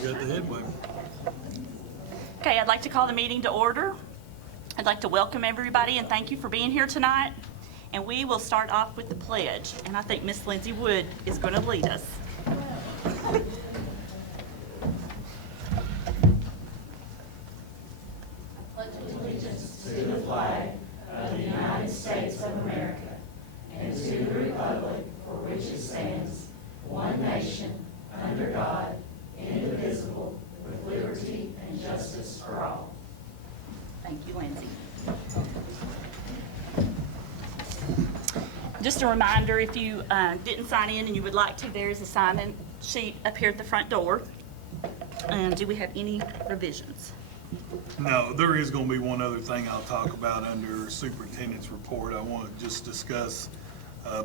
You got the headway. Okay, I'd like to call the meeting to order. I'd like to welcome everybody and thank you for being here tonight. And we will start off with the pledge. And I think Miss Lindsay Wood is going to lead us. Pledge allegiance to the flag of the United States of America and to the republic for which it stands, one nation, under God, indivisible, with liberty and justice for all. Thank you, Lindsay. Just a reminder, if you didn't sign in and you would like to, there's a sign-in sheet up here at the front door. And do we have any revisions? No, there is going to be one other thing I'll talk about under superintendent's report. I want to just discuss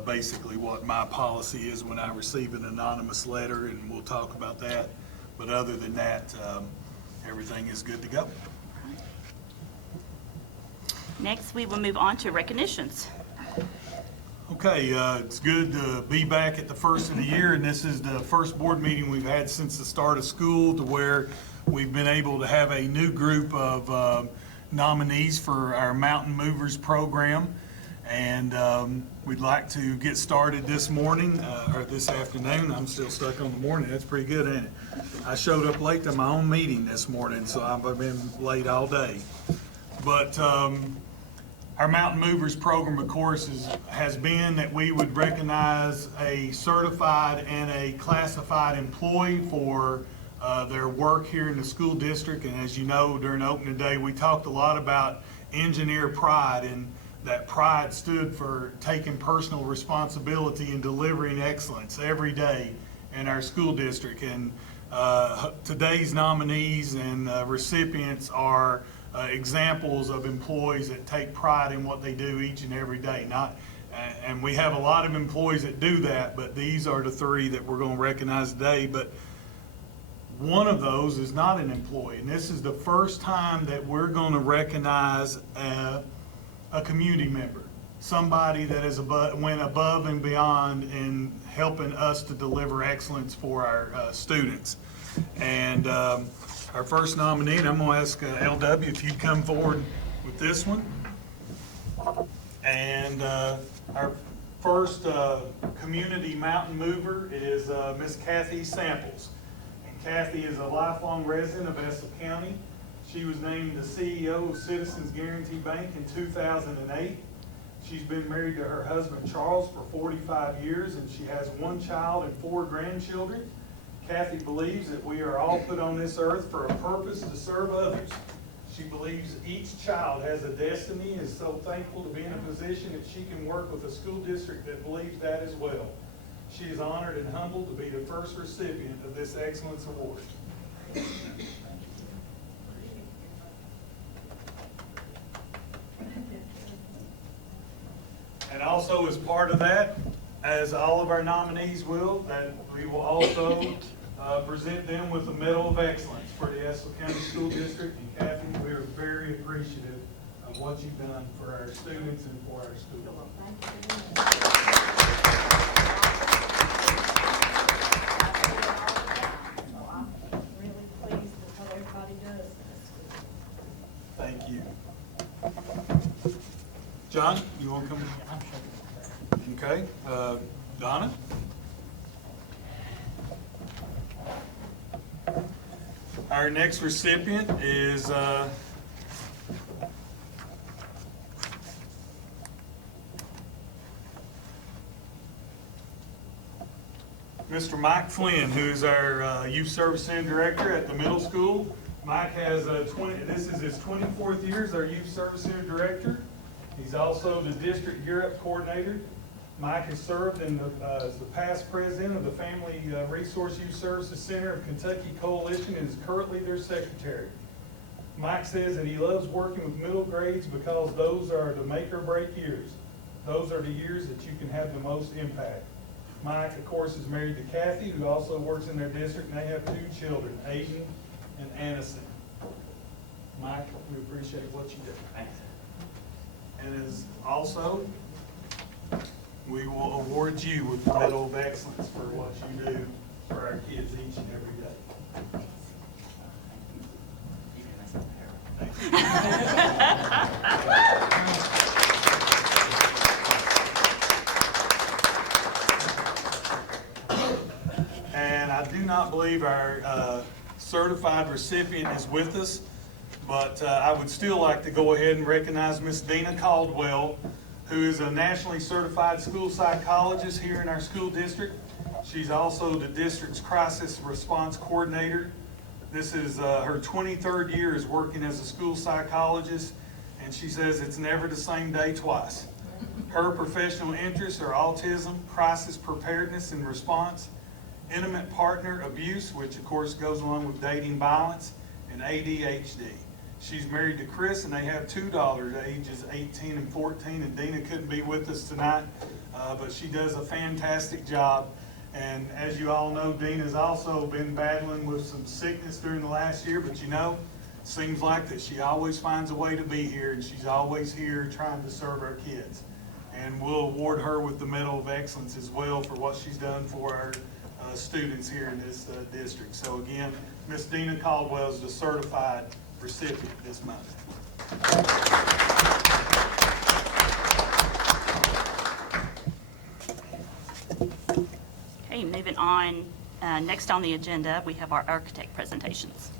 basically what my policy is when I receive an anonymous letter, and we'll talk about that. But other than that, everything is good to go. Next, we will move on to recognitions. Okay, it's good to be back at the first of the year, and this is the first board meeting we've had since the start of school to where we've been able to have a new group of nominees for our Mountain Movers program. And we'd like to get started this morning, or this afternoon. I'm still stuck on the morning. That's pretty good, ain't it? I showed up late to my own meeting this morning, so I've been late all day. But our Mountain Movers program, of course, has been that we would recognize a certified and a classified employee for their work here in the school district. And as you know, during opening day, we talked a lot about engineer pride, and that pride stood for taking personal responsibility and delivering excellence every day in our school district. And today's nominees and recipients are examples of employees that take pride in what they do each and every day. And we have a lot of employees that do that, but these are the three that we're going to recognize today. But one of those is not an employee, and this is the first time that we're going to recognize a community member, somebody that went above and beyond in helping us to deliver excellence for our students. And our first nominee, and I'm going to ask LW if you'd come forward with this one. And our first community mountain mover is Miss Kathy Samples. And Kathy is a lifelong resident of Estill County. She was named the CEO of Citizens Guarantee Bank in 2008. She's been married to her husband Charles for 45 years, and she has one child and 4 grandchildren. Kathy believes that we are all put on this earth for a purpose to serve others. She believes each child has a destiny and is so thankful to be in a position that she can work with a school district that believes that as well. She is honored and humbled to be the first recipient of this Excellence Award. And also as part of that, as all of our nominees will, that we will also present them with a Medal of Excellence for the Estill County School District. And Kathy, we are very appreciative of what you've done for our students and for our school. I'm really pleased with how everybody does in this school. Thank you. John, you want to come? Okay. Donna? Our next recipient is Mr. Mike Flynn, who's our Youth Service Center Director at the middle school. Mike has this is his 24th year as our Youth Service Center Director. He's also the District Europe Coordinator. Mike has served as the past president of the Family Resource Youth Services Center of Kentucky Coalition and is currently their secretary. Mike says that he loves working with middle grades because those are the make or break years. Those are the years that you can have the most impact. Mike, of course, is married to Kathy, who also works in their district, and they have 2 children, Aiden and Annison. Mike, we appreciate what you do. Thanks. And as also, we will award you with the Medal of Excellence for what you do for our kids each and every day. And I do not believe our certified recipient is with us, but I would still like to go ahead and recognize Miss Dina Caldwell, who is a nationally certified school psychologist here in our school district. She's also the district's crisis response coordinator. This is her 23rd year as working as a school psychologist, and she says it's never the same day twice. Her professional interests are autism, crisis preparedness and response, intimate partner abuse, which of course goes along with dating violence, and ADHD. She's married to Chris, and they have 2 daughters, ages 18 and 14, and Dina couldn't be with us tonight, but she does a fantastic job. And as you all know, Dina's also been battling with some sickness during the last year, but you know, it seems like that she always finds a way to be here, and she's always here trying to serve our kids. And we'll award her with the Medal of Excellence as well for what she's done for our students here in this district. So again, Miss Dina Caldwell is the certified recipient this month. Okay, moving on. Next on the agenda, we have our architect presentations.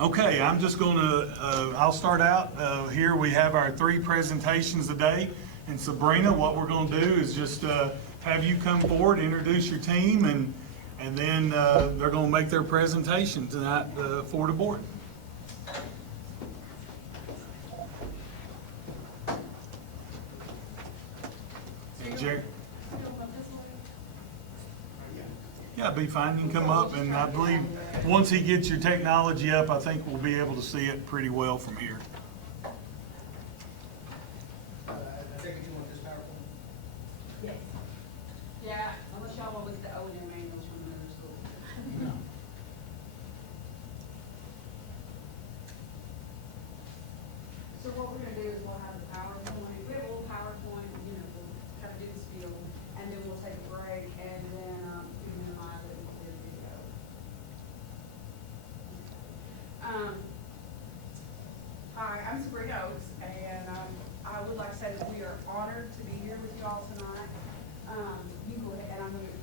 Okay, I'm just going to, I'll start out. Here we have our 3 presentations today. And Sabrina, what we're going to do is just have you come forward, introduce your team, and then they're going to make their presentation tonight for the board. Jerry? Yeah, it'd be fine. You can come up, and I believe once he gets your technology up, I think we'll be able to see it pretty well from here. I think you want this PowerPoint? Yes. Yeah, unless y'all want to look at the O&M manuals from another school. So what we're gonna do is we'll have the PowerPoint, we have a little PowerPoint, you know, we'll kind of do the spiel, and then we'll take a break, and then, we minimize it and do the video. Hi, I'm Sabrina Oates, and, I would like to say that we are honored to be here with you all tonight. You can go ahead, and I'm going to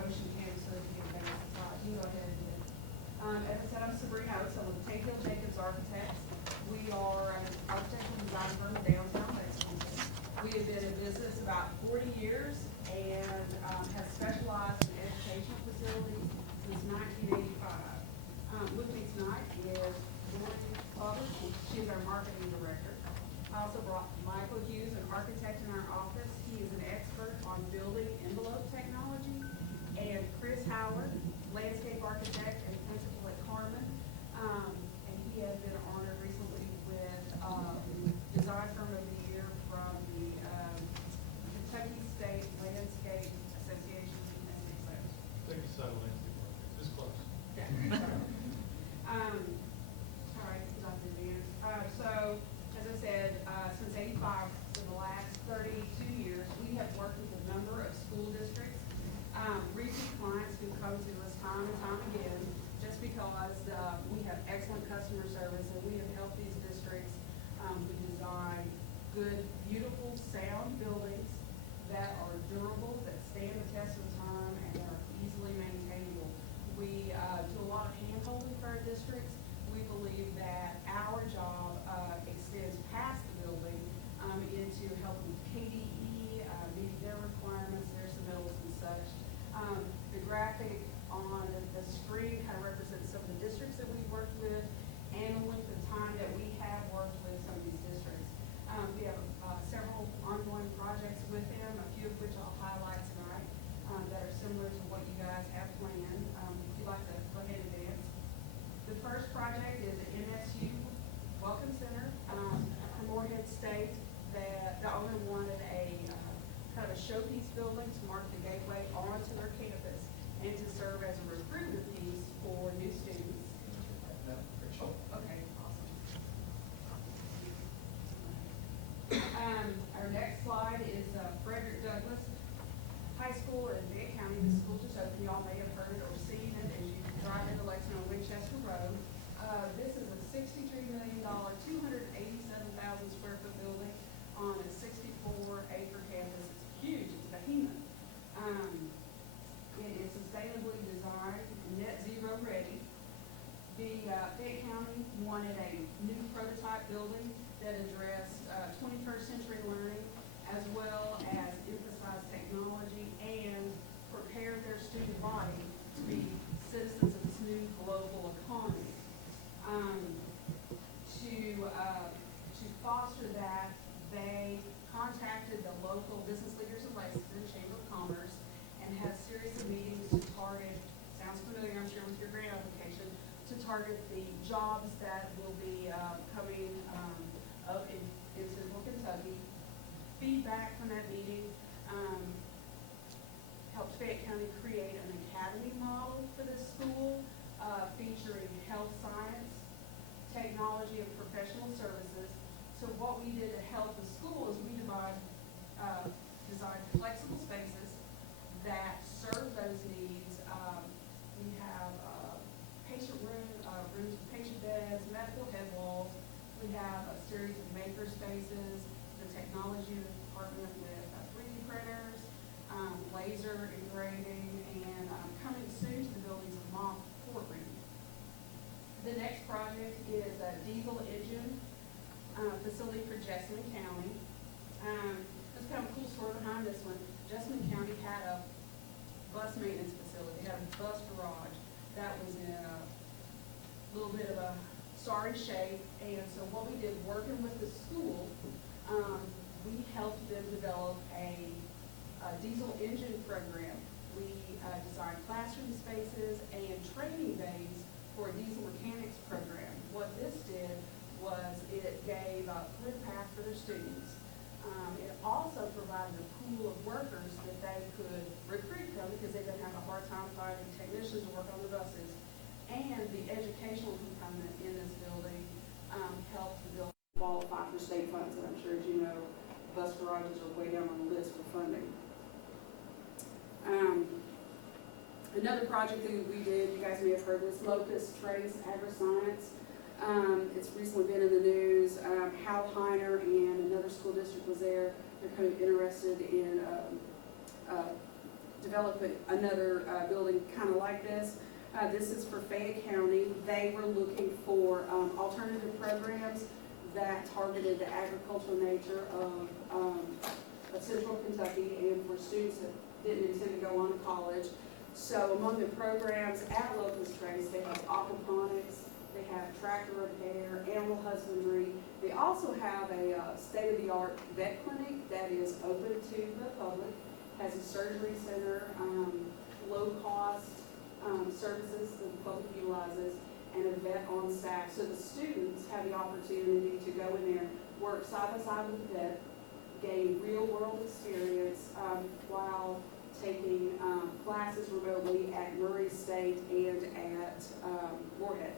motion you so that you can advance the slide. You can go ahead and do it. As I said, I'm Sabrina Oates. I'm with Tate Hill Jacobs Architects. We are an architectural design firm in downtown Lexington. We have been in business about 40 years and have specialized in educational facilities since 1985. With me tonight is Lori Father. She's our marketing director. I also brought Michael Hughes, an architect in our office. He is an expert on building envelope technology. And Chris Howard, landscape architect and principal at Carmen. And he has been honored recently with Design Firm of the Year from the Kentucky State Landscape Association. Thank you, so landscape. This close. Yeah. Sorry, because I'm in so, as I said, since '85, for the last 32 years, we have worked with a number of school districts, repeat clients who come to us time and time again, just because we have excellent customer service and we have helped these districts to design good, beautiful, sound buildings that are durable, that stand the test of time, and are easily maintainable. We do a lot of hand-holding for our districts. We believe that our job extends past the building into helping KDE meet their requirements, their submittals and such. The graphic on the screen kind of represents some of the districts that we've worked with and the length of time that we have worked with some of these districts. We have several ongoing projects with them, a few of which I'll highlight tonight that are similar to what you guys have planned. If you'd like to go ahead and advance. The first project is an MSU Welcome Center from Morehead State. That the owner wanted a kind of a showpiece building to mark the gateway onto their campus and to serve as a recruitment piece for new students. Oh, okay, awesome. Our next slide is Frederick Douglass High School in Fayette County. The school just opened. Y'all may have heard it or seen it as you drive into Lexington on Winchester Road. This is a $63 million show-ready. The Fayette County wanted a new prototype building that addressed 21st century learning, as well as emphasize technology and prepare their student body to be citizens of this new global economy. To foster that, they contacted the local business leaders in Lexington, Chamber of Commerce, and had a series of meetings to target, sounds familiar, I'm sure, with your grant application, to target the jobs that will be coming up in central Kentucky. Feedback from that meeting helped Fayette County create an academy model for this school, featuring health science, technology, and professional services. So what we did to help the school is we designed flexible spaces that serve those needs. We have patient rooms with patient beds, medical head walls. We have a series of maker spaces, the technology department with 3D printers, laser engraving, and coming soon to the building's mock courtroom. The next project is a diesel engine facility for Jessamine County. There's kind of a cool story behind this one. Jessamine County had a bus maintenance facility, had a bus garage that was in a little bit of a sorry shape. And so what we did, working with the school, we helped them develop a diesel engine program. We designed classroom spaces and training bays for a diesel mechanics program. What this did was it gave a career path for their students. It also provided a pool of workers that they could recruit from because they didn't have a hard time finding technicians to work on the buses. And the educational component in this building helped the building qualify for state funds. And I'm sure, as you know, bus garages are way down on the list for funding. Another project that we did, you guys may have heard this, Locust Trace Agri-Science. It's recently been in the news. Hal Heiner and another school district was there. They're kind of interested in developing another building kind of like this. This is for Fayette County. They were looking for alternative programs that targeted the agricultural nature of central Kentucky and for students that didn't intend to go on to college. So among the programs at Locust Trace, they have aquaponics, they have tractor repair, animal husbandry. They also have a state-of-the-art vet clinic that is open to the public, has a surgery center, low-cost services that the public utilizes, and a vet on staff. So the students have the opportunity to go in there, work side by side with the vet, gain real-world experience while taking classes remotely at Murray State and at Moorhead.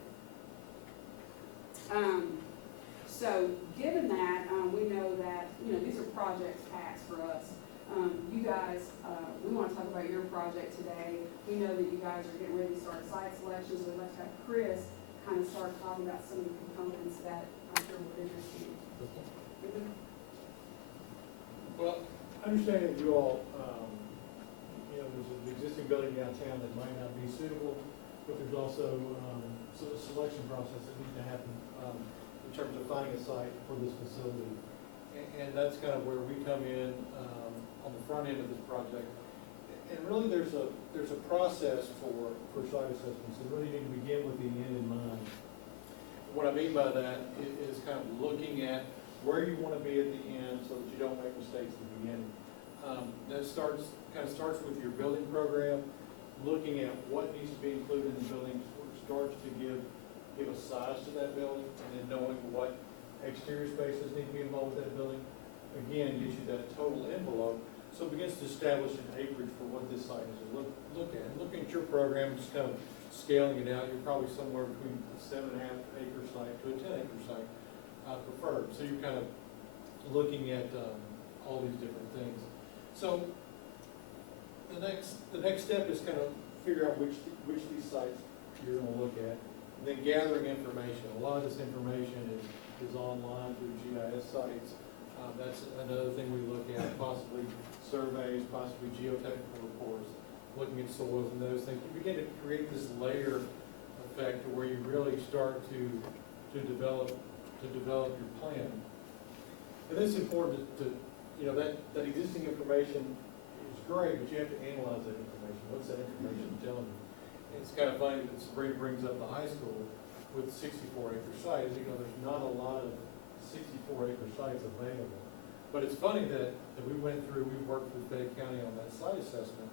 So given that, we know that, these are projects packs for us. You guys, we want to talk about your project today. We know that you guys are getting ready to start site selections. We'd like to have Chris kind of start talking about some of the components that I'm sure will interest you. Well, I understand that you all, there's an existing building downtown that might not be suitable, but there's also a selection process that needs to happen in terms of finding a site for this facility. And that's kind of where we come in on the front end of this project. And really there's a process for site assessments. You really need to begin with the end in mind. What I mean by that is kind of looking at where you want to be at the end so that you don't make mistakes at the beginning. That kind of starts with your building program, looking at what needs to be included in the building, starts to give a size to that building, and then knowing what exterior spaces need to be involved with that building. Again, gives you that total envelope. So it begins to establish an acreage for what this site is to look at. Looking at your program, just kind of scaling it out, you're probably somewhere between a 7.5 acre site to a 10 acre site preferred. So you're kind of looking at all these different things. So the next step is kind of figure out which of these sites you're going to look at, and then gathering information. A lot of this information is online through GIS sites. That's another thing we look at, possibly surveys, possibly geotechnical reports, looking at soils and those things. You begin to create this layer aspect to where you really start to develop your plan. And this is important that existing information is great, but you have to analyze that information. What's that information telling you? And it's kind of funny that Sabrina brings up the high school with 64-acre sites. There's not a lot of 64-acre sites available. But it's funny that we worked with Fayette County on that site assessment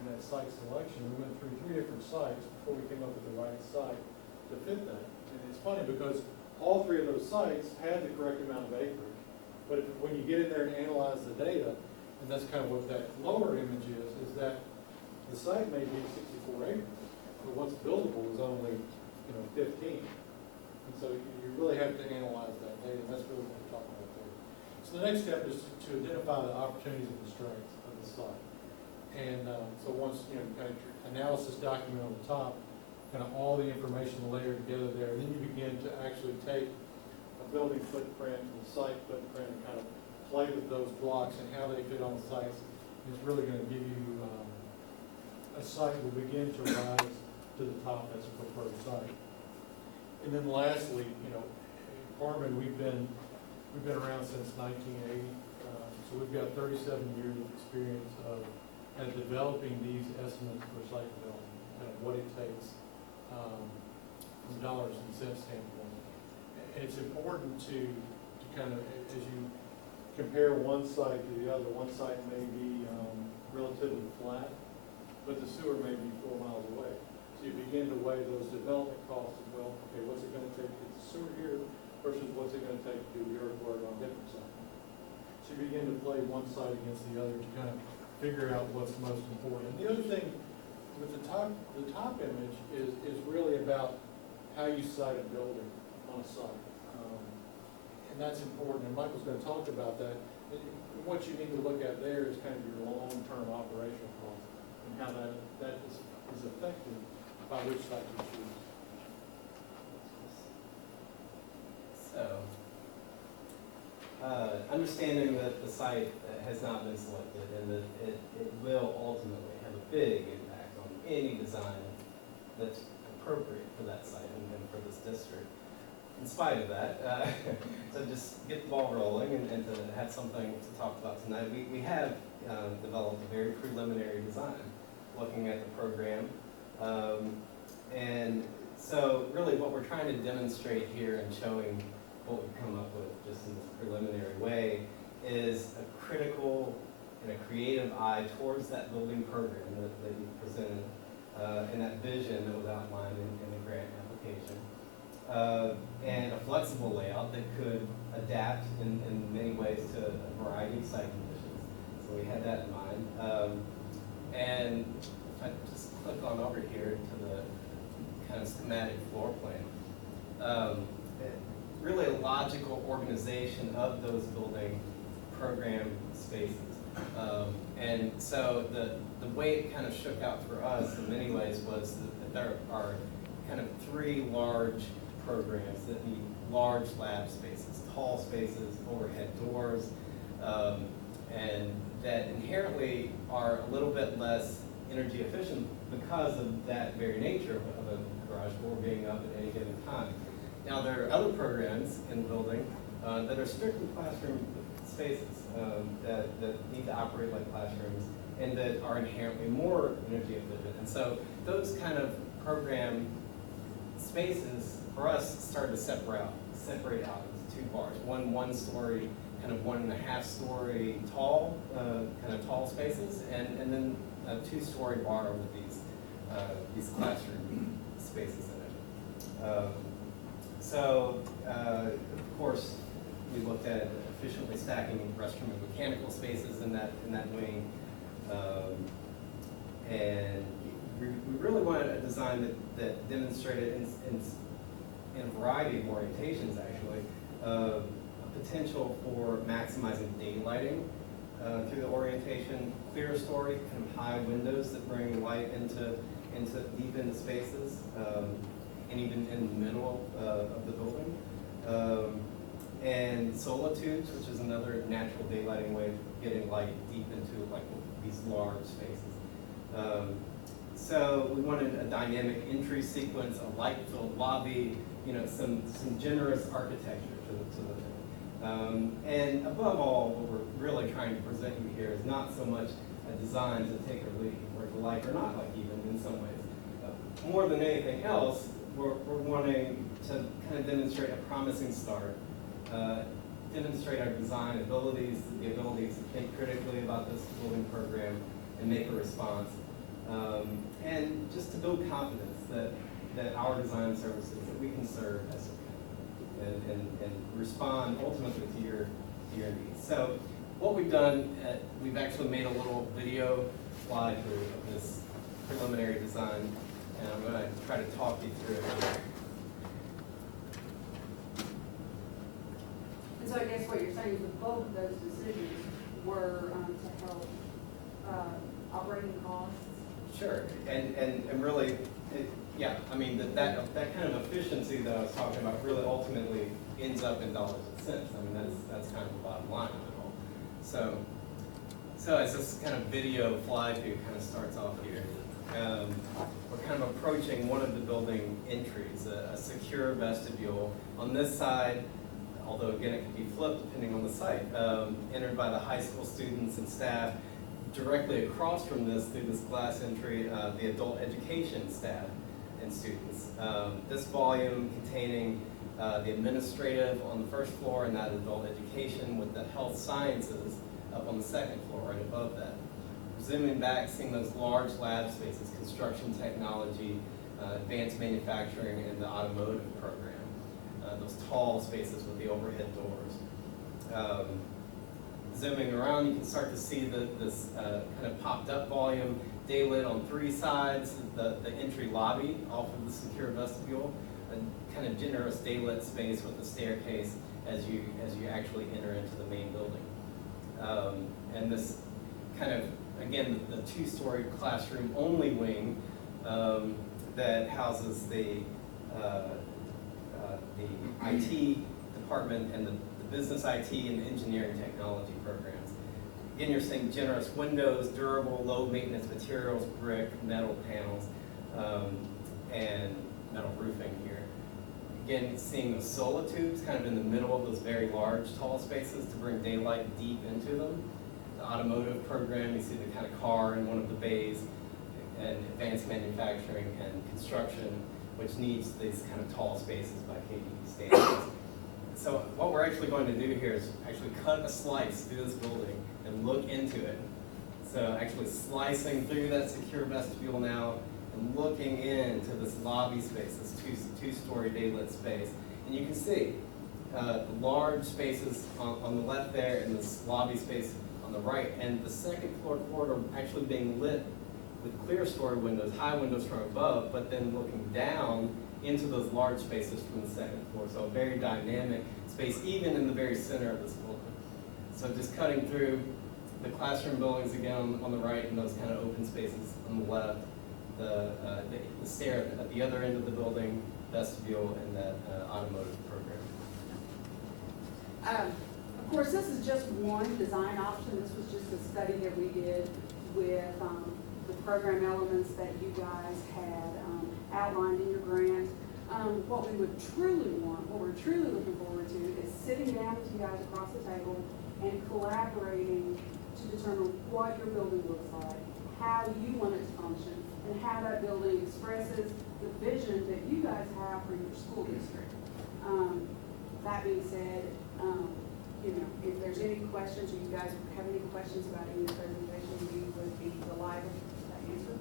and that site selection. We went through 3 different sites before we came up with the right site to fit that. And it's funny because all 3 of those sites had the correct amount of acreage. But when you get in there and analyze the data, and that's kind of what that lower image is that the site may be 64 acres, but what's buildable is only 15. And so you really have to analyze that data, and that's really what we're talking about there. So the next step is to identify the opportunities and the strengths of the site. And so once, kind of analysis document on the top, kind of all the information layered together there, then you begin to actually take a building footprint and the site footprint and kind of play with those blocks and how they fit on sites. It's really going to give you a site will begin to rise to the top as a preferred site. And then lastly, Carmen, we've been around since 1980, so we've got 37 years of experience of developing these estimates for site development, kind of what it takes from dollars and cents standpoint. And it's important to kind of, as you compare one site to the other, one site may be relatively flat, but the sewer may be 4 miles away. So you begin to weigh those development costs as well. Okay, what's it going to take to get the sewer here versus what's it going to take to do the earthwork on a different site? So you begin to play one side against the other to kind of figure out what's most important. And the other thing with the top image is really about how you site a building on a site. And that's important, and Michael's going to talk about that. And what you need to look at there is kind of your long-term operational costs and how that is affected by which site you choose. So, understanding that the site has not been selected and that it will ultimately have a big impact on any design that's appropriate for that site and for this district. In spite of that, to just get the ball rolling and to have something to talk about tonight, we have developed a very preliminary design looking at the program. And so really what we're trying to demonstrate here and showing what we've come up with just in this preliminary way is a critical and a creative eye towards that building program that you presented and that vision that was outlined in the grant application. And a flexible layout that could adapt in many ways to a variety of site conditions. So we had that in mind. And if I just click on over here to the kind of schematic floor plan, really a logical organization of those building program spaces. And so the way it kind of shook out for us in many ways was that there are kind of 3 large programs that need large lab spaces, tall spaces, overhead doors, and that inherently are a little bit less energy efficient because of that very nature of a garage door being up at any given time. Now, there are other programs in the building that are strictly classroom spaces that need to operate like classrooms and that are inherently more energy efficient. And so those kind of program spaces for us started to separate out into 2 bars. One story, kind of 1.5 story tall, kind of tall spaces, and then a 2-story bar with these classroom spaces in it. So, of course, we looked at efficiently stacking restroom and mechanical spaces in that wing, and we really wanted a design that demonstrated in a variety of orientations, actually, a potential for maximizing daylighting through the orientation, clear story, kind of high windows that bring light into deep into spaces, and even in the middle of the building. And solitudes, which is another natural daylighting way of getting light deep into like these large spaces. So we wanted a dynamic entry sequence, a light-filled lobby, you know, some generous architecture to the thing. And above all, what we're really trying to present you here is not so much a design to take or leave, or to like or not like even in some ways. More than anything else, we're wanting to kind of demonstrate a promising start, demonstrate our design abilities, the ability to think critically about this building program and make a response, and just to build confidence that our design services, that we can serve as a and respond ultimately to your needs. So what we've done, we've actually made a little video slide through of this preliminary design, and I'm going to try to talk you through it. And so I guess what you're saying is that both of those decisions were to help operating costs. Sure, and really, yeah, I mean, that kind of efficiency that I was talking about really ultimately ends up in dollars and cents. I mean, that's kind of the bottom line of it all. So as this kind of video fly-through kind of starts off here, we're kind of approaching one of the building entries, a secure vestibule. On this side, although again it can be flipped depending on the site, entered by the high school students and staff. Directly across from this, through this glass entry, the adult education staff and students. This volume containing the administrative on the first floor and that adult education with the health sciences up on the second floor, right above that. Zooming back, seeing those large lab spaces, construction technology, advanced manufacturing, and the automotive program. Those tall spaces with the overhead doors. Zooming around, you can start to see this kind of popped up volume, daylit on three sides, the entry lobby off of the secure vestibule, a kind of generous daylit space with a staircase as you actually enter into the main building. And this kind of, again, the two-story classroom only wing that houses the IT department and the business IT and engineering technology programs. Again, you're seeing generous windows, durable, low maintenance materials, brick, metal panels, and metal roofing here. Again, seeing the solar tubes kind of in the middle of those very large, tall spaces to bring daylight deep into them. The automotive program, you see the kind of car in one of the bays, and advanced manufacturing and construction, which needs these kind of tall spaces by KDE standards. So what we're actually going to do here is actually cut a slice through this building and look into it. So actually slicing through that secure vestibule now and looking into this lobby space, this two-story daylit space. And you can see the large spaces on the left there and this lobby space on the right. And the second floor corridor actually being lit with clear story windows, high windows from above, but then looking down into those large spaces from the second floor. So a very dynamic space, even in the very center of this building. So just cutting through the classroom buildings again on the right and those kind of open spaces on the left, the stair at the other end of the building, vestibule, and that automotive program. Of course, this is just one design option. This was just a study that we did with the program elements that you guys had outlined in your grant. What we would truly want, what we're truly looking forward to, is sitting down with you guys across the table and collaborating to determine what your building looks like, how you want it to function, and how that building expresses the vision that you guys have for your school district. That being said, if there's any questions or you guys have any questions about any of the presentation, we would be delighted to answer.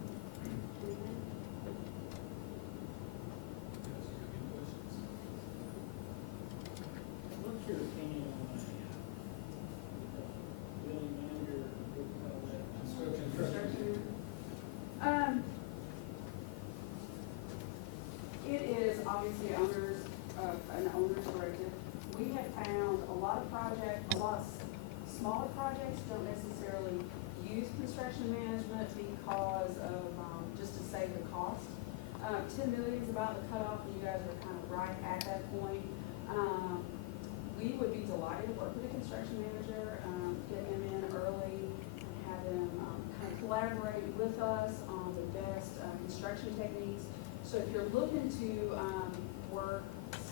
Anything? What's your opinion on the building manager, what you call that, construction? It is obviously an owner's directive. We have found a lot of smaller projects don't necessarily use construction management because of, just to save the cost. 10 million is about the cutoff, and you guys are kind of right at that point. We would be delighted to work with a construction manager, get him in early, and have him kind of collaborate with us on the best construction techniques. So if you're looking to work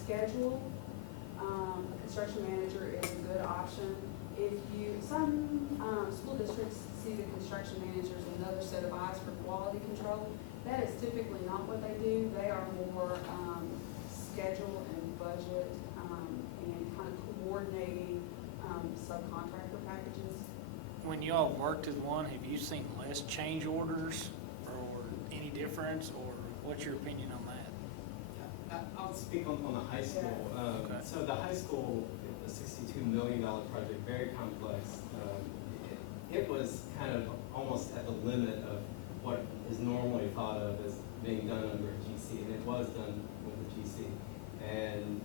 schedule, a construction manager is a good option. Some school districts see the construction manager as another set of eyes for quality control. That is typically not what they do. They are more schedule and budget and kind of coordinating subcontractor packages. When you all worked as one, have you seen less change orders or any difference, or what's your opinion on that? I'll speak on the high school. Okay. So the high school, a $62 million project, very complex. It was kind of almost at the limit of what is normally thought of as being done under a GC, and it was done with a GC. And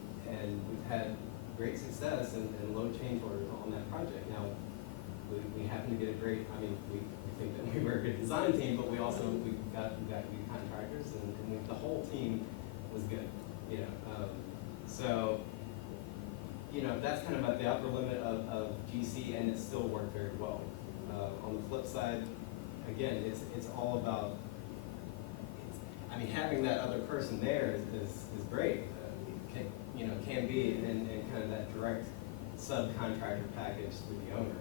we've had great success and low change orders on that project. Now, we happen to get a great, I mean, we think that we were a good design team, but we got good contractors, and the whole team was good, you know. So, you know, that's kind of at the upper limit of GC, and it still worked very well. On the flip side, again, it's all about, I mean, having that other person there is great. Can be, and kind of that direct subcontractor package through the owner.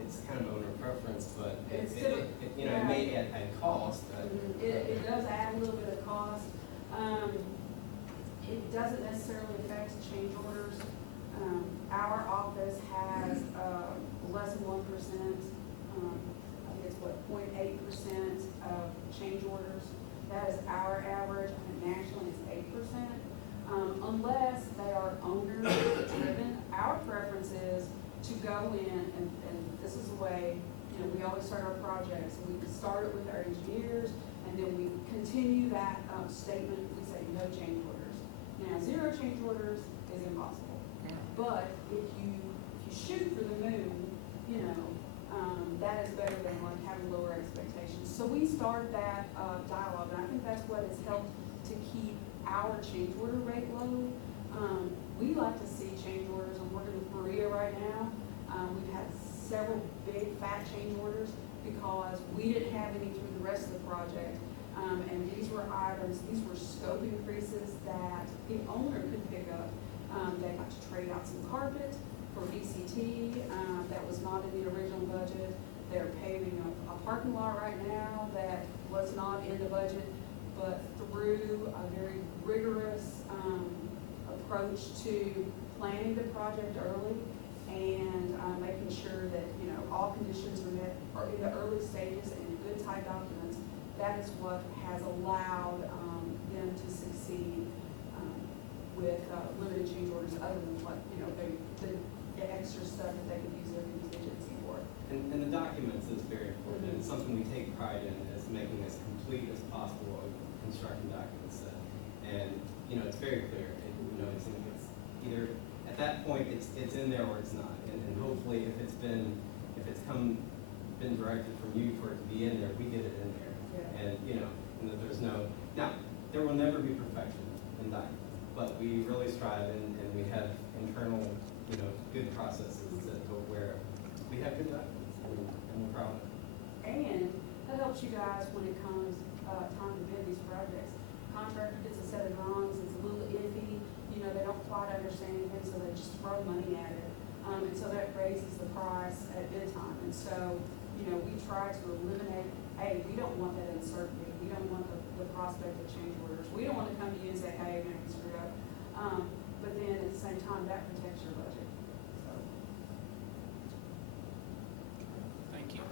It's kind of owner preference, but it may add cost. It does add a little bit of cost. It doesn't necessarily affect change orders. Our office has less than 1%, I think it's 0.8% of change orders. That is our average, and nationally it's 8%. Unless they are owner driven, our preference is to go in, and this is the way, we always start our projects. We start it with our engineers, and then we continue that statement. We say no change orders. Now, 0 change orders is impossible. But if you shoot for the moon, that is better than like having lower expectations. So we start that dialogue, and I think that's what has helped to keep our change order rate low. We like to see change orders. I'm working with Maria right now. We've had several big fat change orders because we didn't have any through the rest of the project. And these were scope increases that the owner could pick up. They got to trade out some carpet for VCT that was not in the original budget. They're paving a parking lot right now that was not in the budget, but through a very rigorous approach to planning the project early and making sure that all conditions are met or in the early stages and good tight documents. That is what has allowed them to succeed with limited change orders, other than what the extra stuff that they could use their contingency for. And the documents is very important. It's something we take pride in, is making as complete as possible a construction document set. And it's very clear. It's either at that point it's in there or it's not. And hopefully, if it's been directed from you for it to be in there, we get it in there. Yeah. And and that there's no, now there will never be perfection in documents, but we really strive, and we have internal good processes that where we have good documents, and we're proud of it. And that helps you guys when it comes time to bid these projects. Contractor gets a set of drawings, it's a little iffy, they don't quite understand anything, so they just throw money at it. And so that raises the price at bid time. And so, we try to eliminate, hey, we don't want that uncertainty. We don't want the prospect of change orders. We don't want to come to you and say, hey, you're going to be screwed up. But then at the same time, that protects your budget. So. Thank you.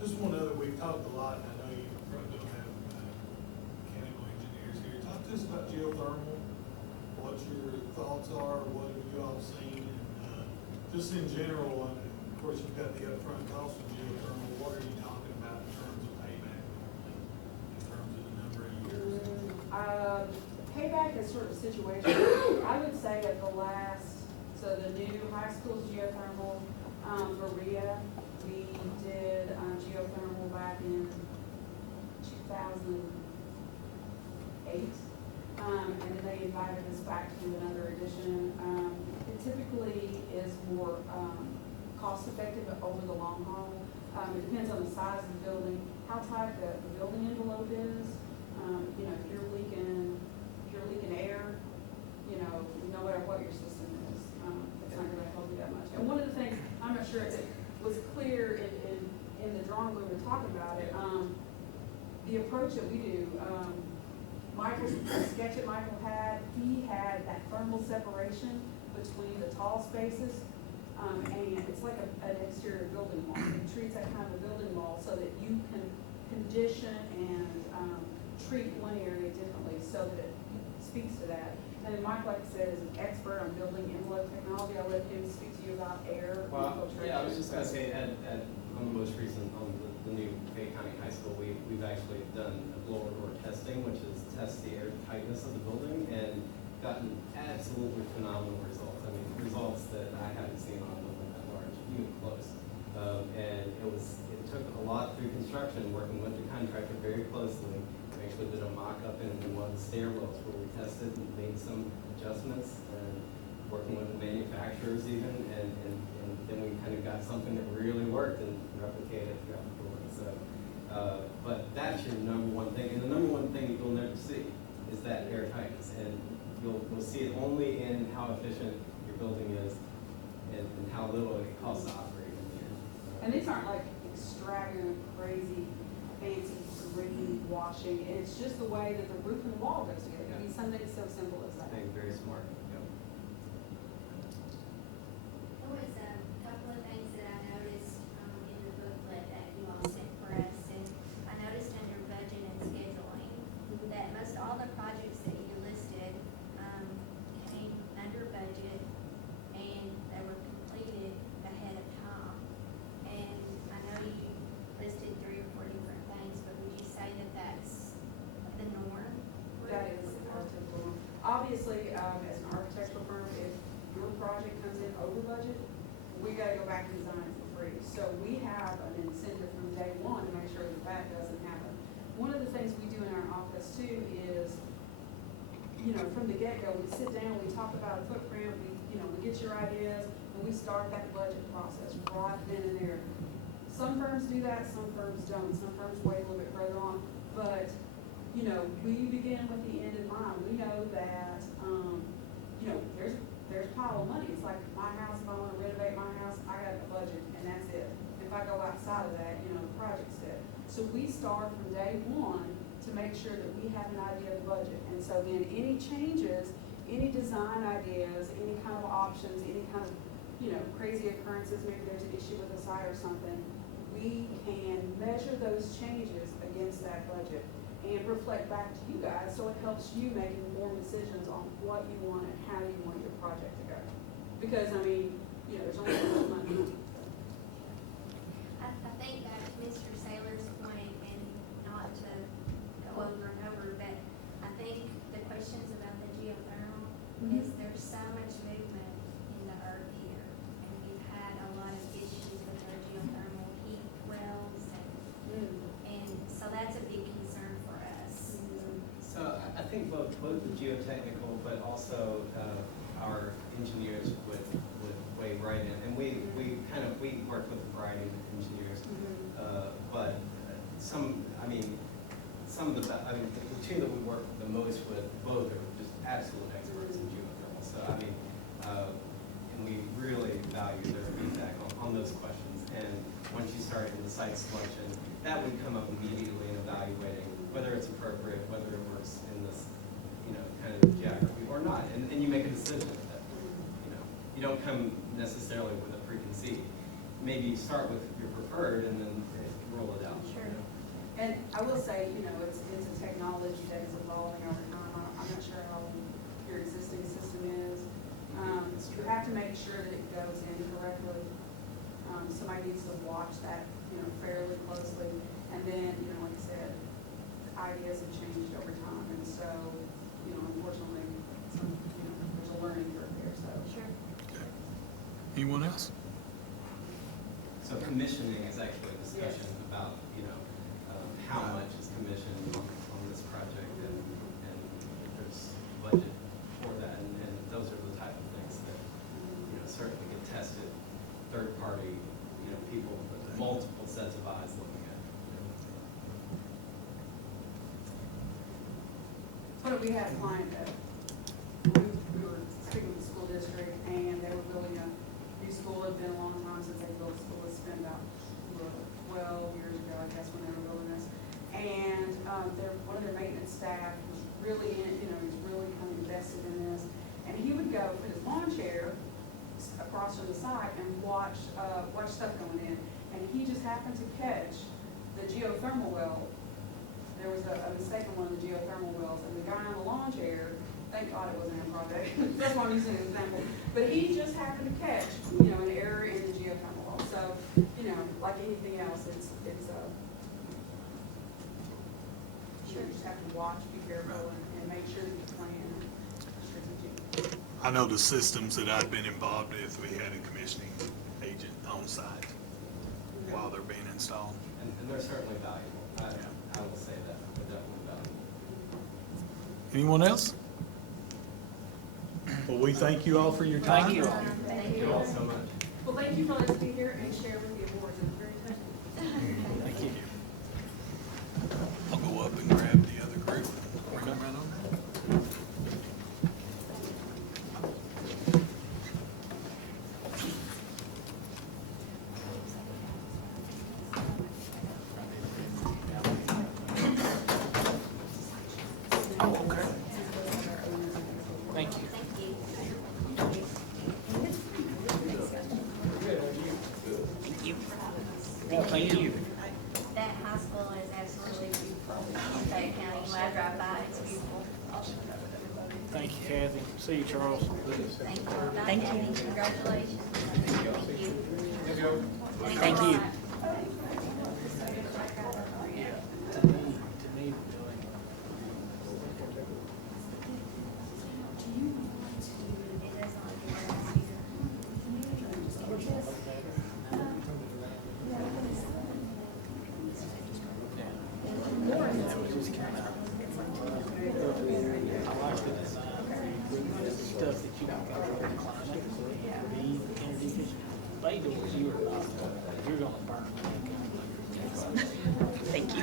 Just one other, we've talked a lot, and I know you probably don't have mechanical engineers here. Talk to us about geothermal, what your thoughts are, what have you all seen, and just in general, and of course, you've got the upfront cost of geothermal. What are you talking about in terms of payback, in terms of the number of years? Payback is sort of situational. I would say at the new high school's geothermal, Maria, we did geothermal back in 2008. And then they invited us back to another edition. It typically is It depends on the size of the building, how tight the building envelope is. You know, if you're leaking air, you know, no matter what your system is, it's not gonna help you that much. And one of the things, I'm not sure if it was clear in the drawing when we were talking about it, the approach that we do, Michael's the sketch that Michael had, he had that thermal separation between the tall spaces. And it's like an exterior building wall. It treats that kind of a building wall so that you can condition and treat one area differently so that it speaks to that. And then Mike, like I said, is an expert on building envelope technology. I'll let him speak to you about air Well, infiltration. yeah, I was just gonna say, on the most recent, on the new Estill County High School, we've actually done a blower door testing, which is test the air tightness of the building, and gotten absolutely phenomenal results. I mean, results that I haven't seen on a building that large, even close. And it took a lot through construction, working with the contractor very closely. We actually did a mock-up in one of the stairwells where we tested and made some adjustments, and working with the manufacturers even, and then we kind of got something that really worked and replicated it throughout the building. So, but that's your number one thing, and the number one thing you'll never see is that air tightness, and you'll see it only in how efficient your building is and how little it costs to operate in the end. And these aren't like extravagant, crazy, fancy green washing. It's just the way that the roof and the wall goes together. I mean, something so simple as I that. think very smart. Yep. There was a couple of things that I noticed in the booklet that you all sent for us, and I noticed under budget and scheduling that most all the projects that you listed came under budget and they were completed ahead of time. And I know you listed 3 or 4 different things, but would you say that that's the norm? That is our typical. Obviously, as an architectural firm, if your project comes in over budget, we gotta go back and design it for free. So we have an incentive from day one to make sure that that doesn't happen. One of the things we do in our office too is, you know, from the get-go, we sit down, we talk about a footprint, we get your ideas, and we start that budget process right then and there. Some firms do that, some firms don't. Some firms wait a little bit further on, but you know, we begin with the end in mind. We know that, you know, there's a pile of money. It's like my house, if I want to renovate my house, I got a budget and that's it. If I go outside of that, you know, the project's dead. So we start from day one to make sure that we have an idea of the budget. And so then any changes, any design ideas, any kind of options, any kind of, you know, crazy occurrences, maybe there's an issue with a site or something, we can measure those changes against that budget and reflect back to you guys, so it helps you make informed decisions on what you want and how you want your project to go. Because, I mean, you know, there's only so much money. I think back to Mr. Saylor's point, and not to go over and over, but I think the questions about the geothermal is there's so much movement in the earth here, and we've had a lot of issues with our geothermal heat wells, and so that's a big concern for us. So I think both the geotechnical, but also our engineers would weigh right in. And we work with a variety of engineers, but some of the two that we work the most with, both are just absolute experts in geothermal. So and we really value their feedback on those questions. And once you start in the site selection, that would come up immediately in evaluating whether it's appropriate, whether it works in this, you know, kind of geography or not. And you make a decision that, you know, you don't come necessarily with a preconceived. Maybe you start with your preferred and then roll it out. Sure. And I will say, you know, it's a technology that is evolving over time. I'm not sure how your existing system is. You have to make sure that it goes in correctly. Somebody needs to watch that, you know, fairly closely. And then, you know, like I said, ideas have changed over time. And so, you know, unfortunately, there's a learning curve there, so. Sure. Anyone else? So commissioning is actually a discussion about, you know, how much is commissioned on this project, and if there's budget for that, and those are the type of things that, you know, certainly get tested, third party, you know, people, multiple sets of But we had a client that, we were speaking with the school district, and they were building a new school. It had been a long time since they built a school. It's been about 12 years ago, I guess, when they were building this. And one of their maintenance staff was really in it, he was really kind of invested in this. And he would go put his lawn chair across from the side and watch stuff going in. And he just happened to catch the geothermal well. There was a mistake on one of the geothermal wells, and the guy on the lawn chair, thank God it wasn't in project, that's why I'm using an example, but he just happened to catch, an error in the geothermal well. So, like anything else, you just have to watch, be careful, and make sure that you plan strategically. I know the systems that I've been involved with, we had a commissioning agent on site while they're being installed. And they're certainly valuable. I will say that, they're definitely valuable. Anyone else? Well, we thank you all for your time. Thank you all. Thank you all so much. Well, thank you for letting us be here and share with the awards. It was very touching. Thank you. I'll go up and grab the other group. Bring them right over. Thank you. Thank you. That high school is absolutely beautiful. Estill County, when I drive by, it's beautiful. Thank you, Kathy. See you, Charles. Thank you. Thank you. Congratulations. Thank you. Thank you. Stuff that you can control, climate, breathe, energy efficient. Bay doors, you're gonna burn. Thank you.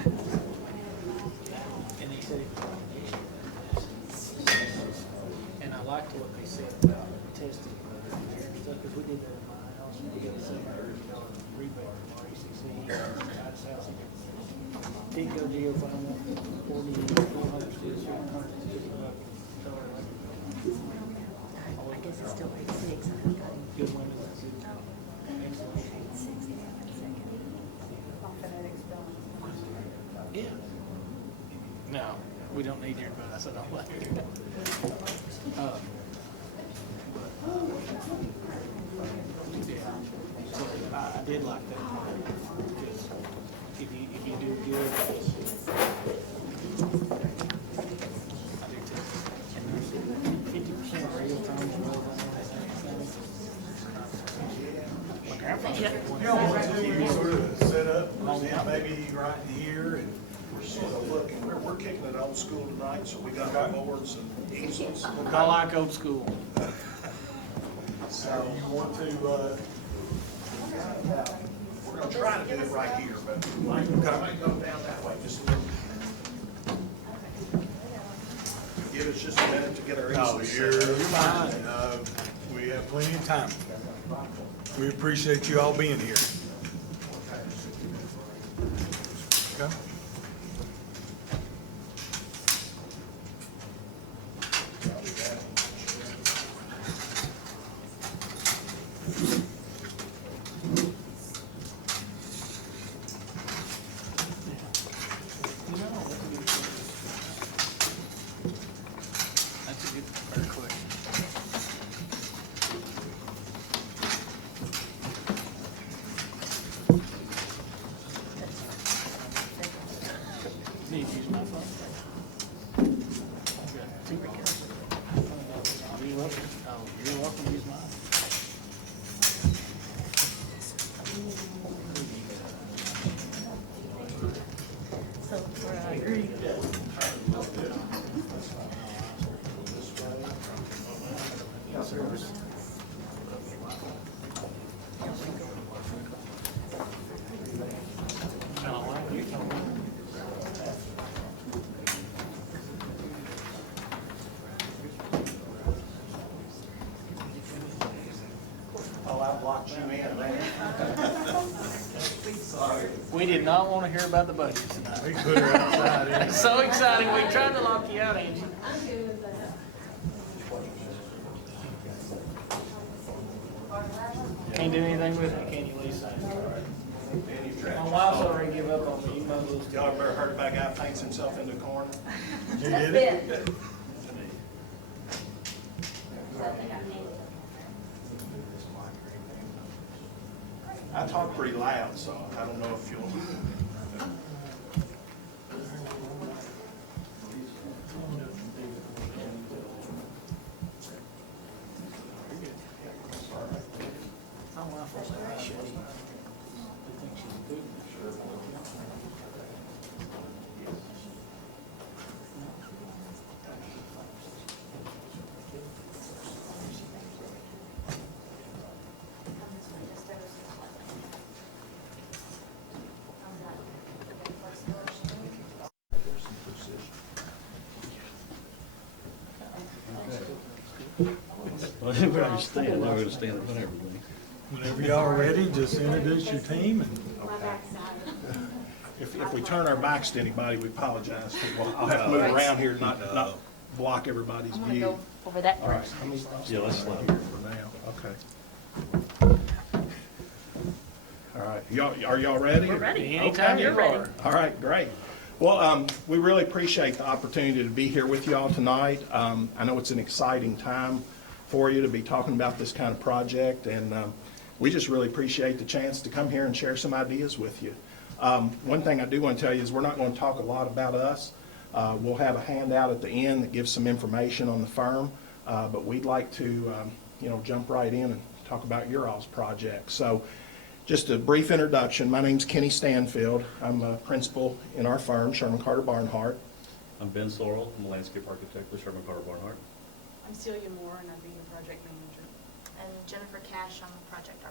And they said, and I liked what they said about testing and stuff, because we did that in my house, we got a $700 rebate from RECC, God's house. Didn't go geothermal, 400 students, 100 students. I guess it's still 86. Good windows, excellent. Yeah. No, we don't need your advice, I don't like it. Yeah, so I did like that part, because if you do good, I do too. And there's 50% real time. My grandfather. You all want to sort of set up, maybe right in here and We're sort of looking, we're kicking it old school tonight, so we got our boards and easels. I like old school. so you want to, We're gonna try to do it right here, but we might go down that way just a little. Give us just a minute to get our no, easels you're set up. fine. We have plenty of time. We appreciate you all being here. Okay. That's a good, fair question. Need to use my phone? I've got two accounts. You're welcome. Oh, you're welcome to use mine. So for We did not want to hear about the budget tonight. We put her outside. It's so exciting. We tried to lock you out, Angie. Can't do anything with it, can you, Lisa? My wife's already give up on me. You might as well Y'all ever heard about a guy paints himself in the corner? You did it? I talk pretty loud, so I don't know if you'll. My wife will say, I should eat. They think she's a good. Well, we're gonna stand, we're gonna stand up whenever we. Whenever y'all are ready, just introduce your team and If we turn our backs to anybody, we apologize. I'll have to move around here, not block everybody's I'm gonna view. go over that All right. direction. Yeah, let's slide. Here for now, okay. All right, are y'all ready? We're ready. Anytime Okay. you're ready. All right, great. Well, we really appreciate the opportunity to be here with y'all tonight. I know it's an exciting time for you to be talking about this kind of project, and we just really appreciate the chance to come here and share some ideas with you. One thing I do want to tell you is we're not going to talk a lot about us. We'll have a handout at the end that gives some information on the firm, but we'd like to, jump right in and talk about your all's project. So, just a brief introduction. My name's Kenny Stanfield. I'm a principal in our firm, Sherman Carter Barnhart. I'm Ben Sorrell, I'm a landscape architect with Sherman Carter Barnhart. I'm Celia Moore, and I'm being the project manager. And Jennifer Cash, I'm the project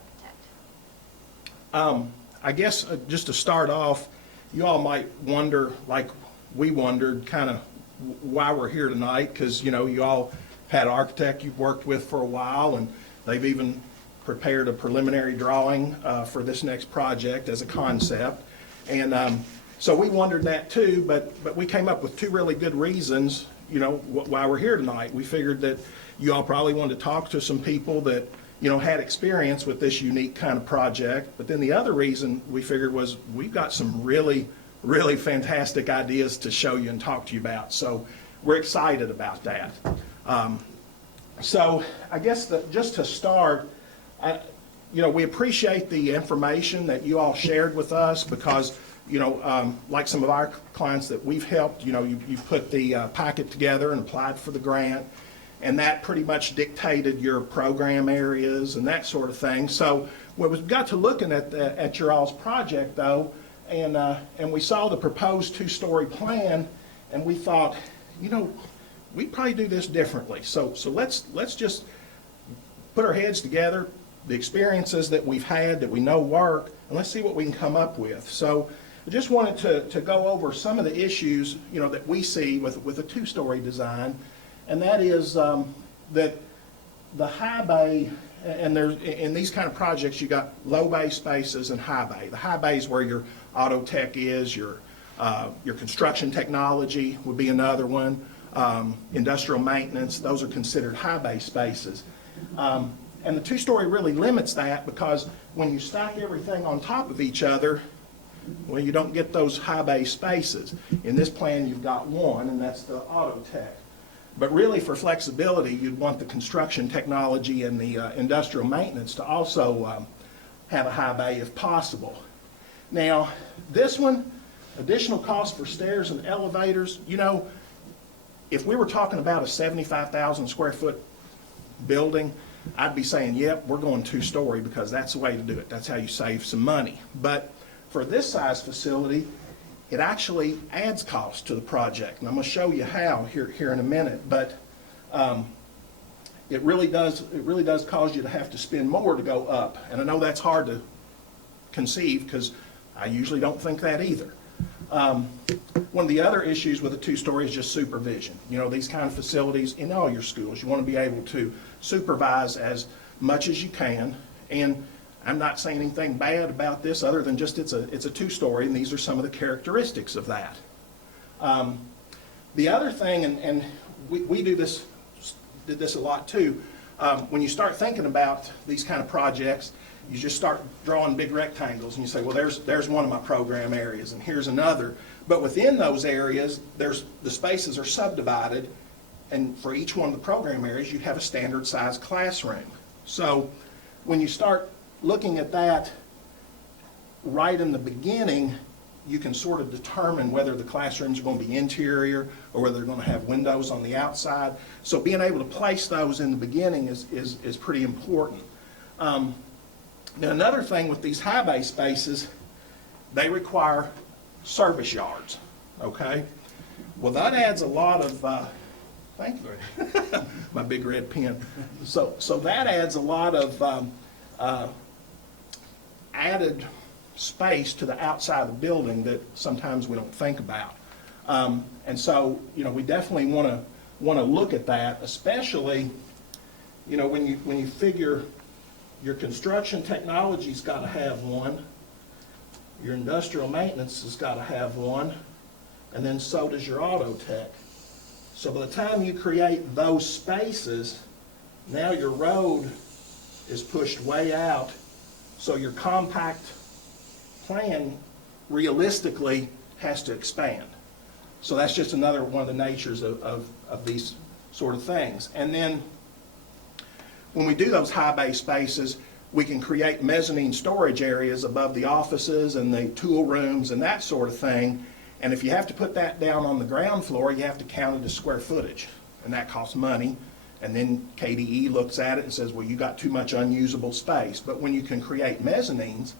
architect. I guess just to start off, you all might wonder, like we wondered, kind of why we're here tonight, because, you all had an architect you've worked with for a while, and they've even prepared a preliminary drawing for this next project as a concept. And so we wondered that too, but we came up with two really good reasons, why we're here tonight. We figured that you all probably wanted to talk to some people that, had experience with this unique kind of project. But then the other reason we figured was we've got some really, really fantastic ideas to show you and talk to you about. So we're excited about that. So I guess just to start, we appreciate the information that you all shared with us because, like some of our clients that we've helped, you've put the packet together and applied for the grant, and that pretty much dictated your program areas and that sort of thing. So when we got to looking at your all's project, though, and we saw the proposed two-story plan, and we thought, we'd probably do this differently. So let's just put our heads together, the experiences that we've had that we know work, and let's see what we can come up with. So I just wanted to go over some of the issues, that we see with a two-story design, and that is that the high bay, and there's in these kind of projects, you got low bay spaces and high bay. The high bay is where your auto tech is, your construction technology would be another one, industrial maintenance. Those are considered high bay spaces. And the two-story really limits that because when you stack everything on top of each other, well, you don't get those high bay spaces. In this plan, you've got one, and that's the auto tech. But really, for flexibility, you'd want the construction technology and the industrial maintenance to also have a high bay if possible. Now, this one, additional cost for stairs and elevators, if we were talking about a 75,000 square foot building, I'd be saying, yep, we're going two-story because that's the way to do it. That's how you save some money. But for this size facility, it actually adds cost to the project. And I'm going to show you how here in a minute. But it really does cause you to have to spend more to go up. And I know that's hard to conceive because I usually don't think that either. One of the other issues with a two-story is just supervision. These kind of facilities in all your schools, you want to be able to supervise as much as you can. And I'm not saying anything bad about this other than just it's a two-story, and these are some of the characteristics of that. The other thing, and we did this a lot too, when you start thinking about these kind of projects, you just start drawing big rectangles and you say, well, there's one of my program areas and here's another. But within those areas, the spaces are subdivided, and for each one of the program areas, you have a standard size classroom. So when you start looking at that right in the beginning, you can sort of determine whether the classrooms are going to be interior or whether they're going to have windows on the outside. So being able to place those in the beginning is pretty important. Now another thing with these high bay spaces, they require service yards, okay? Well, that adds a lot of, thank you, my big red pen. So that adds a lot of added space to the outside of the building that sometimes we don't think about. And so, we definitely want to look at that, especially, when you figure your construction technology's got to have one, your industrial maintenance has got to have one, and then so does your auto tech. So by the time you create those spaces, now your road is pushed way out, so your compact plan realistically has to expand. So that's just another one of the natures of these sort of things. And then when we do those high bay spaces, we can create mezzanine storage areas above the offices and the tool rooms and that sort of thing. And if you have to put that down on the ground floor, you have to count it as square footage, and that costs money. And then KDE looks at it and says, well, you got too much unusable space. But when you can create mezzanines,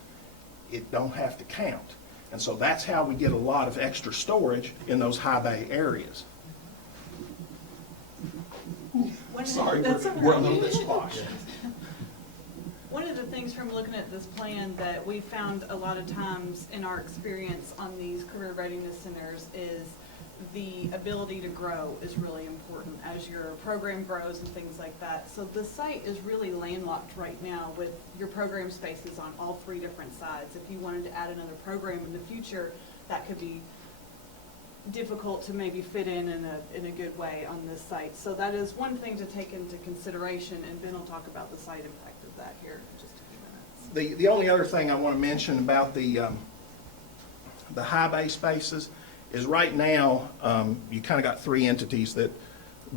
it don't have to count. And so that's how we get a lot of extra storage in those high bay areas. Sorry, we're a little bit splashed. One of the things from looking at this plan that we found a lot of times in our experience on these career readiness centers is the ability to grow is really important as your program grows and things like that. So the site is really landlocked right now with your program spaces on all three different sides. If you wanted to add another program in the future, that could be difficult to maybe fit in a good way on this site. So that is one thing to take into consideration, and Ben will talk about the site impact of that here in just a few minutes. The only other thing I want to mention about the high bay spaces is right now you kind of got three entities that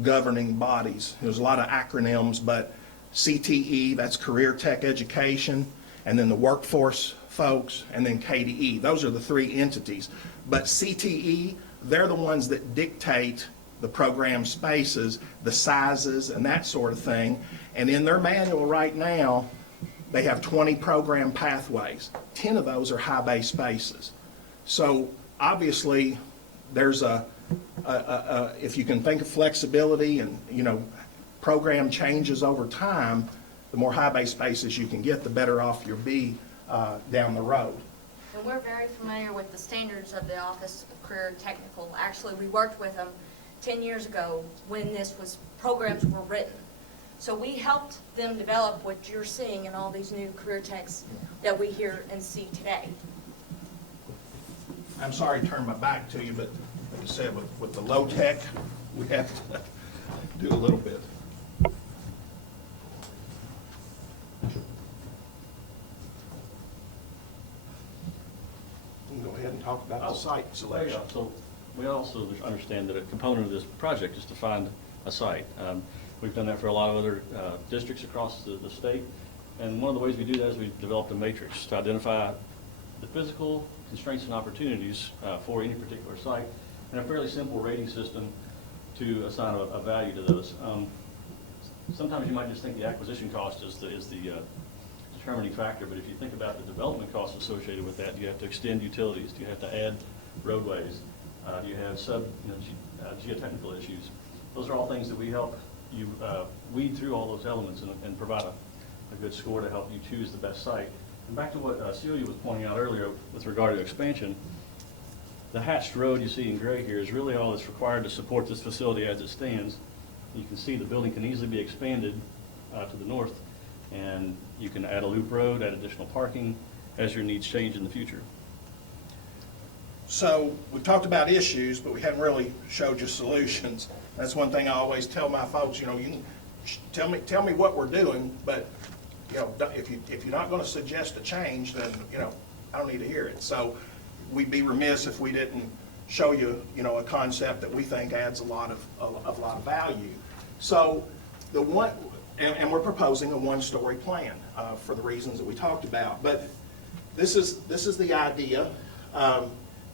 governing bodies. There's a lot of acronyms, but CTE, that's Career Tech Education, and then the workforce folks, and then KDE. Those are the three entities. But CTE, they're the ones that dictate the program spaces, the sizes, and that sort of thing. And in their manual right now, they have 20 program pathways. 10 of those are high bay spaces. So obviously, there's if you can think of flexibility and, program changes over time, the more high bay spaces you can get, the better off you'll be down the road. And we're very familiar with the standards of the Office of Career Technical. Actually, we worked with them 10 years ago when programs were written. So we helped them develop what you're seeing in all these new career techs that we hear and see today. I'm sorry to turn my back to you, but like I said, with the low tech, we have to do a little bit. You can go ahead and talk about the site selection. So we also understand that a component of this project is to find a site. We've done that for a lot of other districts across the state. And one of the ways we do that is we developed a matrix to identify the physical constraints and opportunities for any particular site, and a fairly simple rating system to assign a value to those. Sometimes you might just think the acquisition cost is the determining factor, but if you think about the development costs associated with that, do you have to extend utilities? Do you have to add roadways? Do you have geotechnical issues? Those are all things that we help you weed through all those elements and provide a good score to help you choose the best site. And back to what Celia was pointing out earlier with regard to expansion, the hatched road you see in gray here is really all that's required to support this facility as it stands. You can see the building can easily be expanded to the north, and You can add a loop road, add additional parking as your needs change in the future. So we've talked about issues, but we haven't really showed you solutions. That's one thing I always tell my folks, you know, you can tell me what we're doing, but, you know, if you're not going to suggest a change, then, you know, I don't need to hear it. So we'd be remiss if we didn't show you, you know, a concept that we think adds a lot of value. So the one, and we're proposing a one-story plan for the reasons that we talked about. But this is the idea.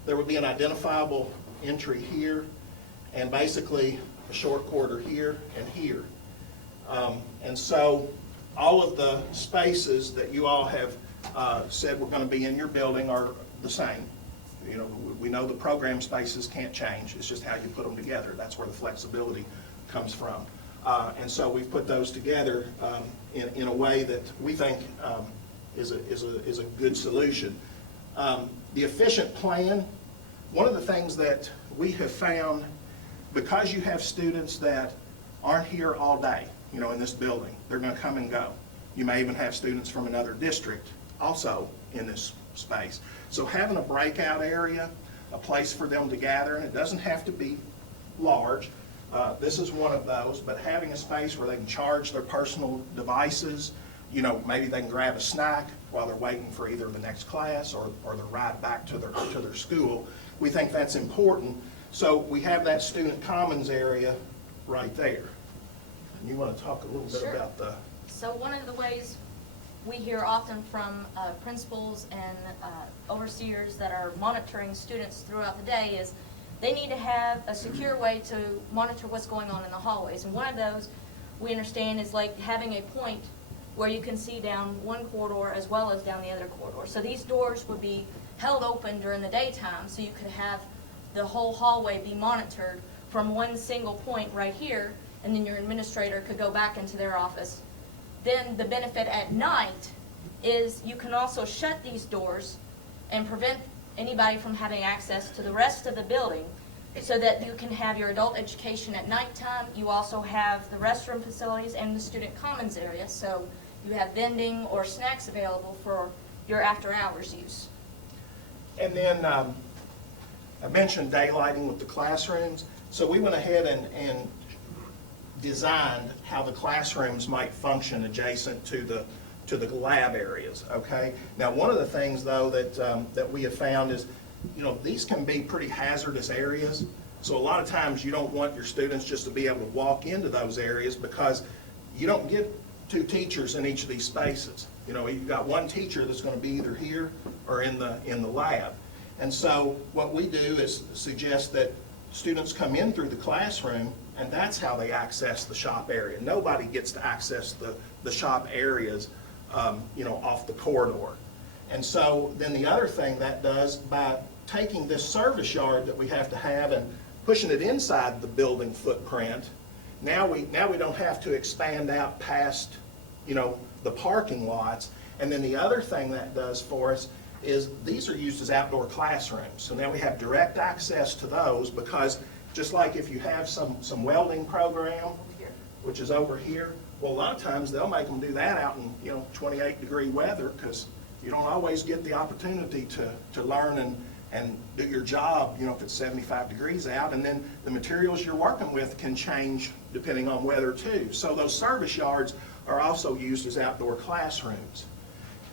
There would be an identifiable entry here, and basically a short corridor here and here. And so all of the spaces that you all have said were going to be in your building are the same. You know, we know the program spaces can't change. It's just how you put them together. That's where the flexibility comes from. And so we've put those together in a way that we think is a good solution. The efficient plan, one of the things that we have found, because you have students that aren't here all day, you know, in this building, they're going to come and go. You may even have students from another district also in this space. So having a breakout area, a place for them to gather, and it doesn't have to be large. This is one of those, but having a space where they can charge their personal devices, you know, maybe they can grab a snack while they're waiting for either the next class or the ride back to their school. We think that's important. So we have that student commons area right there. And you want to talk a little bit Sure. about the... So one of the ways we hear often from principals and overseers that are monitoring students throughout the day is they need to have a secure way to monitor what's going on in the hallways. And one of those we understand is like having a point where you can see down one corridor as well as down the other corridor. So these doors would be held open during the daytime so you could have the whole hallway be monitored from one single point right here, and then your administrator could go back into their office. Then the benefit at night is you can also shut these doors and prevent anybody from having access to the rest of the building so that you can have your adult education at nighttime. You also have the restroom facilities and the student commons area, so you have vending or snacks available for your after-hours use. And then I mentioned daylighting with the classrooms. So we went ahead and designed how the classrooms might function adjacent to the lab areas. Okay. Now, one of the things though that we have found is, you know, these can be pretty hazardous areas. So a lot of times you don't want your students just to be able to walk into those areas because you don't get two teachers in each of these spaces. You know, you've got one teacher that's going to be either here or in the lab. And so what we do is suggest that students come in through the classroom, and that's how they access the shop area. Nobody gets to access the shop areas, you know, off the corridor. And so then the other thing that does, by taking this service yard that we have to have and pushing it inside the building footprint, now we don't have to expand out past, you know, the parking lots. And then the other thing that does for us is these are used as outdoor classrooms. So now we have direct access to those, because just like if you have some welding program, which is over here, well, a lot of times they'll make them do that out in, you know, 28-degree weather, because you don't always get the opportunity to learn and do your job, you know, if it's 75 degrees out. And then the materials you're working with can change depending on weather too. So those service yards are also used as outdoor classrooms.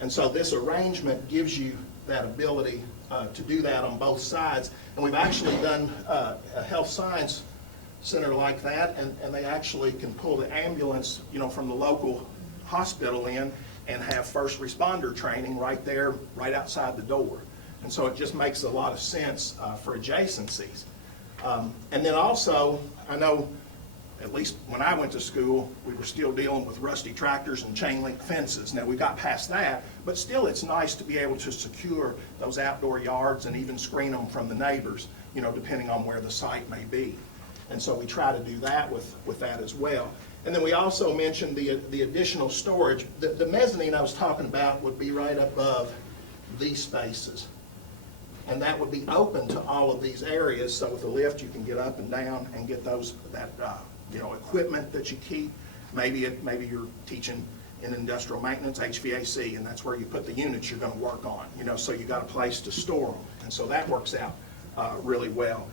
And so this arrangement gives you that ability to do that on both sides. And we've actually done a health science center like that, and they actually can pull the ambulance, you know, from the local hospital in and have first responder training right there, right outside the door. And so it just makes a lot of sense for adjacencies. And then also, I know, at least when I went to school, we were still dealing with rusty tractors and chain link fences. Now we got past that, but still it's nice to be able to secure those outdoor yards and even screen them from the neighbors, you know, depending on where the site may be. And so we try to do that with that as well. And then we also mentioned the additional storage. The mezzanine I was talking about would be right above these spaces. And that would be open to all of these areas. So with the lift, you can get up and down and get that you know, equipment that you keep. Maybe you're teaching in industrial maintenance, HVAC, and that's where you put the units you're going to work on, so you got a place to store them. And so that works out really well.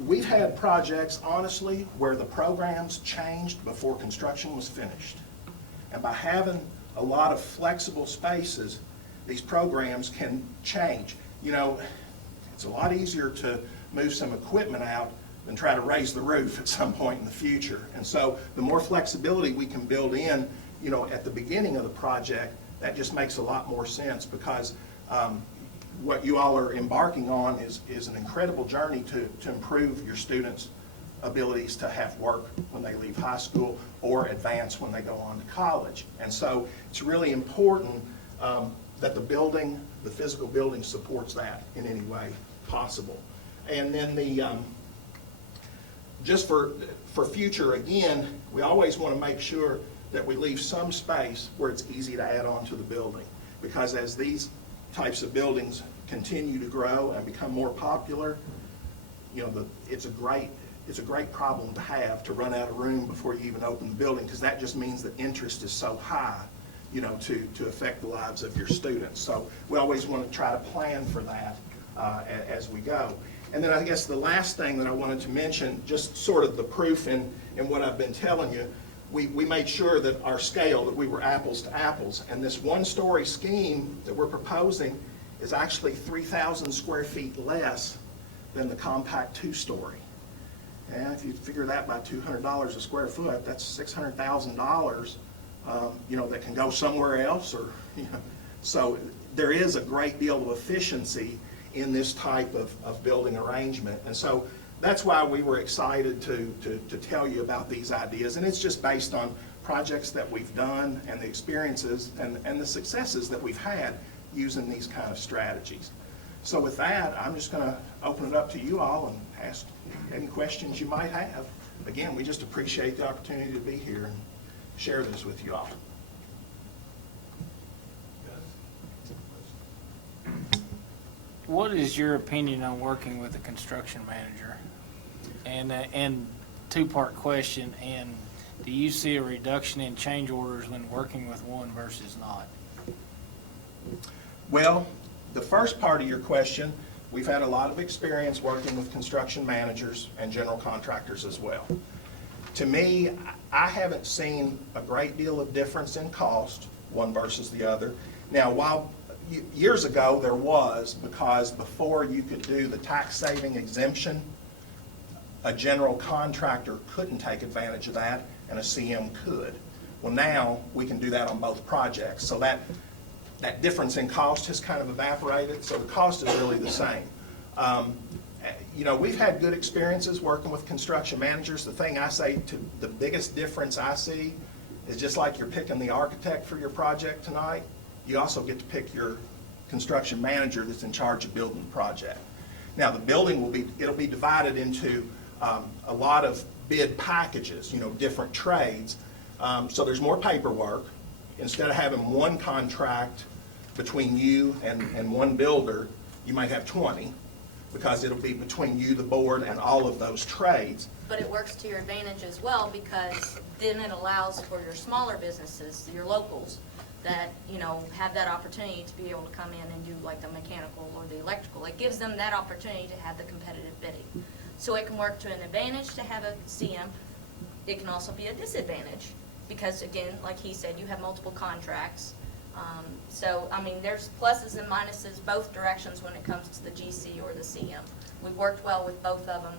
We've had projects, honestly, where the programs changed before construction was finished. And by having a lot of flexible spaces, these programs can change. It's a lot easier to move some equipment out than try to raise the roof at some point in the future. And so the more flexibility we can build in, at the beginning of the project, that just makes a lot more sense, because what you all are embarking on is an incredible journey to improve your students' abilities to have work when they leave high school or advance when they go on to college. And so it's really important that the physical building supports that in any way possible. And then just for future, again, we always want to make sure that we leave some space where it's easy to add on to the building, because as these types of buildings continue to grow and become more popular, it's a great problem to have, to run out of room before you even open the building, because that just means that interest is so high, to affect the lives of your students. So we always want to try to plan for that as we go. And then I guess the last thing that I wanted to mention, just sort of the proof in what I've been telling you, we made sure that our scale, that we were apples to apples. And this one-story scheme that we're proposing is actually 3,000 square feet less than the compact two-story. And if you figure that by $200 a square foot, that's $600,000, that can go somewhere else, or, So there is a great deal of efficiency in this type of building arrangement. And so that's why we were excited to tell you about these ideas. And it's just based on projects that we've done and the experiences and the successes that we've had using these kind of strategies. So with that, I'm just going to open it up to you all and ask any questions you might have. Again, we just appreciate the opportunity to be here and share this with you all. What is your opinion on working with a construction manager? And two-part question, and do you see a reduction in change orders when working with one versus not? Well, the first part of your question, we've had a lot of experience working with construction managers and general contractors as well. To me, I haven't seen a great deal of difference in cost, one versus the other. Now, while years ago there was, because before you could do the tax saving exemption, a general contractor couldn't take advantage of that and a CM could. Well, now we can do that on both projects. So that difference in cost has kind of evaporated, so the cost is really the same. We've had good experiences working with construction managers. The thing I say, the biggest difference I see is, just like you're picking the architect for your project tonight, you also get to pick your construction manager that's in charge of building the project. Now, the building it'll be divided into a lot of bid packages, different trades. So there's more paperwork. Instead of having one contract between you and one builder, you might have 20, because it'll be between you, the board, and all of those trades. But it works to your advantage as well, because then it allows for your smaller businesses, your locals, that, have that opportunity to be able to come in and do like the mechanical or the electrical. It gives them that opportunity to have the competitive bidding. So it can work to an advantage to have a CM. It can also be a disadvantage, because again, like he said, you have multiple contracts. There's pluses and minuses both directions when it comes to the GC or the CM. We've worked well with both of them,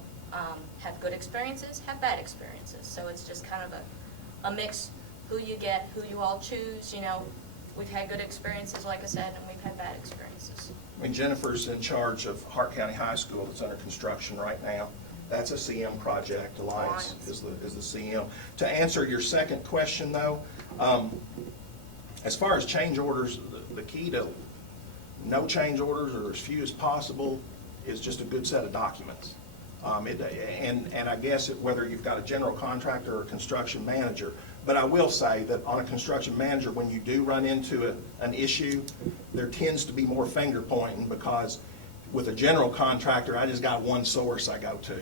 have good experiences, have bad experiences. So it's just kind of a mix, who you get, who you all choose. We've had good experiences, like I said, and we've had bad experiences. Jennifer's in charge of Hart County High School that's under construction right now. That's a CM project. Alliance is the CM. To answer your second question, though, as far as change orders, the key to no change orders, or as few as possible, is just a good set of documents. And I guess whether you've got a general contractor or a construction manager, but I will say that on a construction manager, when you do run into an issue, there tends to be more finger pointing, because with a general contractor, I just got one source I go to.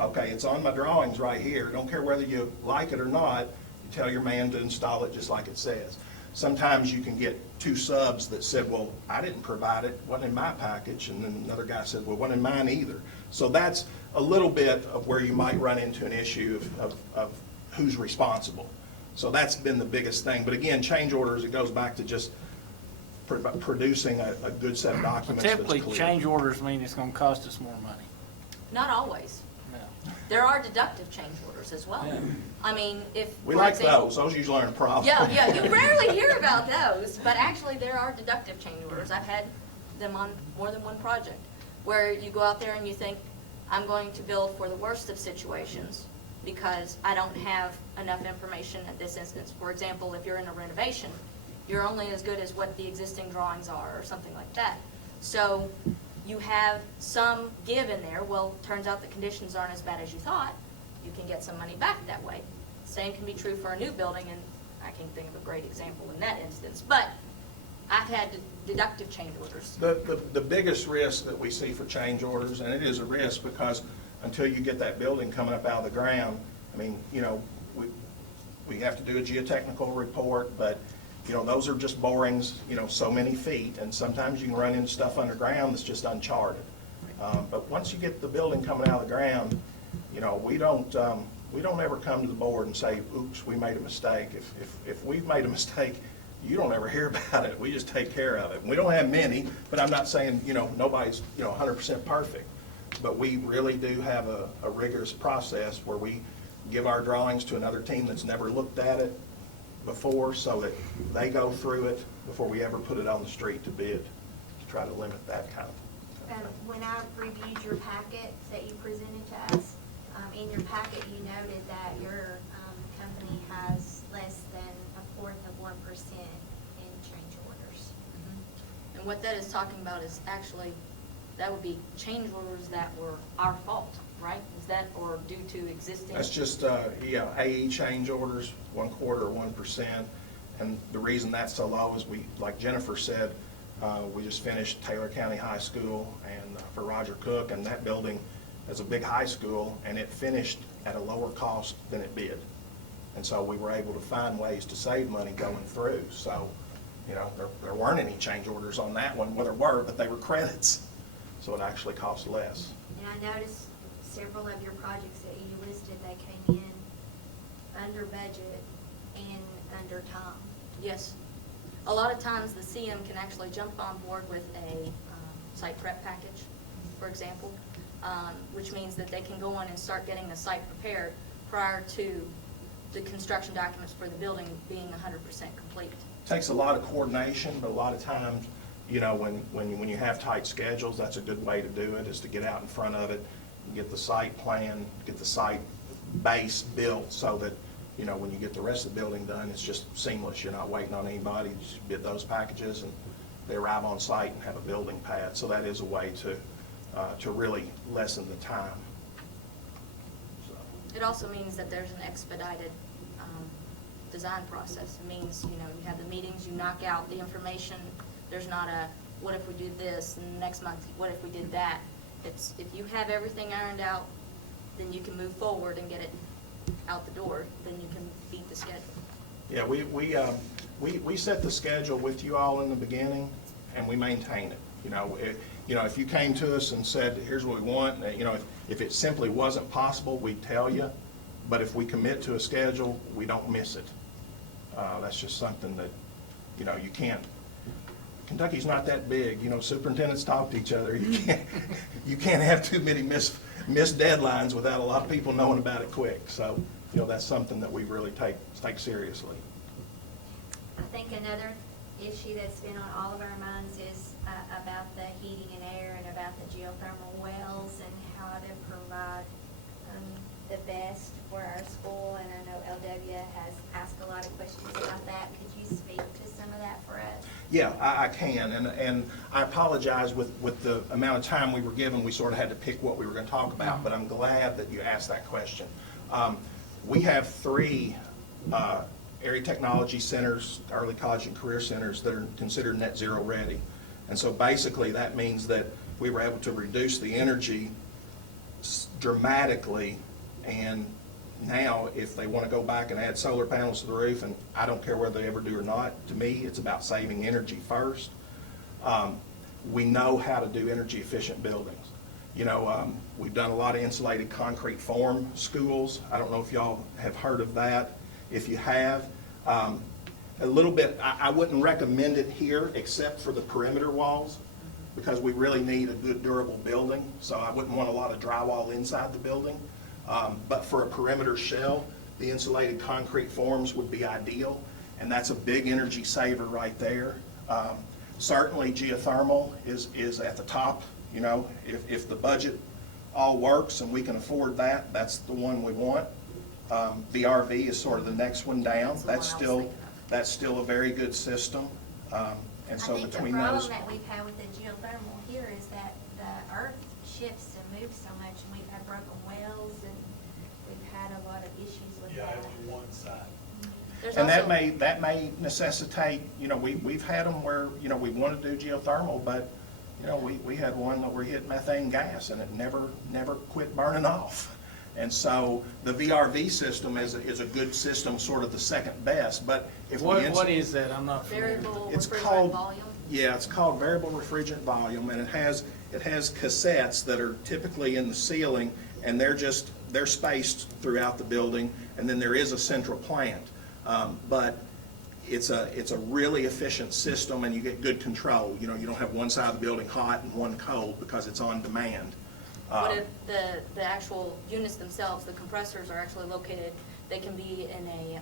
Okay, it's on my drawings right here. Don't care whether you like it or not. You tell your man to install it just like it says. Sometimes you can get two subs that said, well, I didn't provide it, wasn't in my package, and then another guy said, well, it wasn't in mine either. So that's a little bit of where you might run into an issue of who's responsible. So that's been the biggest thing. But again, change orders, it goes back to just producing a good set of documents that's Typically, clear. change orders mean it's gonna cost us more money. Not always. No. There are deductive change orders as well. Yeah. I mean, if, We for like example- those usually aren't a problem. Yeah, you rarely hear about those, but actually there are deductive change orders. I've had them on more than one project, where you go out there and you think, I'm going to bill for the worst of situations because I don't have enough information at this instance. For example, if you're in a renovation, you're only as good as what the existing drawings are or something like that. So you have some give in there. Well, turns out the conditions aren't as bad as you thought. You can get some money back that way. Same can be true for a new building, and I can't think of a great example in that instance. But I've had deductive change orders. The biggest risk that we see for change orders, and it is a risk because until you get that building coming up out of the ground, I mean, you know, we have to do a geotechnical report, but, you know, those are just borings, you know, so many feet, and sometimes you can run into stuff underground that's just uncharted. But once you get the building coming out of the ground, you know, we don't ever come to the board and say, oops, we made a mistake. If we've made a mistake, you don't ever hear about it. We just take care of it. We don't have many, but I'm not saying, you know, nobody's, you know, 100% perfect. But we really do have a rigorous process where we give our drawings to another team that's never looked at it before so that they go through it before we ever put it on the street to bid, to try to limit that kind of. When I reviewed your packet that you presented to us, in your packet you noted that your company has less than 1/4 of 1% in change orders. And what that is talking about is actually, that would be change orders that were our fault, right? Is that, or due to existing? That's just, yeah, AE change orders, 1/4 or 1%. And the reason that's so low is we, like Jennifer said, we just finished Taylor County High School and for Roger Cook, and that building is a big high school, and it finished at a lower cost than it bid. And so we were able to find ways to save money going through. So, you know, there weren't any change orders on that one. Well, there were, but they were credits. So it actually cost less. And I noticed several of your projects that you listed, they came in under budget and under time. Yes. A lot of times the CM can actually jump on board with a site prep package, for example, which means that they can go on and start getting the site prepared prior to the construction documents for the building being 100% complete. Takes a lot of coordination, but a lot of times, you know, when you have tight schedules, that's a good way to do it, is to get out in front of it, get the site plan, get the site base built so that, you know, when you get the rest of the building done, it's just seamless. You're not waiting on anybody. You just bid those packages and they arrive on site and have a building pad. So that is a way to really lessen the time. So. It also means that there's an expedited design process. It means, you know, you have the meetings, you knock out the information. There's not a, what if we did this, and next month, what if we did that? It's, if you have everything ironed out, then you can move forward and get it out the door, then you can beat the schedule. Yeah, we set the schedule with you all in the beginning, and we maintain it. You know, if you came to us and said, here's what we want, you know, if it simply wasn't possible, we'd tell you. But if we commit to a schedule, we don't miss it. That's just something that, you know, you can't. Kentucky's not that big. You know, superintendents talk to each other. You can't have too many missed deadlines without a lot of people knowing about it quick. So, you know, that's something that we really take seriously. I think another issue that's been on all of our minds is about the heating and air and about the geothermal wells and how to provide the best for our school. And I know LW has asked a lot of questions about that. Could you speak to some of that for us? Yeah, I can, and I apologize with the amount of time we were given, we sort of had to pick what we were going to talk about, but I'm glad that you asked that question. We have 3 area technology centers, early college and career centers that are considered net zero ready. And so basically that means that we were able to reduce the energy dramatically and Now, if they want to go back and add solar panels to the roof, and I don't care whether they ever do or not, to me, it's about saving energy first. We know how to do energy efficient buildings. You know, we've done a lot of insulated concrete form schools. I don't know if y'all have heard of that. If you have, a little bit, I wouldn't recommend it here except for the perimeter walls, because we really need a good durable building. So I wouldn't want a lot of drywall inside the building. But for a perimeter shell, the insulated concrete forms would be ideal, and that's a big energy saver right there. Certainly geothermal is at the top. You know, if the budget all works and we can afford that, that's the one we want. VRV is sort of the next one down. That's still a very good system. And so between I think those, the problem that we've had with the geothermal here is that the earth shifts and moves so much, and we've had broken wells, and we've had a lot of issues with Yeah, that. on one side. There's and also- that may necessitate, you know, we've had them where, you know, we want to do geothermal, but, you know, we had one that we hit methane gas and it never quit burning off. And so the VRV system is a good system, sort of the second best, but if we... What is that? I'm not familiar. Variable It's refrigerant called, volume. yeah, it's called variable refrigerant volume, and it has cassettes that are typically in the ceiling, and they're spaced throughout the building, and then there is a central plant. But it's a really efficient system, and you get good control. You know, you don't have one side of the building hot and one cold because it's on demand. What if the actual units themselves, the compressors are actually located, they can be in a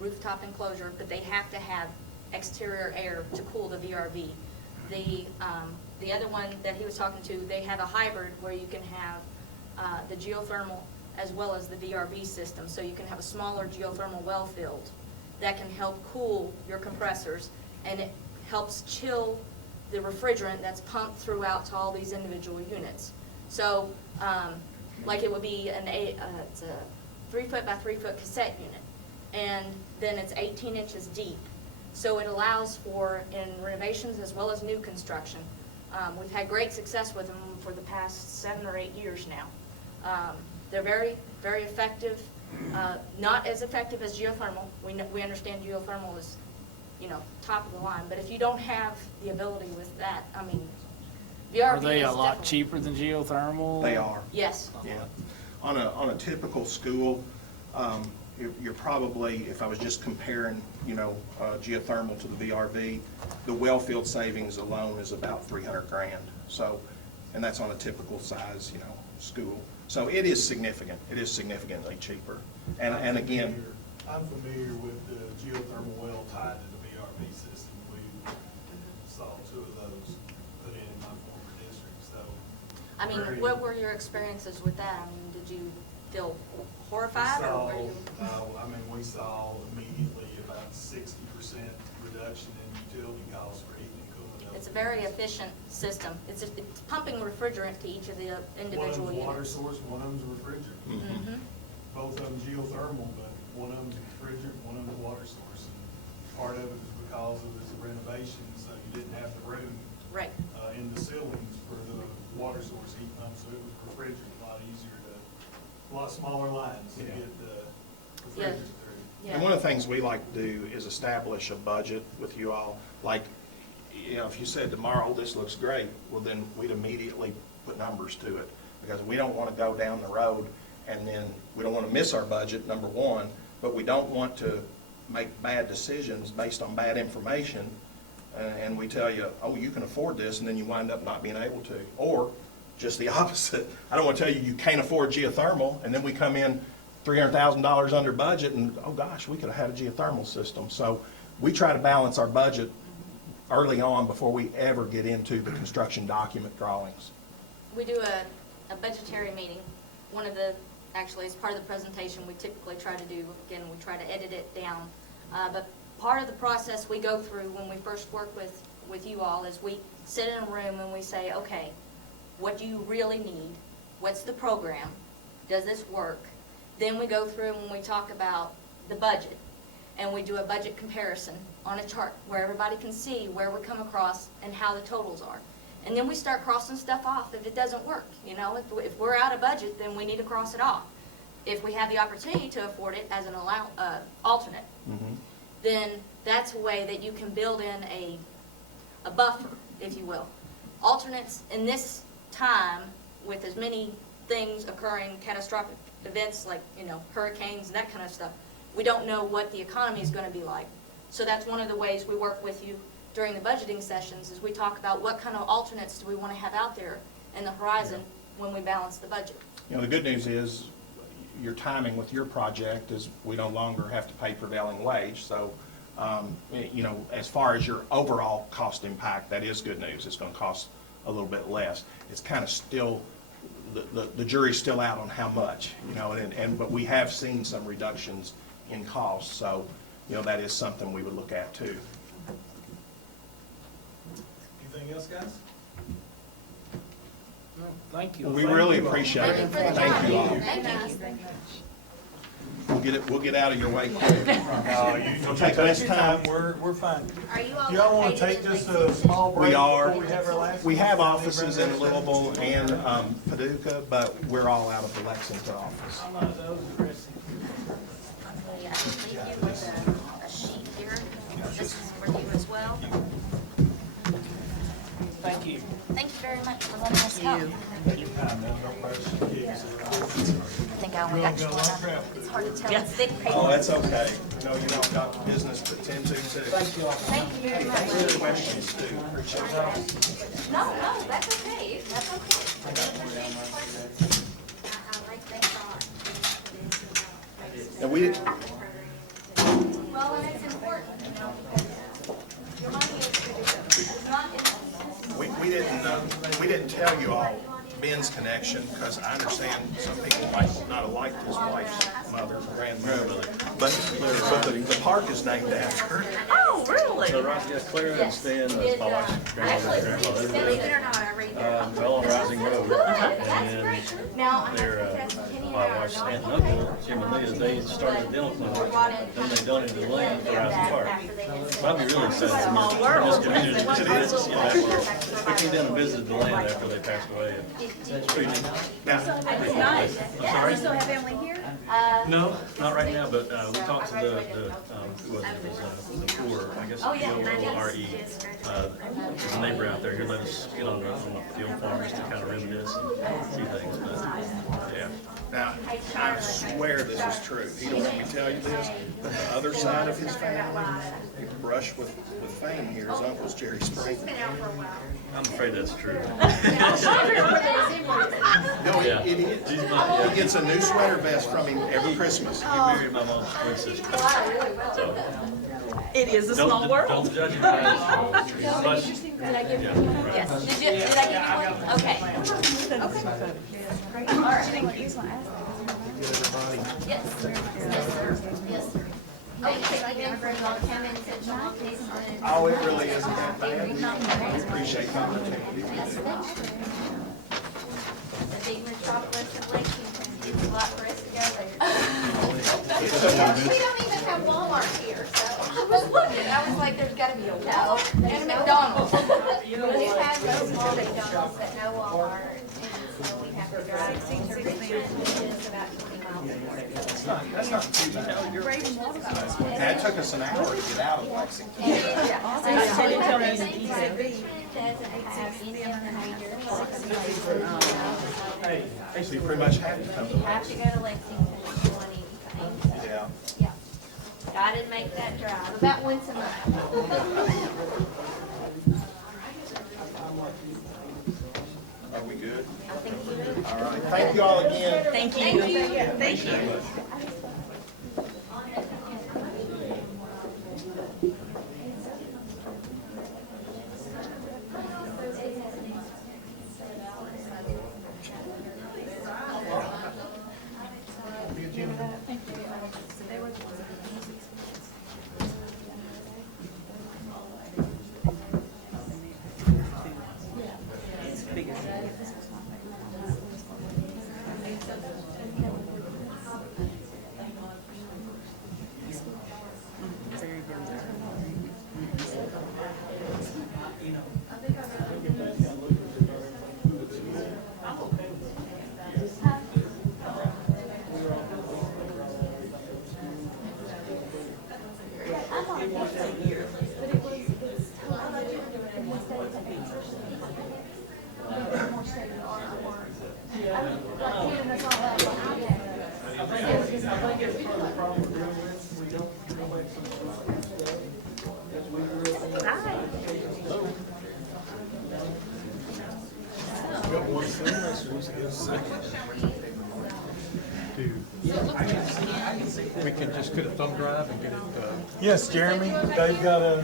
rooftop enclosure, but they have to have exterior air to cool the VRV. The other one that he was talking to, they have a hybrid where you can have the geothermal as well as the VRV system. So you can have a smaller geothermal well field that can help cool your compressors, and it helps chill the refrigerant that's pumped throughout to all these individual units. So, like it would be it's a 3-foot by 3-foot cassette unit, and then it's 18 inches deep. So it allows for, in renovations as well as new construction. We've had great success with them for the past 7 or 8 years now. They're very, very effective. Not as effective as geothermal. We understand geothermal is, you know, top of the line. But if you don't have the ability with that, I mean, VRV Are they a is lot definitely- cheaper than geothermal? They are. Yes. Yeah. On a typical school, you're probably, if I was just comparing, you know, geothermal to the VRV, the well field savings alone is about $300,000. So, and that's on a typical size, you know, school. So it is significant. It is significantly cheaper. And again, I'm familiar with the geothermal well tied to the VRV system. We saw 2 of those put in my former district, so. I mean, very- what were your experiences with that? I mean, did you feel horrified, We or saw, were you? we saw immediately about 60% reduction in utility costs for heating and cooling. It's a very efficient system. It's pumping refrigerant to each of the individual One of them's water units. source, one of them's refrigerant. Mhm. Both of them geothermal, but one of them's refrigerant, one of them's water source. And part of it is because of this renovation, so you didn't have the room Right. in the ceilings for the water source heat pump, so it was refrigerant, a lot easier a lot smaller lines to Yeah. get the Yeah. refrigerant through. and one of the things we like to do is establish a budget with you all. Like, you know, if you said tomorrow, this looks great, well, then we'd immediately put numbers to it. Because we don't want to go down the road and then we don't want to miss our budget, number one, but we don't want to make bad decisions based on bad information. And we tell you, oh, you can afford this, and then you wind up not being able to. Or just the opposite. I don't want to tell you you can't afford geothermal, and then we come in $300,000 under budget, and oh gosh, we could have had a geothermal system. So we try to balance our budget early on before we ever get into the construction document drawings. We do a budgetary meeting. Actually, as part of the presentation, we typically try to do, again, we try to edit it down. But part of the process we go through when we first work with you all is we sit in a room and we say, okay, what do you really need? What's the program? Does this work? Then we go through and we talk about the budget. And we do a budget comparison on a chart where everybody can see where we come across and how the totals are. And then we start crossing stuff off if it doesn't work. You know, if we're out of budget, then we need to cross it off. if we have the opportunity to afford it as an alternate, then that's a way that you can build in a buffer, if you will. Alternates in this time, with as many things occurring, catastrophic events like, hurricanes and that kind of stuff, we don't know what the economy is going to be like. So that's one of the ways we work with you during the budgeting sessions, is we talk about what kind of alternates do we want to have out there in the horizon when we balance the budget. The good news is your timing with your project is we no longer have to pay prevailing wage. So, as far as your overall cost impact, that is good news. It's going to cost a little bit less. It's kind of still, the jury's still out on how much, but we have seen some reductions in costs. So, that is something we would look at too. Anything else, guys? No, thank you. We really appreciate it. Thank you all. Thank you. We'll get out of your way quick. You'll take less time. We're fine. Are you all Y'all want to located take in just a small break We are. before we have our last? We have offices in Louisville and Paducah, but we're all out of the Lexington office. I'm not those pressing. I can leave you with a sheet here. This is for you as well. Thank you. Thank you very much for letting us help. I think I only got you one up. It's hard to tell. It's thick paper. Oh, that's okay. I've got business to attend to too. Thank you all. Thank you very much. Any questions too? Appreciate it. No, that's okay. That's okay. I like that thought. And we, Well, and it's important, because your money is not we didn't tell you all Ben's connection, because I understand some people might not have liked his wife's mother, grandmother, but the park is named after her. Oh, really? So, right, yeah, Clara and Stan, that's my wife's grandmother and grandfather. Believe it or not, I read that. Well, on Rising Road. That's And great. Now, I have their, to test Kenny and my I are wife's not aunt and uncle, Jim and Leah, they started a dental clinic, then they donated the land for Rising Park. So I'd be really excited. Small world. This community, it is, we came down and visited the land after they passed away. It's pretty neat. Now, It's nice. I'm sorry? You still have family here? No, not right now, but we talked to who was it, the poor, I guess, P-O-O-R-E. There's a neighbor out there who let us get on the field farms to kind of reminisce and see things, but, yeah. now, I swear this is true. He don't let me tell you this, but the other side of his family, brush with fame here, his uncle's Jerry Springer. I'm afraid that's true. No, Yeah. it is. He's not, He gets a new sweater vest from him every Christmas. He married my mom's twin sister. So, It is a small don't world. judge him by his much. Did I give you? Yeah, right. Yes. Did I give you one? Okay. All right. Yes. Yes, sir. Yes, sir. Okay, again, for y'all to come in and sit on this. Oh, it really isn't that bad. We appreciate the opportunity. The big metropolis of Lexington, it's a lot for us to go there. We don't even have Walmart here, so I was looking, I was like, there's gotta be a Walmart and a McDonald's. We have those small McDonald's, but no Walmart, and so we have to drive to Richmond, which is about 20 miles away. That's not too bad. That took us an hour to get out of Lexington. Richmond doesn't have any of the major places. So you pretty much have to come to You have to Lexington. go to Lexington if you want anything. Yeah. Yeah. Gotta make that drive, about once a month. Are we good? I think you do. All right. Thank you all again. Thank you. Thank you. We can just get a thumb drive and get it, Yes, Jeremy, they've got a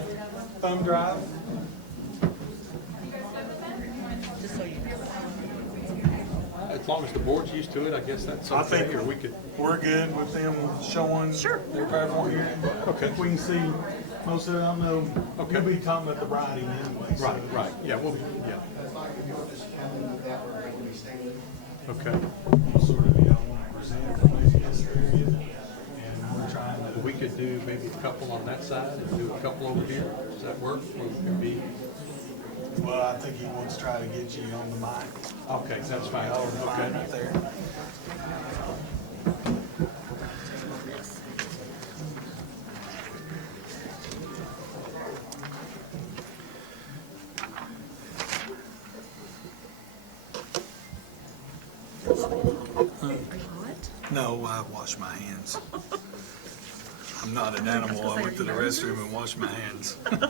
thumb drive. as long as the board's used to it, I guess that's I okay, think or we could. we're good with them showing. Sure. Their PowerPoint here. Okay. We can see most of it. I know Okay. you'll be talking about the writing anyway. so- Right, yeah, yeah. Okay. Sort of, you know, want to present information and we're trying to. We could do maybe a couple on that side and do a couple over here. Does that work? Or it can be, Well, I think he wants to try to get you on the mic. okay, that's fine. Y'all are fine Okay. right there. No, I wash my hands. I'm not an animal. I went to the restroom and washed my hands. I'm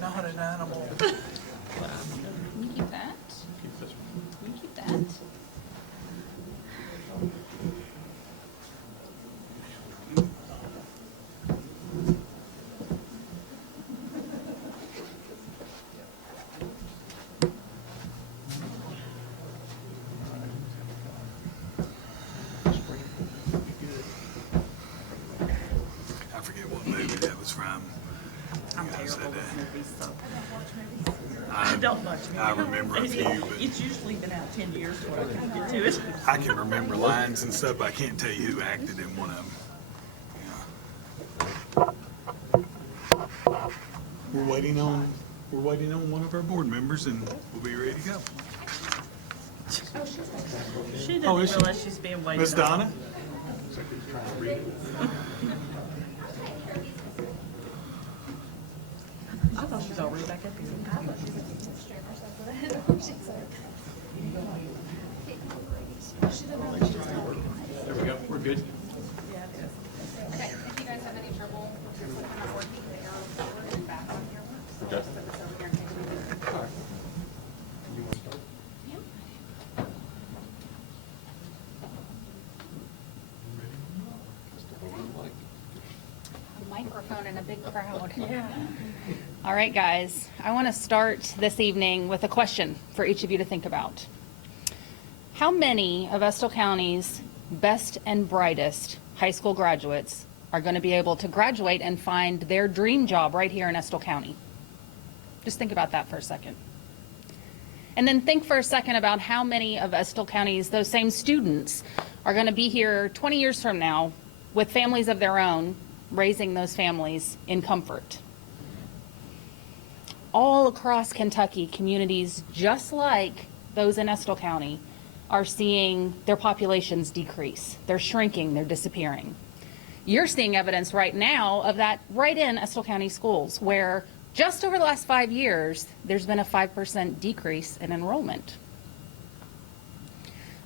not an animal. Can you keep that? Keep this one. Can you keep that? I forget what movie that was from. I'm You guys terrible said with that. movies, so. I Don't much. I remember a few, but It's usually been out 10 years before I can get to it. I can remember lines and stuff, but I can't tell you who acted in one of them. Yeah. We're waiting on one of our board members and we'll be ready to go. She Oh, doesn't is she? realize she's being waited on. Miss Donna? I thought she was already back up here. There we go, we're good. Okay, if you guys have any trouble with your clicker not working, the arrow forward and back on here works. Okay. So we are taking You want to start? Microphone in a big crowd. Yeah. All right, guys. I want to start this evening with a question for each of you to think about. How many of Estill County's best and brightest high school graduates are going to be able to graduate and find their dream job right here in Estill County? Just think about that for a second. And then think for a second about how many of Estill County's, those same students, are going to be here 20 years from now with families of their own, raising those families in comfort. All across Kentucky, communities just like those in Estill County are seeing their populations decrease. They're shrinking, they're disappearing. You're seeing evidence right now of that right in Estill County schools, where just over the last 5 years, there's been a 5% decrease in enrollment.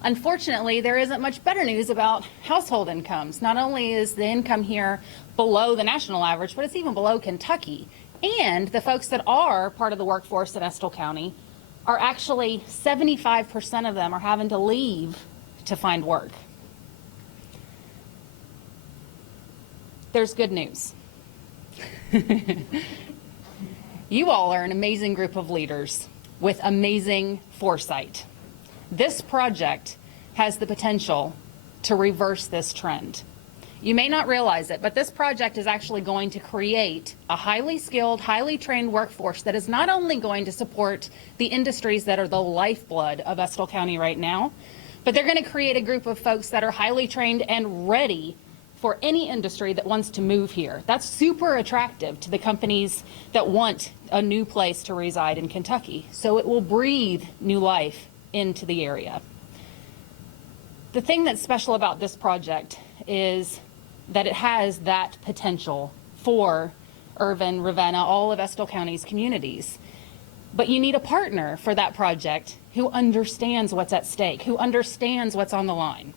Unfortunately, there isn't much better news about household incomes. Not only is the income here below the national average, but it's even below Kentucky. And the folks that are part of the workforce in Estill County are actually 75% of them are having to leave to find work. There's good news. You all are an amazing group of leaders with amazing foresight. This project has the potential to reverse this trend. You may not realize it, but this project is actually going to create a highly skilled, highly trained workforce that is not only going to support the industries that are the lifeblood of Estill County right now, but they're going to create a group of folks that are highly trained and ready for any industry that wants to move here. That's super attractive to the companies that want a new place to reside in Kentucky. So it will breathe new life into the area. The thing that's special about this project is that it has that potential for Irvin, Ravenna, all of Estill County's communities. But you need a partner for that project who understands what's at stake, who understands what's on the line.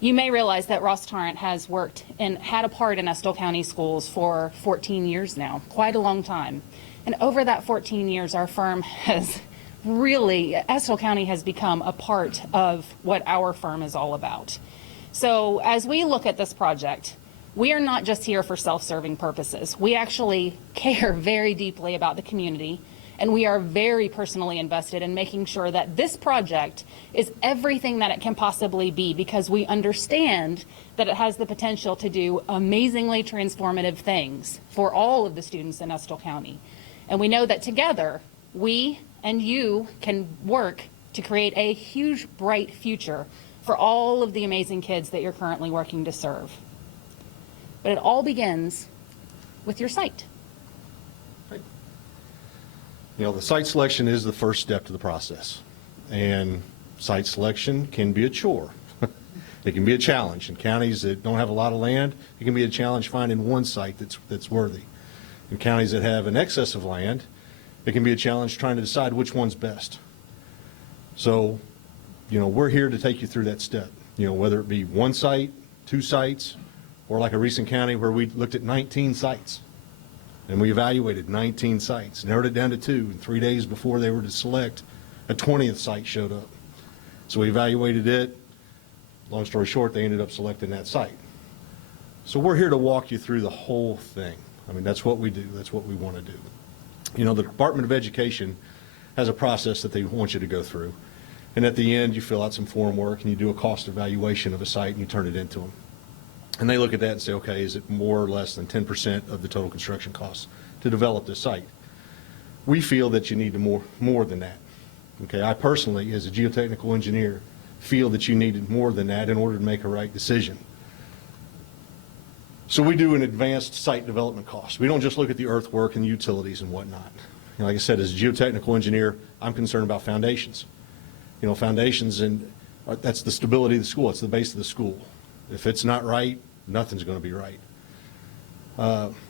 You may realize that Ross Tarrant has worked and had a part in Estill County schools for 14 years now, quite a long time. And over that 14 years, our firm has really, Estill County has become a part of what our firm is all about. So as we look at this project, we are not just here for self-serving purposes. We actually care very deeply about the community, and we are very personally invested in making sure that this project is everything that it can possibly be, because we understand that it has the potential to do amazingly transformative things for all of the students in Estill County. And we know that together, we and you can work to create a huge, bright future for all of the amazing kids that you're currently working to serve. But it all begins with your site. You know, the site selection is the first step to the process. And site selection can be a chore. It can be a challenge. In counties that don't have a lot of land, it can be a challenge finding one site that's worthy. In counties that have an excess of land, it can be a challenge trying to decide which one's best. So, you know, we're here to take you through that step. You know, whether it be one site, two sites, or like a recent county where we looked at 19 sites. And we evaluated 19 sites, narrowed it down to 2, and 3 days before they were to select, a 20th site showed up. So we evaluated it. Long story short, they ended up selecting that site. So we're here to walk you through the whole thing. I mean, that's what we do. That's what we want to do. You know, the Department of Education has a process that they want you to go through. And at the end, you fill out some form work and you do a cost evaluation of a site and you turn it into them. And they look at that and say, okay, is it more or less than 10% of the total construction costs to develop this site? We feel that you need more than that. Okay, I personally, as a geotechnical engineer, feel that you needed more than that in order to make a right decision. So we do an advanced site development cost. We don't just look at the earthwork and utilities and whatnot. You know, like I said, as a geotechnical engineer, I'm concerned about foundations. You know, foundations, and that's the stability of the school. It's the base of the school. If it's not right, nothing's going to be right.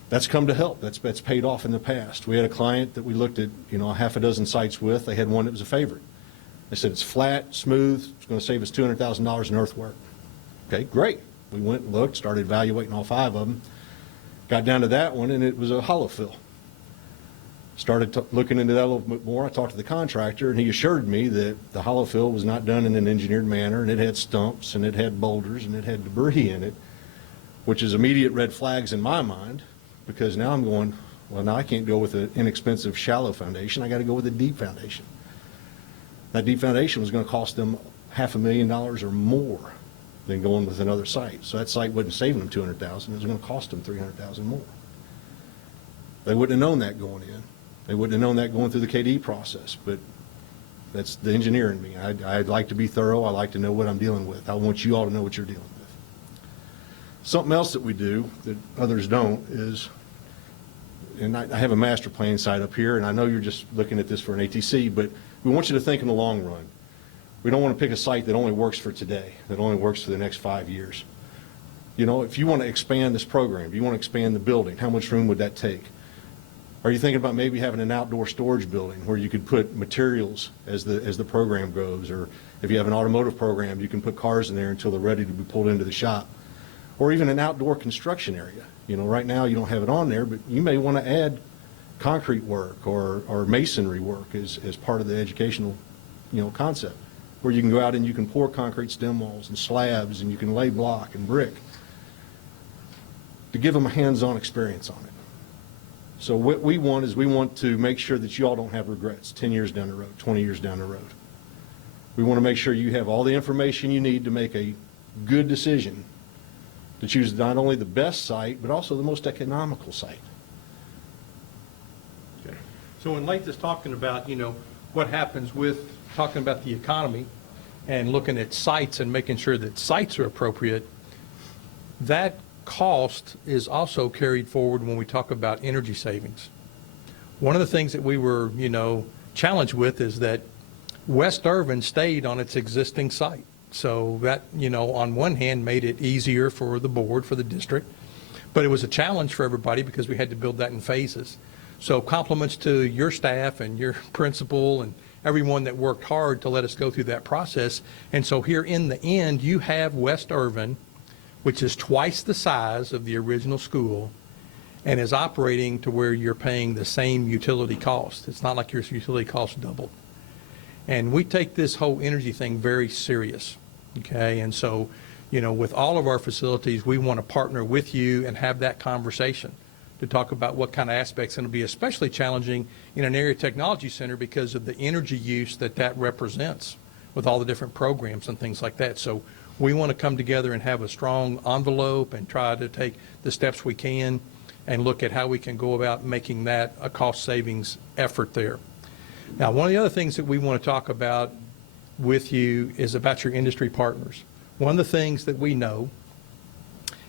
That's come to help. That's paid off in the past. We had a client that we looked at, you know, a half a dozen sites with. They had one that was a favorite. They said it's flat, smooth, it's going to save us $200,000 in earthwork. Okay, great. We went and looked, started evaluating all 5 of them. Got down to that one, and it was a hollow fill. Started looking into that a little bit more. I talked to the contractor, and he assured me that the hollow fill was not done in an engineered manner, and it had stumps, and it had boulders, and it had debris in it, which is immediate red flags in my mind, because now I'm going, well, now I can't go with an inexpensive shallow foundation. I got to go with a deep foundation. That deep foundation was going to cost them $500,000 or more than going with another site. So that site wasn't saving them $200,000. It was going to cost them $300,000 more. They wouldn't have known that going in. They wouldn't have known that going through the KD process, but that's the engineer in me. I'd like to be thorough. I like to know what I'm dealing with. I want you all to know what you're dealing with. Something else that we do that others don't is, and I have a master plan site up here, and I know you're just looking at this for an ATC, but we want you to think in the long run. We don't want to pick a site that only works for today, that only works for the next 5 years. You know, if you want to expand this program, if you want to expand the building, how much room would that take? Are you thinking about maybe having an outdoor storage building where you could put materials as the program goes? Or if you have an automotive program, you can put cars in there until they're ready to be pulled into the shop. Or even an outdoor construction area. You know, right now you don't have it on there, but you may want to add concrete work or masonry work as part of the educational, you know, concept, where you can go out and you can pour concrete stem walls and slabs and you can lay block and brick to give them a hands-on experience on it. So what we want is we want to make sure that you all don't have regrets 10 years down the road, 20 years down the road. We want to make sure you have all the information you need to make a good decision to choose not only the best site, but also the most economical site. Okay. So when Lath is talking about, you know, what happens with talking about the economy and looking at sites and making sure that sites are appropriate, that cost is also carried forward when we talk about energy savings. One of the things that we were, you know, challenged with is that West Irvin stayed on its existing site. So that, you know, on one hand made it easier for the board, for the district, but it was a challenge for everybody because we had to build that in phases. So compliments to your staff and your principal and everyone that worked hard to let us go through that process. And so here in the end, you have West Irvin, which is twice the size of the original school, and is operating to where you're paying the same utility cost. It's not like your utility cost doubled. And we take this whole energy thing very serious, okay? And so, you know, with all of our facilities, we want to partner with you and have that conversation to talk about what kind of aspects are going to be especially challenging in an area technology center because of the energy use that that represents with all the different programs and things like that. So we want to come together and have a strong envelope and try to take the steps we can and look at how we can go about making that a cost savings effort there. Now, one of the other things that we want to talk about with you is about your industry partners. One of the things that we know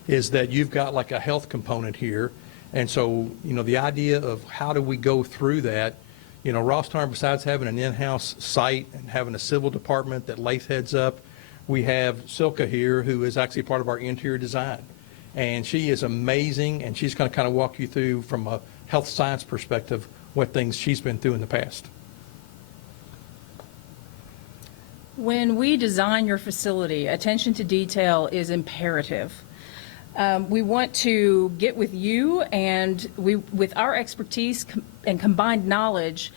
is that you've got like a health component here. And so, you know, the idea of how do we go through that, you know, Rosstar, besides having an in-house site and having a civil department that Lath heads up, we have Silka here, who is actually part of our interior design. And she is amazing, and she's going to kind of walk you through from a health science perspective what things she's been through in the past. When we design your facility, attention to detail is imperative. We want to get with you and with our expertise and combined knowledge,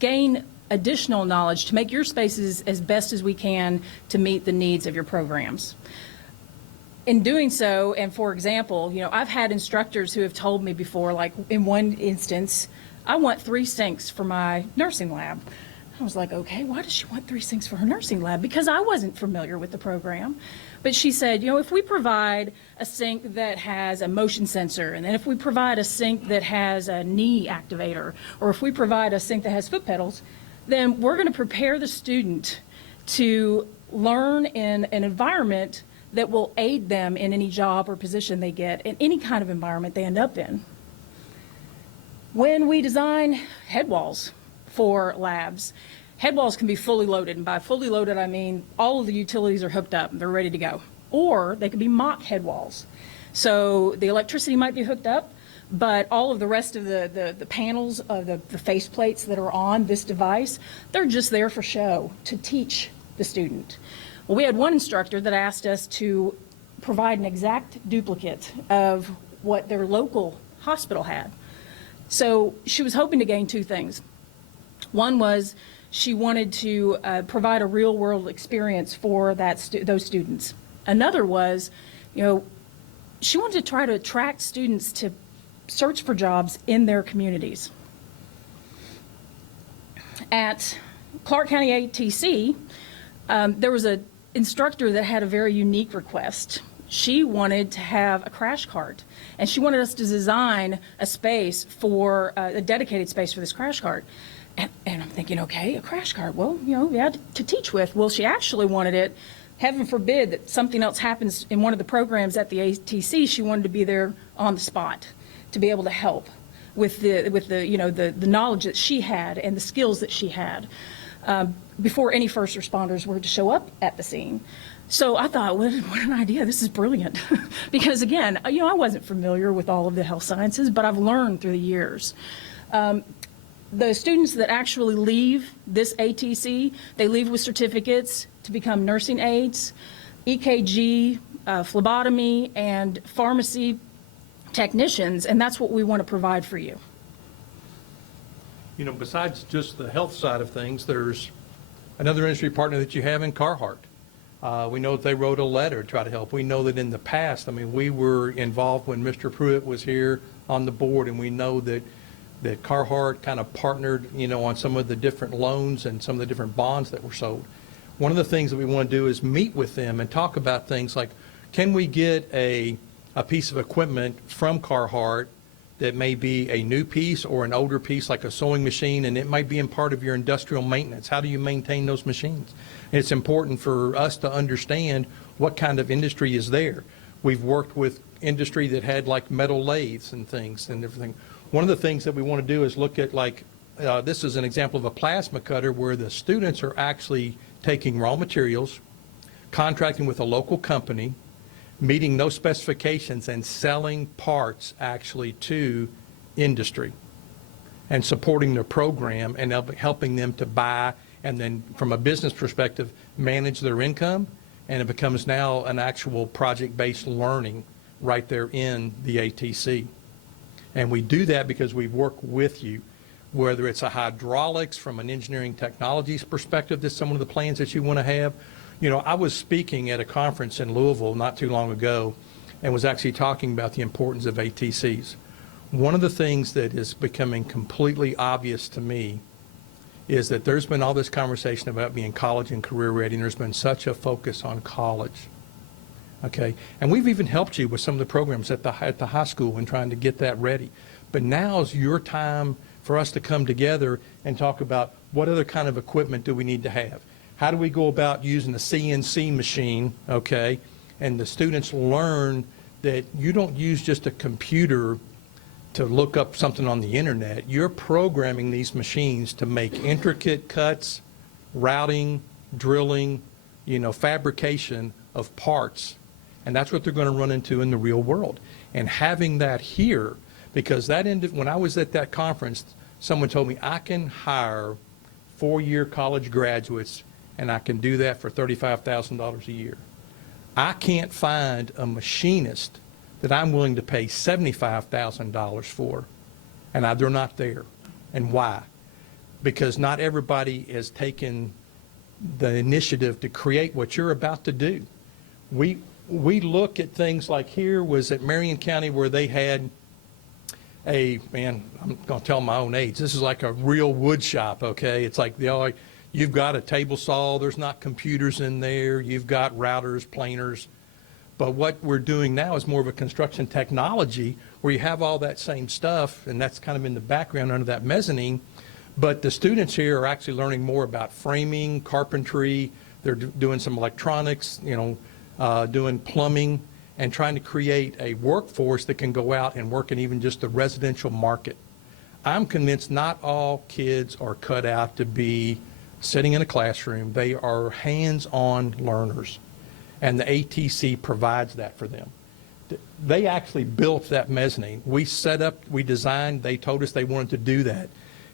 gain additional knowledge to make your spaces as best as we can to meet the needs of your programs. In doing so, and for example, you know, I've had instructors who have told me before, like in one instance, I want 3 sinks for my nursing lab. I was like, okay, why does she want 3 sinks for her nursing lab? Because I wasn't familiar with the program. But she said, you know, if we provide a sink that has a motion sensor, and then if we provide a sink that has a knee activator, or if we provide a sink that has foot pedals, then we're going to prepare the student to learn in an environment that will aid them in any job or position they get, in any kind of environment they end up in. When we design head walls for labs, head walls can be fully loaded, and by fully loaded I mean all of the utilities are hooked up and they're ready to go. Or they could be mock head walls. So the electricity might be hooked up, but all of the rest of the panels of the face plates that are on this device, they're just there for show, to teach the student. Well, we had one instructor that asked us to provide an exact duplicate of what their local hospital had. So she was hoping to gain 2 things. One was she wanted to provide a real-world experience for those students. Another was, you know, she wanted to try to attract students to search for jobs in their communities. At Clark County ATC, there was an instructor that had a very unique request. She wanted to have a crash cart, and she wanted us to design a space for a dedicated space for this crash cart. And I'm thinking, okay, a crash cart, well, you know, yeah, to teach with. Well, she actually wanted it, heaven forbid that something else happens in one of the programs at the ATC, she wanted to be there on the spot to be able to help with the you know, the knowledge that she had and the skills that she had before any first responders were to show up at the scene. So I thought, what an idea, this is brilliant. Because again, you know, I wasn't familiar with all of the health sciences, but I've learned through the years. The students that actually leave this ATC, they leave with certificates to become nursing aides, EKG, phlebotomy, and pharmacy technicians, and that's what we want to provide for you. You know, besides just the health side of things, there's another industry partner that you have in Carhartt. We know that they wrote a letter to try to help. We know that in the past, I mean, we were involved when Mr. Pruitt was here on the board, and we know that Carhartt kind of partnered, you know, on some of the different loans and some of the different bonds that were sold. One of the things that we want to do is meet with them and talk about things like, can we get a piece of equipment from Carhartt that may be a new piece or an older piece, like a sewing machine, and it might be in part of your industrial maintenance. How do you maintain those machines? And it's important for us to understand what kind of industry is there. We've worked with industry that had like metal lathes and things and everything. One of the things that we want to do is look at, like, this is an example of a plasma cutter where the students are actually taking raw materials, contracting with a local company, meeting those specifications, and selling parts actually to industry and supporting their program and helping them to buy, and then from a business perspective, manage their income, and it becomes now an actual project-based learning right there in the ATC. And we do that because we work with you, whether it's a hydraulics from an engineering technologies perspective, that's some of the plans that you want to have. You know, I was speaking at a conference in Louisville not too long ago and was actually talking about the importance of ATCs. One of the things that is becoming completely obvious to me is that there's been all this conversation about being college and career ready, and there's been such a focus on college. Okay, and we've even helped you with some of the programs at the high school and trying to get that ready. But now's your time for us to come together and talk about what other kind of equipment do we need to have. How do we go about using a CNC machine, okay? And the students learn that you don't use just a computer to look up something on the internet. You're programming these machines to make intricate cuts, routing, drilling, you know, fabrication of parts. And that's what they're going to run into in the real world. And having that here, because that ended, when I was at that conference, someone told me I can hire 4-year college graduates and I can do that for $35,000 a year. I can't find a machinist that I'm willing to pay $75,000 for, and they're not there. And why? Because not everybody has taken the initiative to create what you're about to do. We look at things like here was at Marion County where they had I'm going to tell my own age. This is like a real wood shop, okay? It's like you've got a table saw, there's not computers in there, you've got routers, planers. But what we're doing now is more of a construction technology where you have all that same stuff, and that's kind of in the background under that mezzanine. But the students here are actually learning more about framing, carpentry. They're doing some electronics, you know, doing plumbing, and trying to create a workforce that can go out and work in even just the residential market. I'm convinced not all kids are cut out to be sitting in a classroom. They are hands-on learners, and the ATC provides that for them. They actually built that mezzanine. We set up, we designed, they told us they wanted to do that.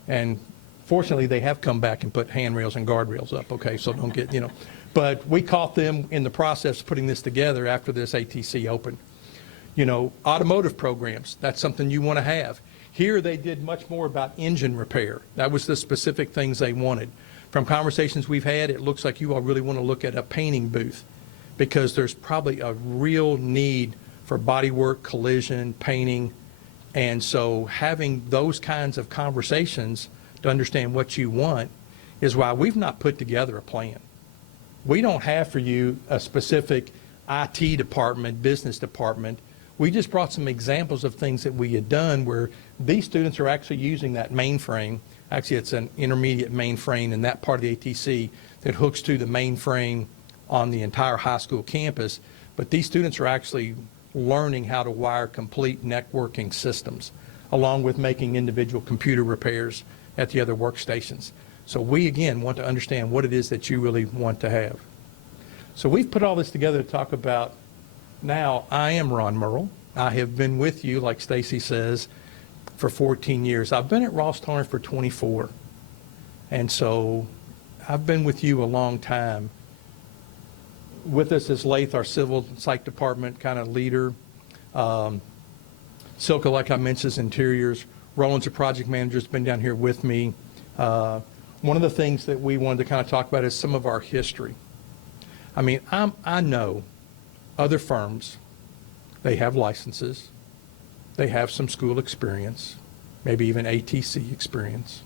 And fortunately, they have come back and put handrails and guardrails up, okay, so don't get, you know. But we caught them in the process of putting this together after this ATC opened. You know, automotive programs, that's something you want to have. Here they did much more about engine repair. That was the specific things they wanted. From conversations we've had, it looks like you all really want to look at a painting booth because there's probably a real need for bodywork, collision, painting. And so having those kinds of conversations to understand what you want is why we've not put together a plan. We don't have for you a specific IT department, business department. We just brought some examples of things that we had done where these students are actually using that mainframe. Actually, it's an intermediate mainframe in that part of the ATC that hooks to the mainframe on the entire high school campus. But these students are actually learning how to wire complete networking systems, along with making individual computer repairs at the other workstations. So we, again, want to understand what it is that you really want to have. So we've put all this together to talk about, now, I am Ron Merle. I have been with you, like Stacy says, for 14 years. I've been at Ross Tarn for 24. And so I've been with you a long time. With us is Lath, our civil site department kind of leader. Silka, like I mentioned, is interiors. Roland's a project manager, has been down here with me. One of the things that we wanted to kind of talk about is some of our history. I mean, I know other firms, they have licenses, they have some school experience, maybe even ATC experience.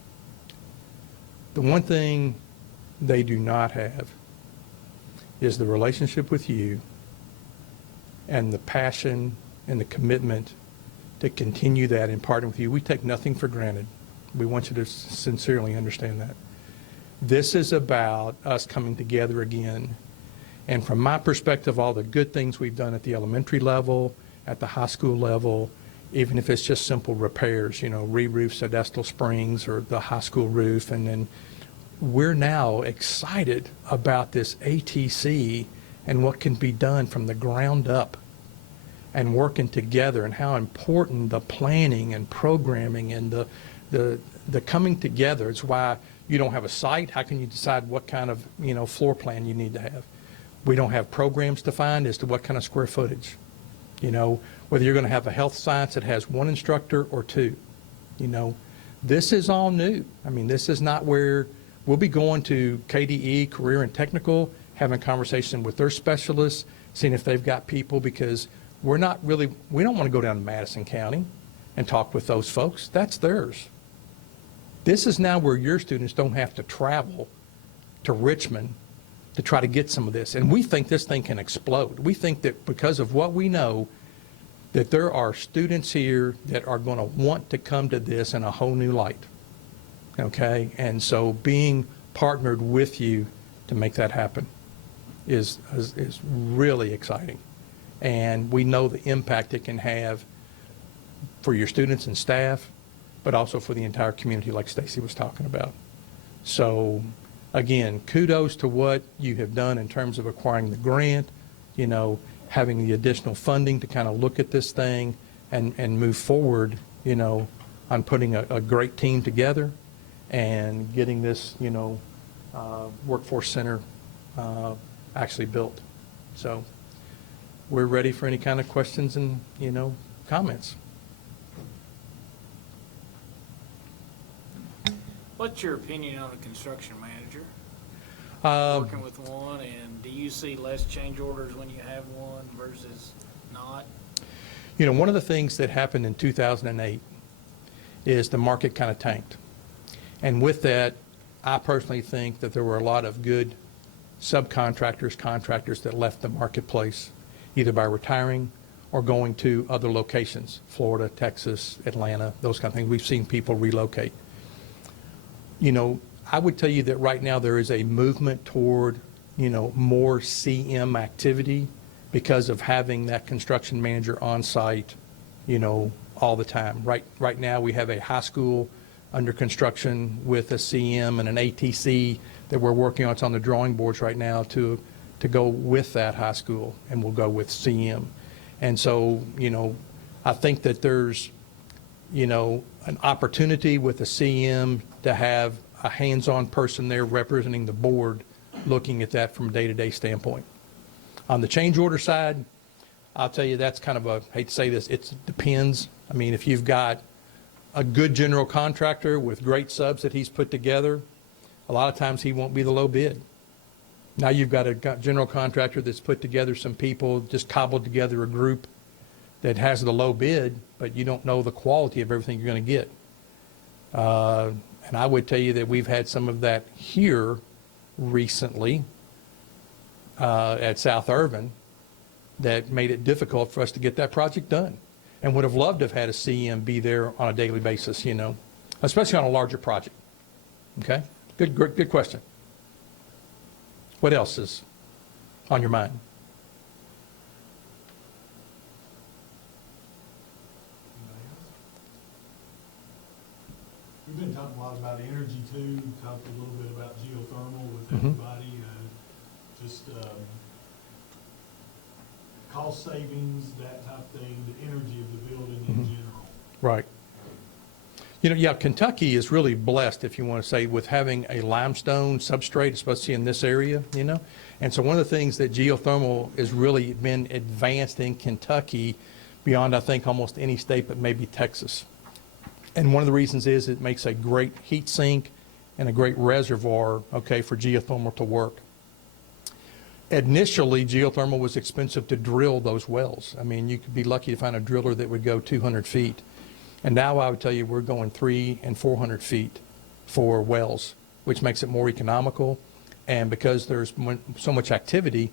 The one thing they do not have is the relationship with you and the passion and the commitment to continue that and partner with you. We take nothing for granted. We want you to sincerely understand that. This is about us coming together again. And from my perspective, all the good things we've done at the elementary level, at the high school level, even if it's just simple repairs, you know, re-roofs at Estill Springs or the high school roof. And then we're now excited about this ATC and what can be done from the ground up and working together, and how important the planning and programming and the coming together. It's why you don't have a site. How can you decide what kind of, you know, floor plan you need to have? We don't have programs defined as to what kind of square footage. You know, whether you're going to have a health science that has one instructor or two, you know, this is all new. I mean, this is not where we'll be going to KDE, Career and Technical, having a conversation with their specialists, seeing if they've got people, because we don't want to go down to Madison County and talk with those folks. That's theirs. This is now where your students don't have to travel to Richmond to try to get some of this. And we think this thing can explode. We think that because of what we know, that there are students here that are going to want to come to this in a whole new light. Okay? And so being partnered with you to make that happen is really exciting. And we know the impact it can have for your students and staff, but also for the entire community, like Stacy was talking about. So again, kudos to what you have done in terms of acquiring the grant, you know, having the additional funding to kind of look at this thing and move forward, you know, on putting a great team together and getting this, you know, workforce center actually built. So we're ready for any kind of questions and, you know, comments. What's your opinion on a construction manager? Working with one, and do you see less change orders when you have one versus not? You know, one of the things that happened in 2008 is the market kind of tanked. And with that, I personally think that there were a lot of good subcontractors, contractors that left the marketplace, either by retiring or going to other locations, Florida, Texas, Atlanta, those kind of things. We've seen people relocate. You know, I would tell you that right now there is a movement toward, you know, more CM activity because of having that construction manager on site, you know, all the time. Right now we have a high school under construction with a CM and an ATC that we're working on. It's on the drawing boards right now to go with that high school, and we'll go with CM. And so, you know, I think that there's, you know, an opportunity with a CM to have a hands-on person there representing the board, looking at that from a day-to-day standpoint. On the change order side, I'll tell you that's kind of a, I hate to say this, it depends. I mean, if you've got a good general contractor with great subs that he's put together, a lot of times he won't be the low bid. Now you've got a general contractor that's put together some people, just cobbled together a group that has the low bid, but you don't know the quality of everything you're going to get. And I would tell you that we've had some of that here recently at South Irvin that made it difficult for us to get that project done, and would have loved to have had a CM be there on a daily basis, you know, especially on a larger project. Okay? Good question. What else is on your mind? We've been talking a lot about energy too, talked a little bit about geothermal with everybody, just cost savings, that type of thing, the energy of the building in general. Right. You know, yeah, Kentucky is really blessed, if you want to say, with having a limestone substrate, especially in this area, you know. And so one of the things that geothermal has really been advanced in Kentucky beyond, I think, almost any state but maybe Texas. And one of the reasons is it makes a great heat sink and a great reservoir, okay, for geothermal to work. Initially, geothermal was expensive to drill those wells. I mean, you could be lucky to find a driller that would go 200 feet. And now I would tell you we're going 300 and 400 feet for wells, which makes it more economical. And because there's so much activity,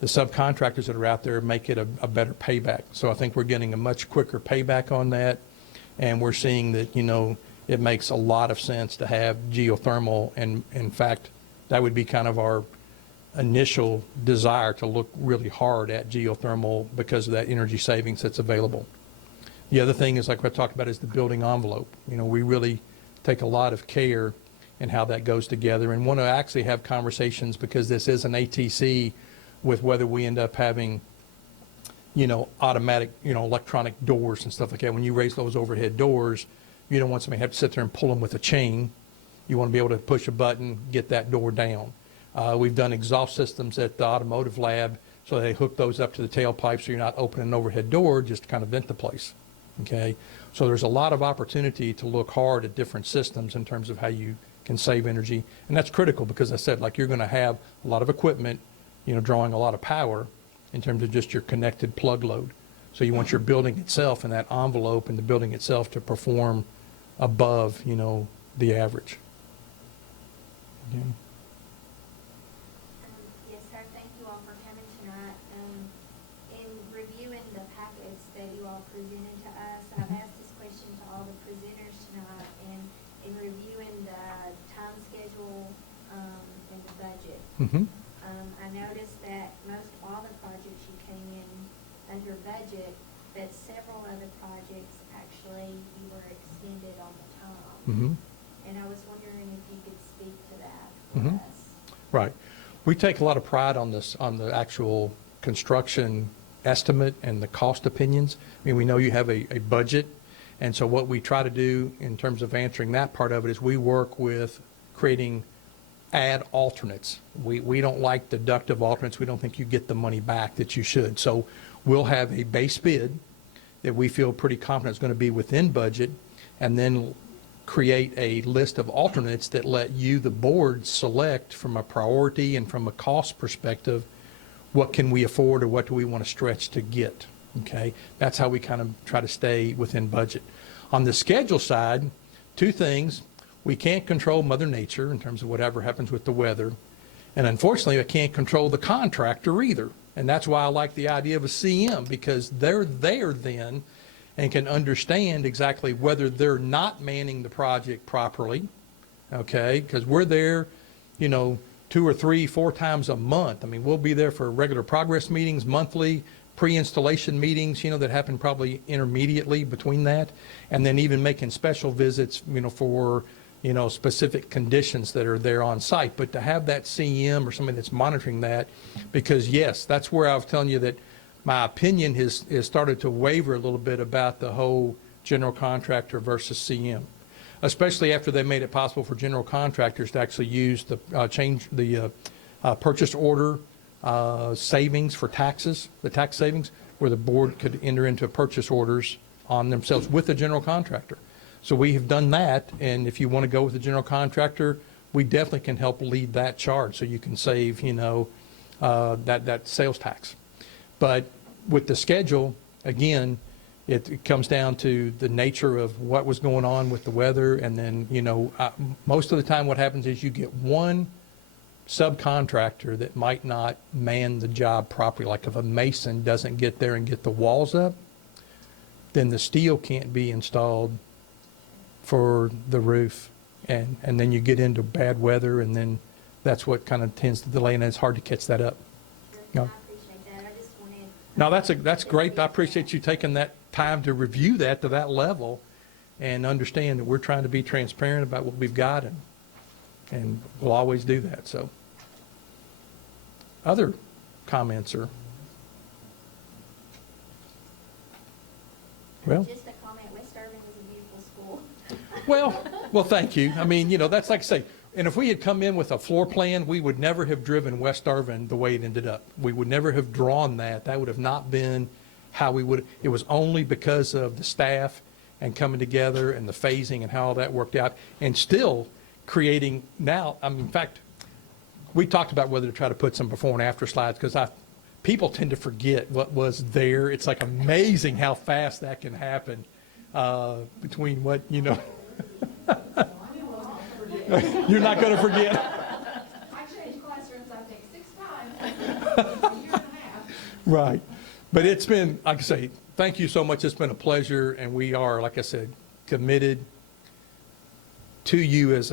the subcontractors that are out there make it a better payback. So I think we're getting a much quicker payback on that. And we're seeing that, you know, it makes a lot of sense to have geothermal. And in fact, that would be kind of our initial desire, to look really hard at geothermal because of that energy savings that's available. The other thing is, like what I talked about, is the building envelope. You know, we really take a lot of care in how that goes together, and want to actually have conversations, because this is an ATC, with whether we end up having, you know, automatic, you know, electronic doors and stuff like that. When you raise those overhead doors, you don't want somebody to have to sit there and pull them with a chain. You want to be able to push a button, get that door down. We've done exhaust systems at the automotive lab, So they hook those up to the tailpipe so you're not opening an overhead door just to kind of vent the place, okay? So there's a lot of opportunity to look hard at different systems in terms of how you can save energy. And that's critical because I said, like, you're going to have a lot of equipment, you know, drawing a lot of power in terms of just your connected plug load. So you want your building itself and that envelope and the building itself to perform above, you know, the average. Okay. Yes, sir, thank you all for coming tonight. In reviewing the packets that you all presented to us, I've asked this question to all the presenters tonight, and in reviewing the time schedule and the budget, I noticed that most all the projects you came in under budget, but several other projects, actually, you were extended on the time. And I was wondering if you could speak to that for us. Right. We take a lot of pride on this, on the actual construction estimate and the cost opinions. I mean, we know you have a budget, and so what we try to do in terms of answering that part of it is we work with creating add alternates. We don't like deductive alternates. We don't think you get the money back that you should. So we'll have a base bid that we feel pretty confident is going to be within budget, and then create a list of alternates that let you, the board, select from a priority and from a cost perspective, what can we afford or what do we want to stretch to get, okay? That's how we kind of try to stay within budget. On the schedule side, two things. We can't control Mother Nature in terms of whatever happens with the weather, and unfortunately, I can't control the contractor either. And that's why I like the idea of a CM, because they're there then and can understand exactly whether they're not manning the project properly, okay? Because we're there, you know, 2 or 3, 4 times a month. I mean, we'll be there for regular progress meetings, monthly, pre-installation meetings, you know, that happen probably intermediately between that, and then even making special visits, you know, for, you know, specific conditions that are there on site. But to have that CM or somebody that's monitoring that, because yes, that's where I was telling you that my opinion has started to waver a little bit about the whole general contractor versus CM, especially after they made it possible for general contractors to actually use the change the purchase order savings for taxes, the tax savings, where the board could enter into purchase orders on themselves with the general contractor. So we have done that, and if you want to go with the general contractor, we definitely can help lead that charge so you can save, you know, that sales tax. But with the schedule, again, it comes down to the nature of what was going on with the weather, and then, you know, most of the time what happens is you get one subcontractor that might not man the job properly. Like if a mason doesn't get there and get the walls up, then the steel can't be installed for the roof, and then you get into bad weather, and then that's what kind of tends to delay, and it's hard to catch that up. No. I appreciate that. I just wanted. No, that's great. I appreciate you taking that time to review that to that level and understand that we're trying to be transparent about what we've got, and we'll always do that. So other comments or? Well. Just a comment, West Irving is a beautiful school. Well, thank you. I mean, you know, that's like I say, and if we had come in with a floor plan, we would never have driven West Irving the way it ended up. We would never have drawn that. That would have not been how we would. It was only because of the staff and coming together and the phasing and how all that worked out, and still creating now. I mean, in fact, we talked about whether to try to put some before and after slides, because people tend to forget what was there. It's like amazing how fast that can happen between what, you know. You're not going to forget. I changed classrooms, I think, 6 times in a year and a half. Right. But it's been, like I say, thank you so much. It's been a pleasure, and we are, like I said, committed to you as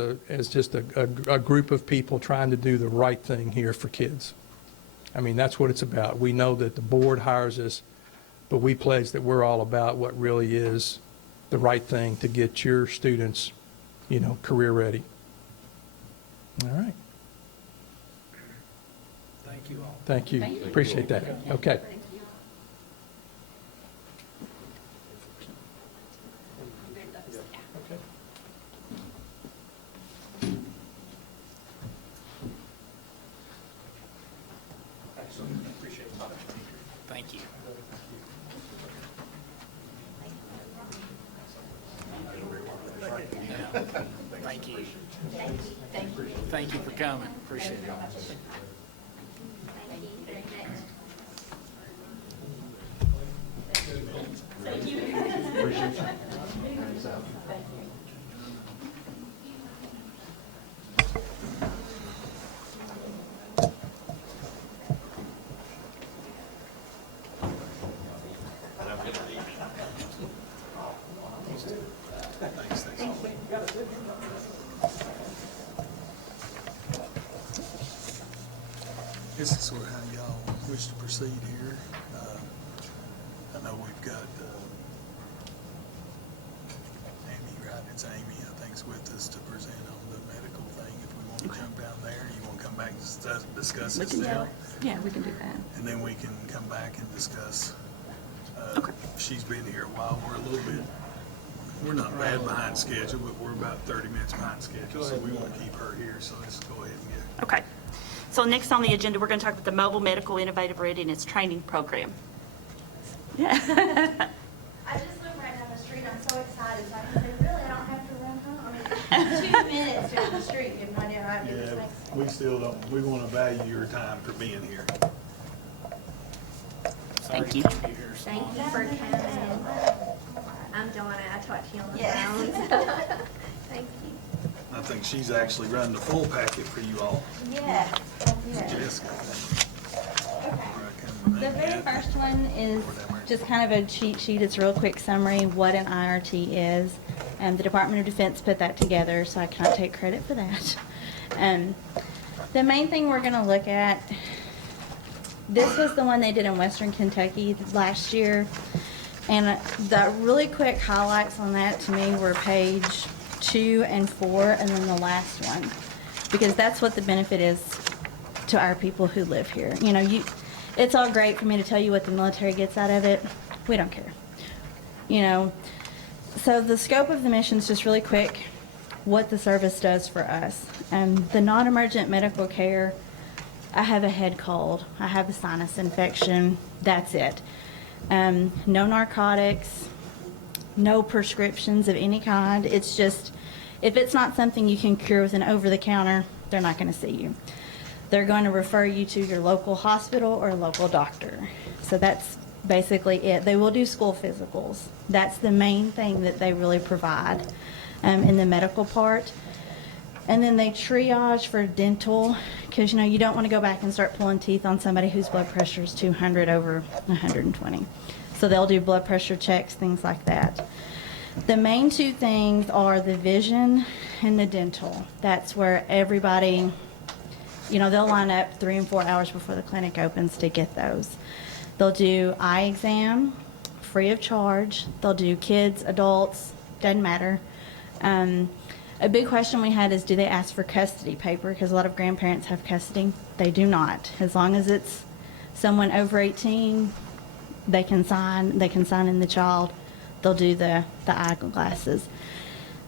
just a group of people trying to do the right thing here for kids. I mean, that's what it's about. We know that the board hires us, but we pledge that we're all about what really is the right thing to get your students, you know, career ready. All right. Thank you all. Thank you. Appreciate that. Okay. Excellent. Appreciate it. Thank you. Yeah. Thank you. Thank you for coming. Appreciate it. Thank you very much. This is sort of how y'all wish to proceed here. I know we've got Amy, right? It's Amy, I think, is with us to present on the medical thing. If we want to jump down there, you want to come back and discuss this now? Yeah, we can do that. And then we can come back and discuss. She's been here a while. We're a little bit, we're not bad behind schedule, but we're about 30 minutes behind schedule, so we want to keep her here, so let's go ahead and get. Okay. So next on the agenda, we're going to talk about the Mobile Medical Innovative Readiness Training Program. Yeah. I just live right down the street. I'm so excited. So I can say, really, I don't have to run home. I mean, 2 minutes down the street if I never have to do this Yeah, next. we still don't, we want to value your time for being here. Thank you. Thank you for coming. I'm Donna. I talked to you on the phone. Thank you. I think she's actually run the full packet for you all. Yeah. Jessica. The very first one is just kind of a cheat sheet. It's a real quick summary of what an IRT is. The Department of Defense put that together, so I cannot take credit for that. The main thing we're going to look at, this was the one they did in Western Kentucky last year. And the really quick highlights on that to me were page 2 and 4, and then the last one, because that's what the benefit is to our people who live here. You know, it's all great for me to tell you what the military gets out of it. We don't care. You know, so the scope of the mission is just really quick, what the service does for us. The non-emergent medical care, I have a head cold, I have a sinus infection, that's it. No narcotics, no prescriptions of any kind. It's just, if it's not something you can cure with an over-the-counter, they're not going to see you. They're going to refer you to your local hospital or local doctor. So that's basically it. They will do school physicals. That's the main thing that they really provide in the medical part. And then they triage for dental, because you know you don't want to go back and start pulling teeth on somebody whose blood pressure is 200 over 120. So they'll do blood pressure checks, things like that. The main two things are the vision and the dental. That's where everybody, you know, they'll line up 3 and 4 hours before the clinic opens to get those. They'll do eye exam, free of charge. They'll do kids, adults, doesn't matter. A big question we had is, do they ask for custody paper? Because a lot of grandparents have custody. They do not. As long as it's someone over 18, they can sign in the child. They'll do the eyeglasses.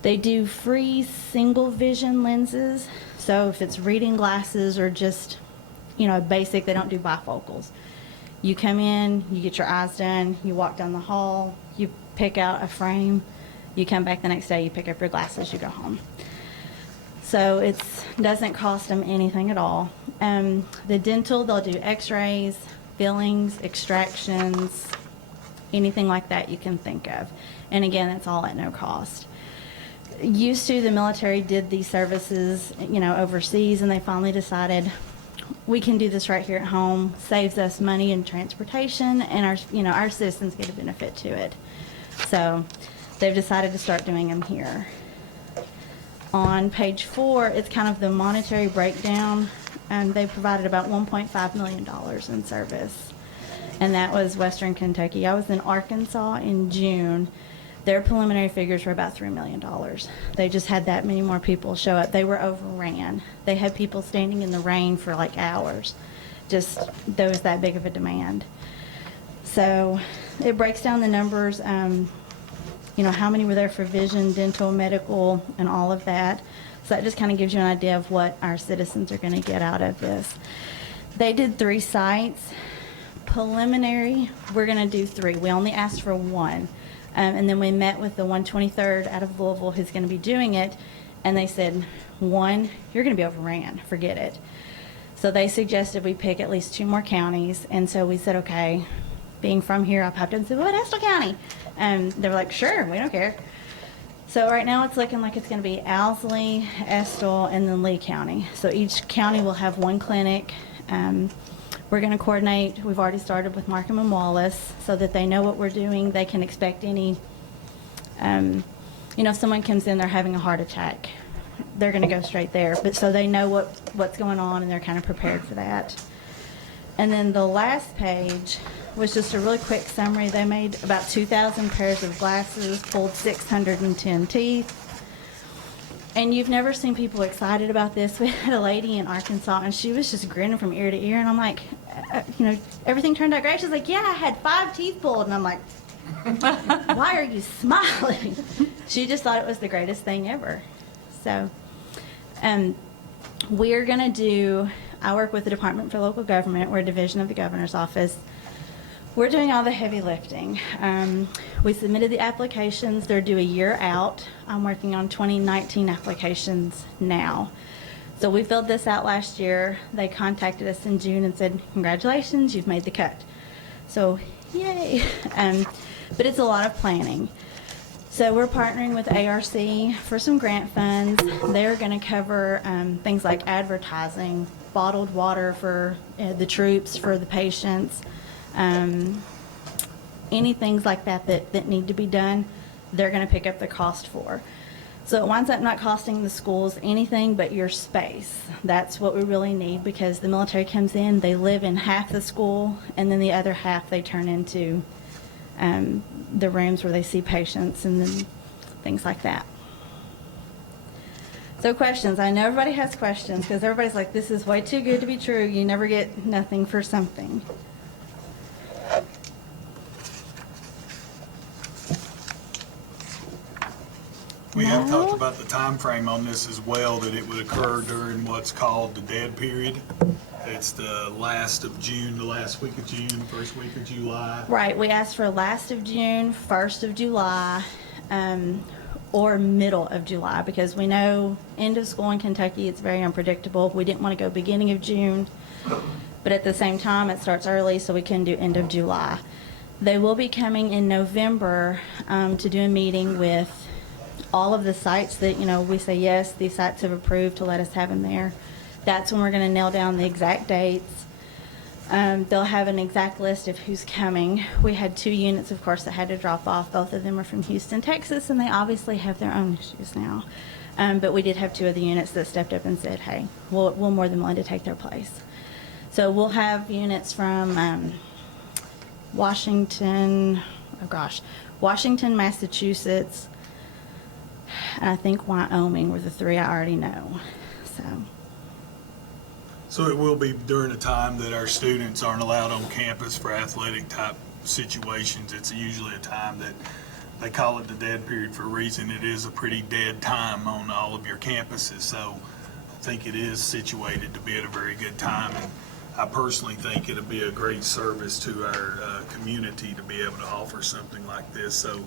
They do free single vision lenses. So if it's reading glasses or just, you know, basic, they don't do bifocals. You come in, you get your eyes done, you walk down the hall, you pick out a frame, you come back the next day, you pick up your glasses, you go home. So it doesn't cost them anything at all. The dental, they'll do x-rays, fillings, extractions, anything like that you can think of. And again, that's all at no cost. Used to, the military did these services, you know, overseas, and they finally decided we can do this right here at home. Saves us money in transportation, and our citizens get a benefit to it. So they've decided to start doing them here. On page 4, it's kind of the monetary breakdown, and they provided about $1.5 million in service. And that was Western Kentucky. I was in Arkansas in June. Their preliminary figures were about $3 million. They just had that many more people show up. They were overran. They had people standing in the rain for like hours. Just, there was that big of a demand. So it breaks down the numbers, you know, how many were there for vision, dental, medical, and all of that. So that just kind of gives you an idea of what our citizens are going to get out of this. They did 3 sites, preliminary, we're gonna do 3. We only asked for 1. And then we met with the 123rd out of Louisville who's gonna be doing it, and they said, 1, you're gonna be overran, forget it. So they suggested we pick at least 2 more counties, and so we said, okay, being from here, I popped up and said, what, Estill County? And they were like, sure, we don't care. So right now it's looking like it's going to be Owsley, Estill, and then Lee County. So each county will have 1 clinic. We're going to coordinate. We've already started with Markham and Wallace so that they know what we're doing. They can expect any, if someone comes in, they're having a heart attack, they're going to go straight there. But so they know what's going on and they're kind of prepared for that. And then the last page was just a really quick summary. They made about 2,000 pairs of glasses, pulled 610 teeth. And you've never seen people excited about this. We had a lady in Arkansas, and she was just grinning from ear to ear. And I'm like, everything turned out great. She's like, yeah, I had 5 teeth pulled. And I'm like, why are you smiling? She just thought it was the greatest thing ever. So we're going to do, I work with the Department for Local Government. We're a division of the governor's office. We're doing all the heavy lifting. We submitted the applications. They're due a year out. I'm working on 2019 applications now. So we filled this out last year. They contacted us in June and said, congratulations, you've made the cut. So, yay. But it's a lot of planning. So we're partnering with ARC for some grant funds. They're going to cover things like advertising, bottled water for the troops, for the patients, any things like that need to be done, they're going to pick up the cost for. So it winds up not costing the schools anything but your space. That's what we really need, because the military comes in, they live in half the school, and then the other half they turn into the rooms where they see patients and then things like that. So questions. I know everybody has questions because everybody's like, this is way too good to be true. You never get nothing for something. We have talked about the time frame on this as well, that it would occur during what's called the dead period. It's the last of June, the last week of June, first week of July. Right. We asked for last of June, 1st of July, or middle of July, because we know end of school in Kentucky, it's very unpredictable. We didn't want to go beginning of June, but at the same time, it starts early, so we couldn't do end of July. They will be coming in November to do a meeting with all of the sites that, we say, yes, these sites have approved to let us have them there. That's when we're going to nail down the exact dates. They'll have an exact list of who's coming. We had 2 units, of course, that had to drop off. Both of them are from Houston, Texas, and they obviously have their own issues now. But we did have 2 of the units that stepped up and said, hey, we're more than willing to take their place. So we'll have units from Washington, Massachusetts, and I think Wyoming were the 3 I already know. So it will be during a time that our students aren't allowed on campus for athletic type situations. It's usually a time that they call it the dead period for a reason. It is a pretty dead time on all of your campuses. So I think it is situated to be at a very good time. And I personally think it'll be a great service to our community to be able to offer something like this. So,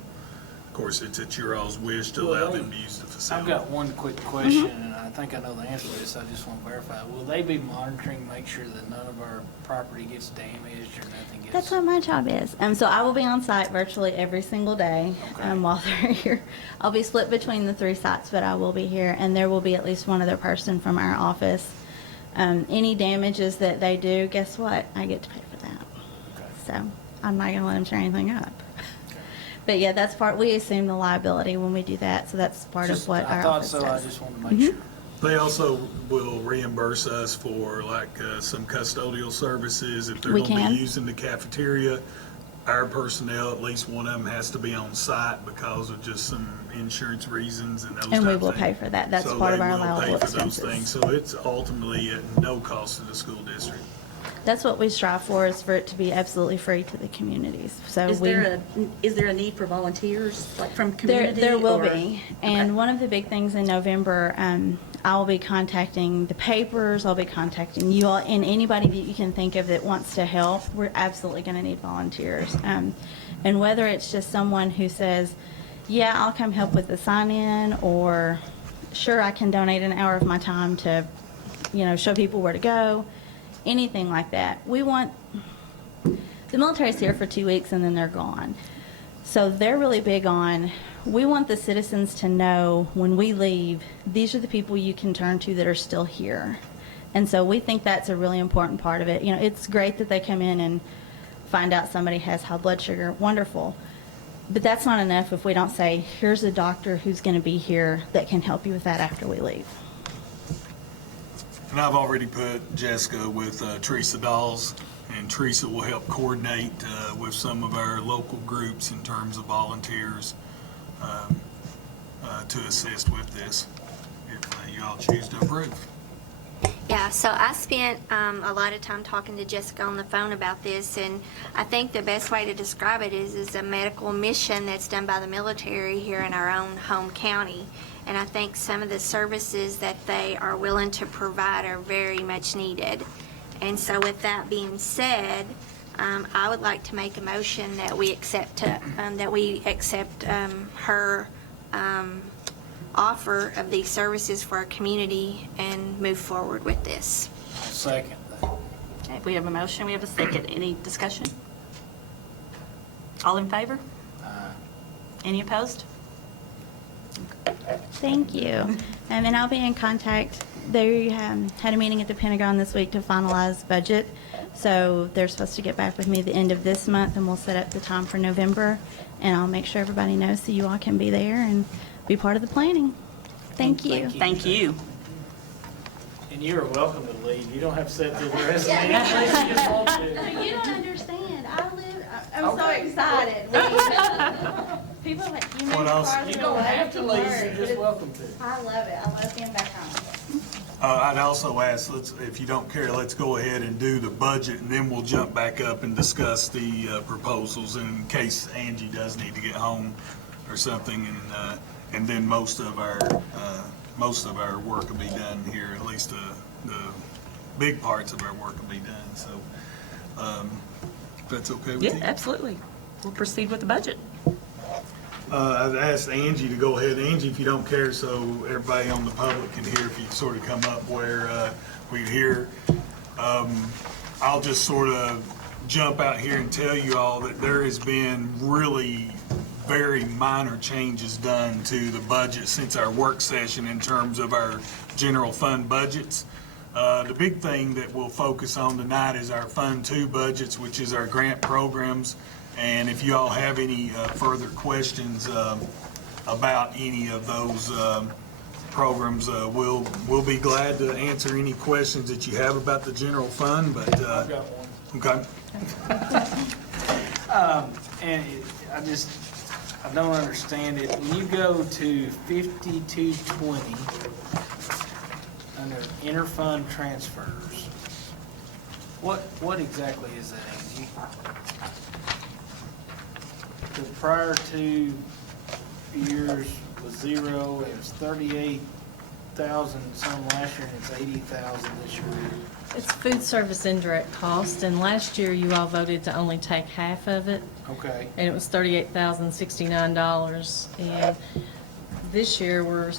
of course, it's at your all's wish to allow them to use the facility. I've got one quick question, and I think I know the answer to this. I just want to verify. Will they be monitoring, make sure that none of our property gets damaged or nothing gets... That's what my job is. So I will be on site virtually every single day while they're here. I'll be split between the 3 sites, but I will be here, and there will be at least one other person from our office. Any damages that they do, guess what? I get to pay for that. So I'm not going to let them tear anything up. But yeah, that's part, we assume the liability when we do that, so that's part of what our office does. I thought so, I just wanted to make sure. They also will reimburse us for some custodial services. If they're going to be using the cafeteria, our personnel, at least one of them has to be on site because of just some insurance reasons and those type of things. And we will pay for that. That's part of our allowable expenses. So they will pay for those things. So it's ultimately at no cost to the school district. That's what we strive for, is for it to be absolutely free to the communities. So is there a need for volunteers, like from community? There will be. And one of the big things in November, I'll be contacting the papers, I'll be contacting you all, and anybody that you can think of that wants to help. We're absolutely going to need volunteers. And whether it's just someone who says, yeah, I'll come help with the sign-in, or sure, I can donate an hour of my time to, show people where to go, anything like that. We want, the military's here for 2 weeks and then they're gone. So they're really big on, we want the citizens to know when we leave, these are the people you can turn to that are still here. And so we think that's a really important part of it. It's great that they come in and find out somebody has high blood sugar, wonderful. But that's not enough if we don't say, here's a doctor who's going to be here that can help you with that after we leave. And I've already put Jessica with Teresa Dawes, and Teresa will help coordinate with some of our local groups in terms of volunteers to assist with this, if you all choose to approve. Yeah, so I spent a lot of time talking to Jessica on the phone about this, and I think the best way to describe it is a medical mission that's done by the military here in our own home county. And I think some of the services that they are willing to provide are very much needed. And so with that being said, I would like to make a motion that we accept her offer of these services for our community and move forward with this. Second. Okay, we have a motion, we have a second. Any discussion? All in favor? Any opposed? Thank you. And I'll be in contact. They had a meeting at the Pentagon this week to finalize budget. So they're supposed to get back with me at the end of this month, and we'll set up the time for November. And I'll make sure everybody knows so you all can be there and be part of the planning. Thank you. Thank you. And you're welcome to leave. You don't have to sit through the rest of the meeting unless you just want to. You don't understand. I'm so excited. People are like, you What else? You don't have to leave. You're just welcome to. I love it. I love getting back home. I'd also ask, if you don't care, let's go ahead and do the budget, and then we'll jump back up and discuss the proposals in case Angie does need to get home or something, and then most of our work will be done here. At least the big parts of our work will be done. So, if that's okay with you? Yeah, absolutely. We'll proceed with the budget. I've asked Angie to go ahead. Angie, if you don't care, so everybody on the public can hear, if you sort of come up where we hear. I'll just sort of jump out here and tell you all that there has been really very minor changes done to the budget since our work session in terms of our general fund budgets. The big thing that we'll focus on tonight is our Fund 2 budgets, which is our grant programs. And if you all have any further questions about any of those programs, we'll be glad to answer any questions that you have about the general fund. But I've got one. Okay. And I don't understand it. When you go to 5220 under interfund transfers, what exactly is that, Angie? The prior 2 years was 0, it was 38,000 some last year, and it's 80,000 this year. It's food service indirect cost, and last year you all voted to only take half of it. Okay. And it was $38,069, and this year we're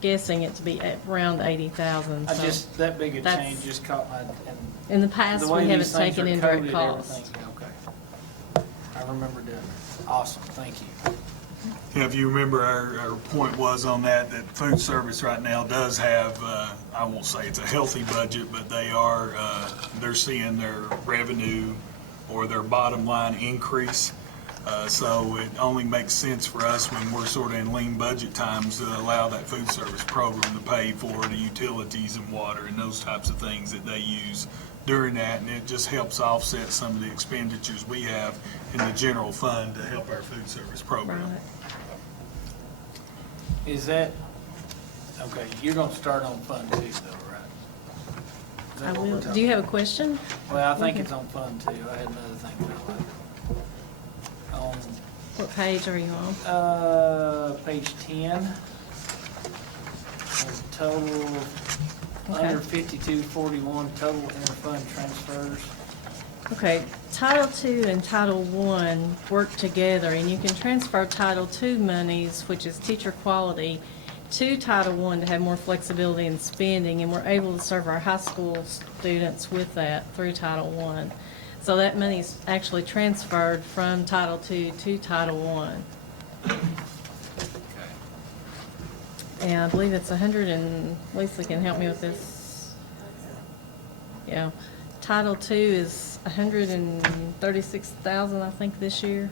guessing it to be at around 80,000. That big a change just caught my. In the past, we haven't taken indirect cost. Okay. I remember doing it. Awesome, thank you. Yeah, if you remember, our point was on that food service right now does have, I won't say it's a healthy budget, but they're seeing their revenue or their bottom line increase. So it only makes sense for us when we're sort of in lean budget times to allow that food service program to pay for the utilities and water and those types of things that they use during that, and it just helps offset some of the expenditures we have in the general fund to help our food service program. Right. Is that, okay, you're gonna start on Fund 2 though, right? Is that I what we're will. talking Do you have a about? question? Well, I think it's on Fund 2. I had another thing about it. What page are you on? Page 10. total Okay. under 5241 total interfund transfers. Okay, Title II and Title I work together, and you can transfer Title II monies, which is teacher quality, to Title I to have more flexibility in spending, and we're able to serve our high school students with that through Title I. So that money is actually transferred from Title II to Title I. And I believe it's 100 and, Lisa can help me with this. Yeah, Title II is 136,000, I think, this year.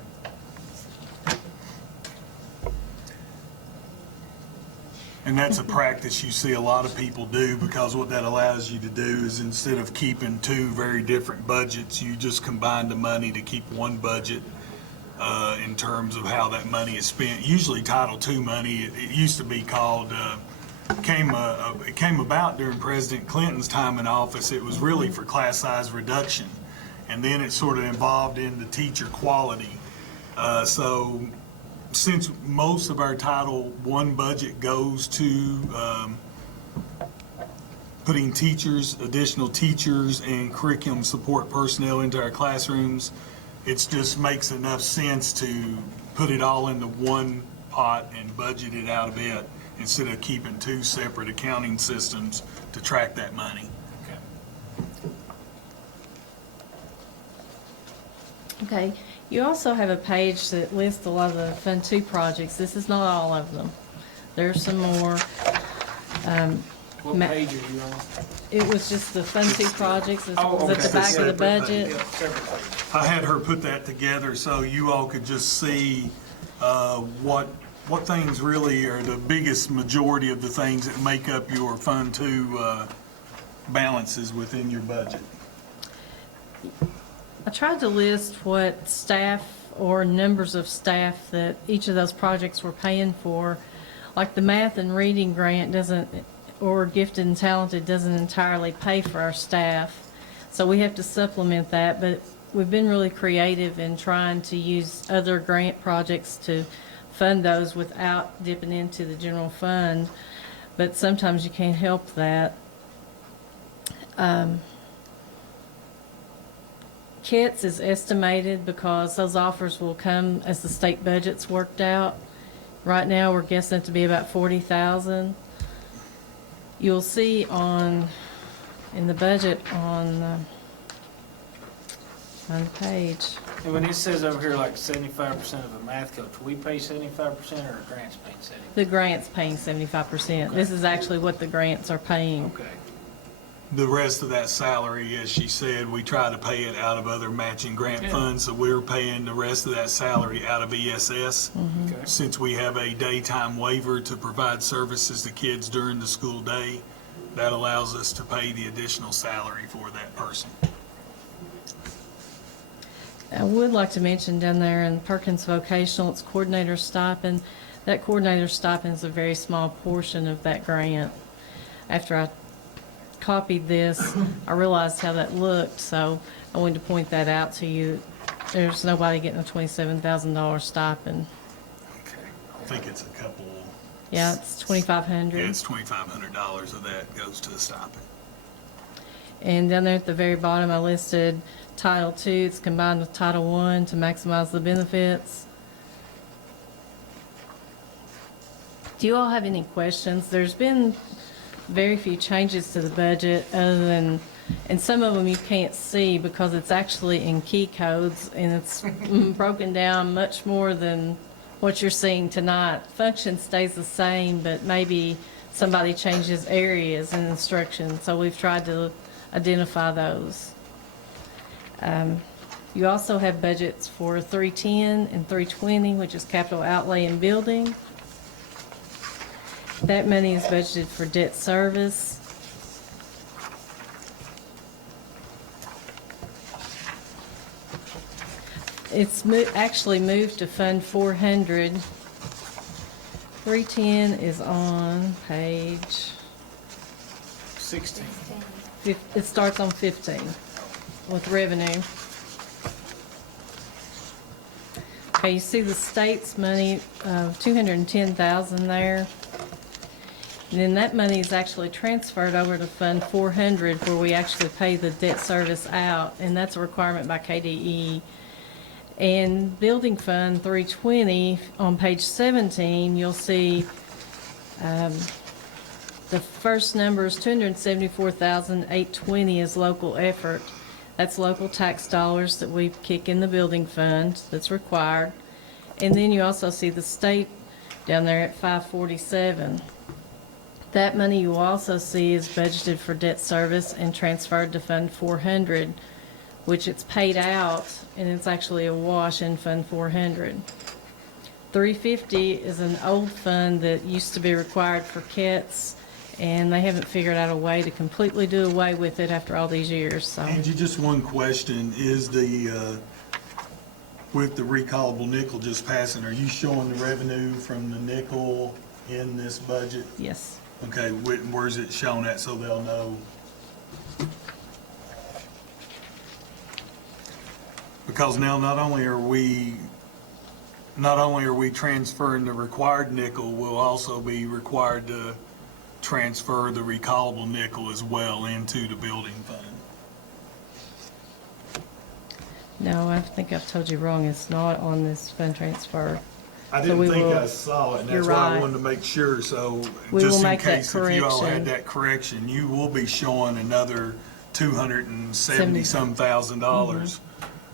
And that's a practice you see a lot of people do, because what that allows you to do is, instead of keeping two very different budgets, you just combine the money to keep one budget in terms of how that money is spent. Usually Title II money, it used to be called, it came about during President Clinton's time in office. It was really for class size reduction. And then it sort of evolved into teacher quality. So since most of our Title I budget goes to putting teachers, additional teachers, and curriculum support personnel into our classrooms, it just makes enough sense to put it all into one pot and budget it out of it, instead of keeping two separate accounting systems to track that money. Okay, you also have a page that lists a lot of the Fund 2 projects. This is not all of them. There's some more. What page are you on? It was just the Fund 2 projects. It's Oh, at the okay. back of the budget. Yeah, separate pages. I had her put that together so you all could just see what things really are the biggest majority of the things that make up your Fund 2 balances within your budget. I tried to list what staff or numbers of staff that each of those projects were paying for. Like the math and reading grant doesn't, or gifted and talented doesn't entirely pay for our staff. So we have to supplement that, but we've been really creative in trying to use other grant projects to fund those without dipping into the general fund. But sometimes you can't help that. Kits is estimated because those offers will come as the state budget's worked out. Right now, we're guessing it to be about 40,000. You'll see in the budget on the page. And when it says over here like 75% of a math coach, we pay 75% or grants paying 75%? The grant's paying 75%. This is actually what the grants are paying. Okay. The rest of that salary, as she said, we try to pay it out of other matching grant funds, so we're paying the rest of that salary out of ESS. Okay. Since we have a daytime waiver to provide services to kids during the school day, that allows us to pay the additional salary for that person. I would like to mention down there in Perkins Vocational, it's coordinator stipend. That coordinator stipend is a very small portion of that grant. After I copied this, I realized how that looked, so I wanted to point that out to you. There's nobody getting a $27,000 stipend. Okay. I think it's a couple. Yeah, it's $2,500. Yeah, it's $2,500 of that goes to the stipend. And down there at the very bottom, I listed Title II. It's combined with Title I to maximize the benefits. Do you all have any questions? There's been very few changes to the budget other than, and some of them you can't see because it's actually in key codes and it's broken down much more than what you're seeing tonight. Function stays the same, but maybe somebody changes areas and instructions, so we've tried to identify those. You also have budgets for 310 and 320, which is capital outlay and building. That money is budgeted for debt service. It's actually moved to Fund 400. 310 is on page 16. It starts on 15 with revenue. Okay, you see the state's money of $210,000 there. And then that money is actually transferred over to Fund 400 where we actually pay the debt service out, and that's a requirement by KDE. And Building Fund 320, on page 17, you'll see the first number is $274,820 is local effort. That's local tax dollars that we kick in the building fund that's required. And then you also see the state down there at 547. That money you also see is budgeted for debt service and transferred to Fund 400, which it's paid out, and it's actually a wash in Fund 400. 350 is an old fund that used to be required for KETS, and they haven't figured out a way to completely do away with it after all these years, so. Angie, just one question, is with the recallable nickel just passing, are you showing the revenue from the nickel in this budget? Yes. Okay, where's it shown at so they'll know? Because now not only are we transferring the required nickel, we'll also be required to transfer the recallable nickel as well into the building fund. No, I think I've told you wrong. It's not on this fund transfer. I So didn't we think will- I saw it, and You're that's why I right. wanted to make sure, so We just will in make that case if you all correction. had that correction, you will be showing another $270-some thousand dollars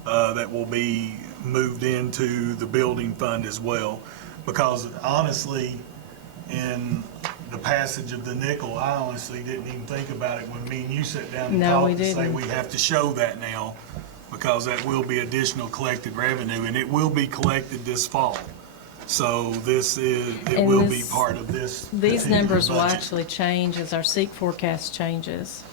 that will be moved into the building fund as well. Because honestly, in the passage of the nickel, I honestly didn't even think about it when me and you sat down and No, talked we to say didn't. we have to show that now, because that will be additional collected revenue, and it will be collected this fall. So it And will be this- part of this These particular numbers will budget. actually change as our SEEK forecast changes.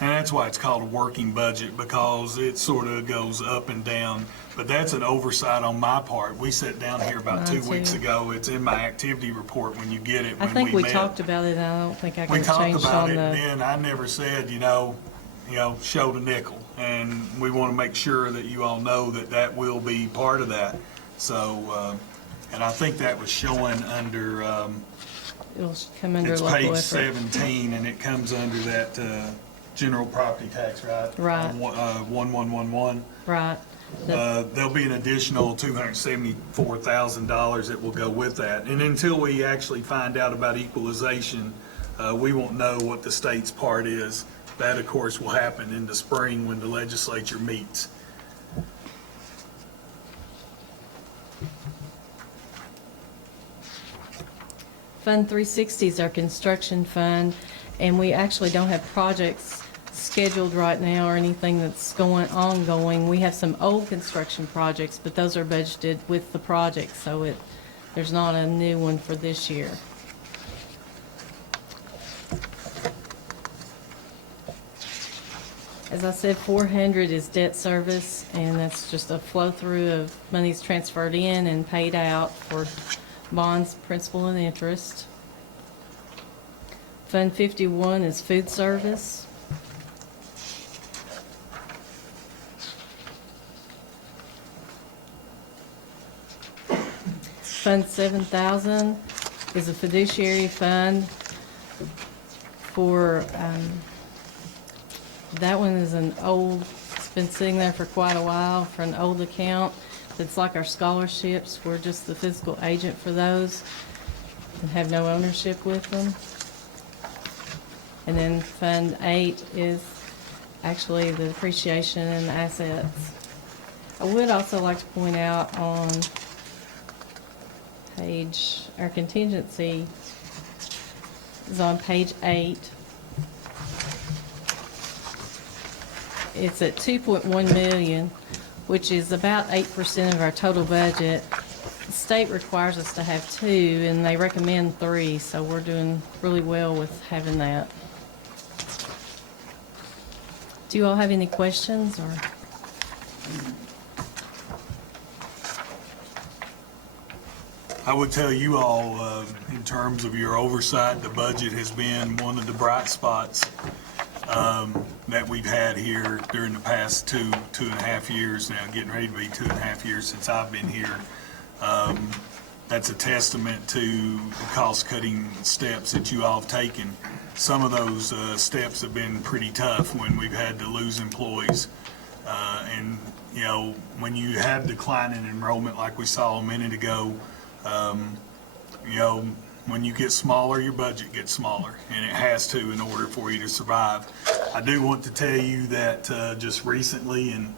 And that's why it's called a working budget, because it sort of goes up and down. But that's an oversight on my part. We sat down here about Mine 2 weeks too. ago. It's in my activity report when you get it, I when think we met. talked about it, and I don't think I We could have talked changed about on it, and the, then I never said, show the nickel. And we want to make sure that you all know that that will be part of that. So, and I think that was showing under, it'll come under it's local page effort. 17, and it comes under that general property tax, right? Right. On 1111. Right. There'll be an additional $274,000 that will go with that. And until we actually find out about equalization, we won't know what the state's part is. That, of course, will happen in the spring when the legislature meets. Fund 360 is our construction fund, and we actually don't have projects scheduled right now or anything that's ongoing. We have some old construction projects, but those are budgeted with the project, so there's not a new one for this year. As I said, 400 is debt service, and that's just a flow-through of monies transferred in and paid out for bonds, principal, and interest. Fund 51 is food service. Fund 7,000 is a fiduciary fund for, that one is it's been sitting there for quite a while for an old account. It's like our scholarships. We're just the fiscal agent for those and have no ownership with them. And then Fund 8 is actually the depreciation and assets. I would also like to point out on our contingency is on page 8. It's at 2.1 million, which is about 8% of our total budget. The state requires us to have 2, and they recommend 3, so we're doing really well with having that. Do you all have any questions, or? I would tell you all, in terms of your oversight, the budget has been one of the bright spots that we've had here during the past two and a half years now, getting ready to be 2.5 years since I've been here. that's a testament to the cost-cutting steps that you all have taken. Some of those steps have been pretty tough when we've had to lose employees. And, you know, when you have declining enrollment like we saw a minute ago, you know, when you get smaller, your budget gets smaller, and it has to in order for you to survive. I do want to tell you that just recently, and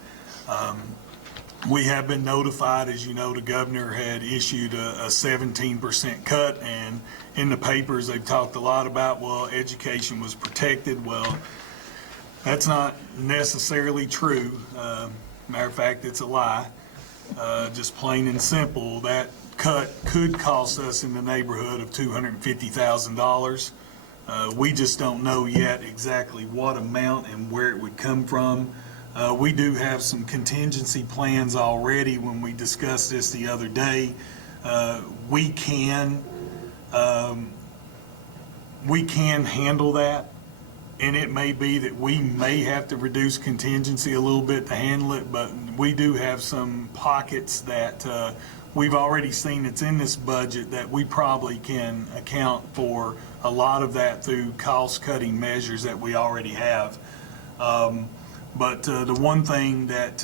we have been notified, as you know, the governor had issued a 17% cut, and in the papers they've talked a lot about, well, education was protected. Well, that's not necessarily true. Matter of fact, it's a lie. Just plain and simple, that cut could cost us in the neighborhood of $250,000. We just don't know yet exactly what amount and where it would come from. We do have some contingency plans already. When we discussed this the other day, we can handle that, and it may be that we may have to reduce contingency a little bit to handle it, but we do have some pockets that we've already seen that's in this budget that we probably can account for a lot of that through cost-cutting measures that we already have. But the one thing that,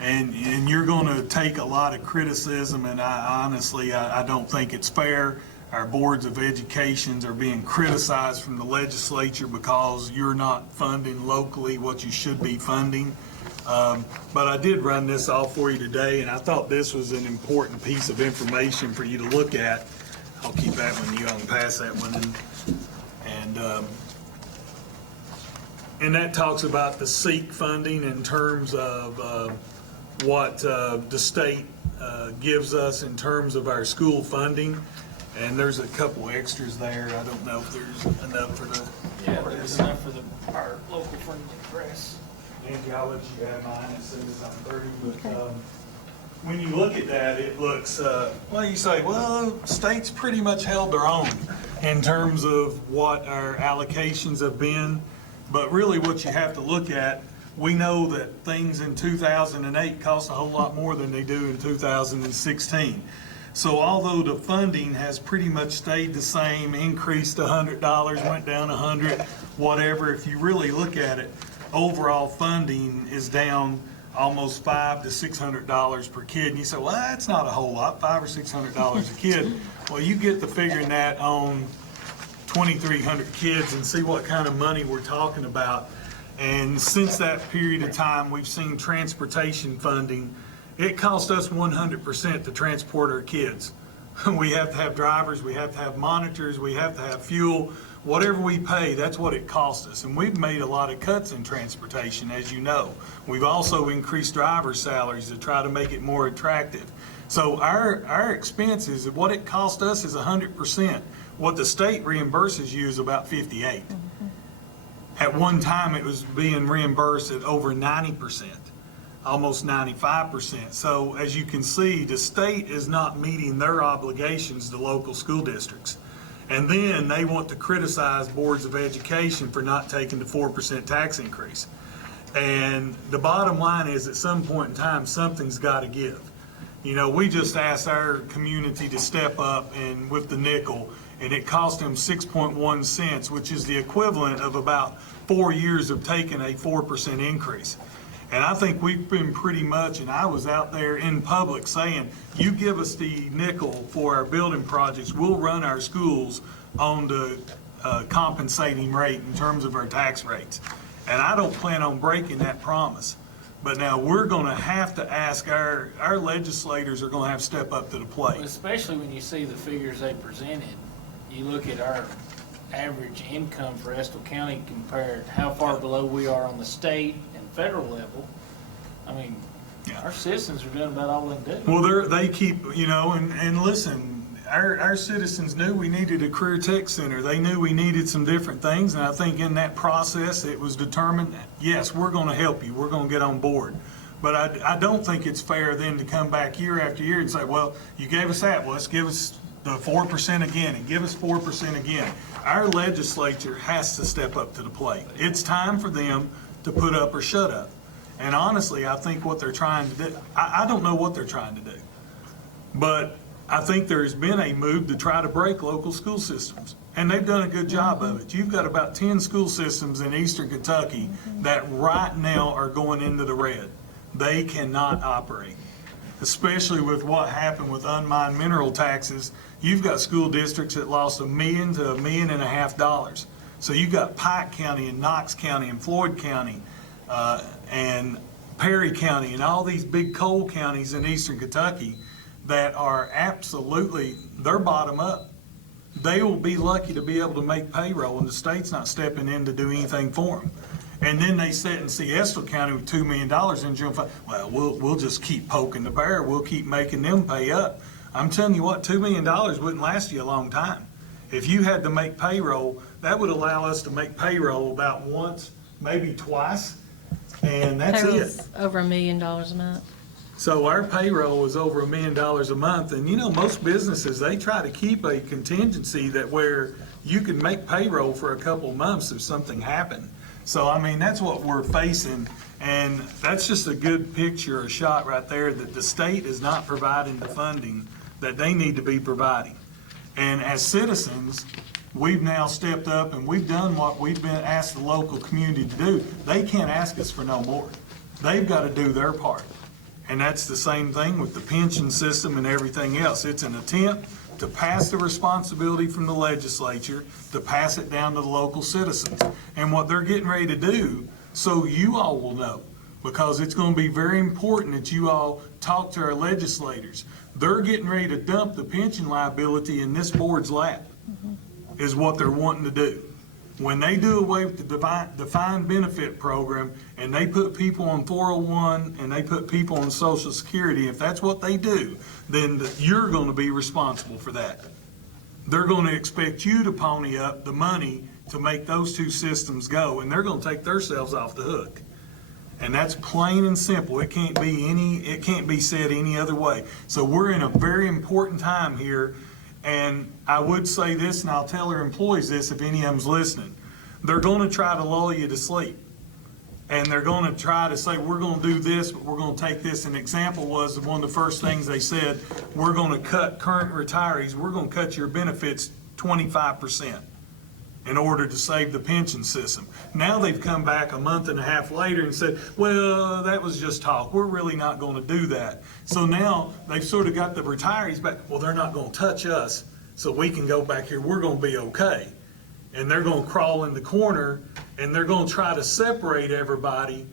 and you're going to take a lot of criticism, and honestly, I don't think it's fair. Our boards of education are being criticized from the legislature because you're not funding locally what you should be funding. But I did run this all for you today, and I thought this was an important piece of information for you to look at. I'll keep that one. You can pass that one. And that talks about the SEEK funding in terms of what the state gives us in terms of our school funding. And there's a couple extras there. I don't know if there's enough for the there's enough for our local funding press. Angie, I'll let you have mine as soon as I'm through. But when you look at that, it looks, well, you say, well, state's pretty much held their own in terms of what our allocations have been. But really what you have to look at, we know that things in 2008 cost a whole lot more than they do in 2016. So although the funding has pretty much stayed the same, increased $100, went down 100, whatever, if you really look at it, overall funding is down almost $500 to $600 per kid. And you say, well, that's not a whole lot, $500 or $600 a kid. Well, you get to figuring that on 2,300 kids and see what kind of money we're talking about. And since that period of time, we've seen transportation funding. It costs us 100% to transport our kids. We have to have drivers, we have to have monitors, we have to have fuel. Whatever we pay, that's what it costs us. And we've made a lot of cuts in transportation, as you know. We've also increased driver salaries to try to make it more attractive. So our expenses, what it cost us is 100%. What the state reimburses you is about 58. At one time, it was being reimbursed at over 90%, almost 95%. So as you can see, the state is not meeting their obligations to local school districts. And then they want to criticize boards of education for not taking the 4% tax increase. And the bottom line is, at some point in time, something's got to give. You know, we just asked our community to step up and with the nickel, and it cost them 6.1 cents, which is the equivalent of about 4 years of taking a 4% increase. And I think we've been pretty much, and I was out there in public saying, you give us the nickel for our building projects, we'll run our schools on the compensating rate in terms of our tax rates. And I don't plan on breaking that promise. But now we're going to have to ask, our legislators are going to have to step up to the plate. Especially when you see the figures they presented. You look at our average income for Estill County compared how far below we are on the state and federal level. I mean, our citizens are doing about all they can do. Well, they keep, you know, and listen, our citizens knew we needed a career tech center. They knew we needed some different things, and I think in that process it was determined, yes, we're going to help you. We're going to get on board. But I don't think it's fair then to come back year after year and say, well, you gave us that. Well, let's give us the 4% again and give us 4% again. Our legislature has to step up to the plate. It's time for them to put up or shut up. And honestly, I think what they're trying to do, I don't know what they're trying to do. But I think there's been a move to try to break local school systems, and they've done a good job of it. You've got about 10 school systems in eastern Kentucky that right now are going into the red. They cannot operate, especially with what happened with unmined mineral taxes. You've got school districts that lost $1 million to $1.5 million. So you've got Pike County and Knox County and Floyd County and Perry County and all these big coal counties in eastern Kentucky that are absolutely, they're bottom up. They will be lucky to be able to make payroll, and the state's not stepping in to do anything for them. And then they sit and see Estill County with $2 million in general fund. Well, we'll just keep poking the bear. We'll keep making them pay up. I'm telling you what, $2 million wouldn't last you a long time. If you had to make payroll, that would allow us to make payroll about once, maybe twice, and that's Payroll's it. over $1 million a month. So our payroll was over $1 million a month, and you know, most businesses, they try to keep a contingency that where you can make payroll for a couple months if something happened. So, I mean, that's what we're facing, and that's just a good picture, a shot right there that the state is not providing the funding that they need to be providing. And as citizens, we've now stepped up and we've done what we've been asked the local community to do. They can't ask us for no more. They've got to do their part. And that's the same thing with the pension system and everything else. It's an attempt to pass the responsibility from the legislature, to pass it down to the local citizens. And what they're getting ready to do, so you all will know, because it's going to be very important that you all talk to our legislators. They're getting ready to dump the pension liability in this board's lap, is what they're wanting to do. When they do away with the defined benefit program and they put people on 401 and they put people on Social Security, if that's what they do, then you're going to be responsible for that. They're going to expect you to pony up the money to make those two systems go, and they're going to take themselves off the hook. And that's plain and simple. It can't be said any other way. So we're in a very important time here. And I would say this, and I'll tell our employees this if any of them's listening. They're going to try to lull you to sleep. And they're going to try to say, we're going to do this, but we're going to take this. An example was one of the first things they said, we're going to cut current retirees, we're going to cut your benefits 25% in order to save the pension system. Now they've come back a month and a half later and said, well, that was just talk. We're really not going to do that. So now they've sort of got the retirees back. Well, they're not going to touch us, so we can go back here. We're going to be okay. And they're going to crawl in the corner, and they're going to try to separate everybody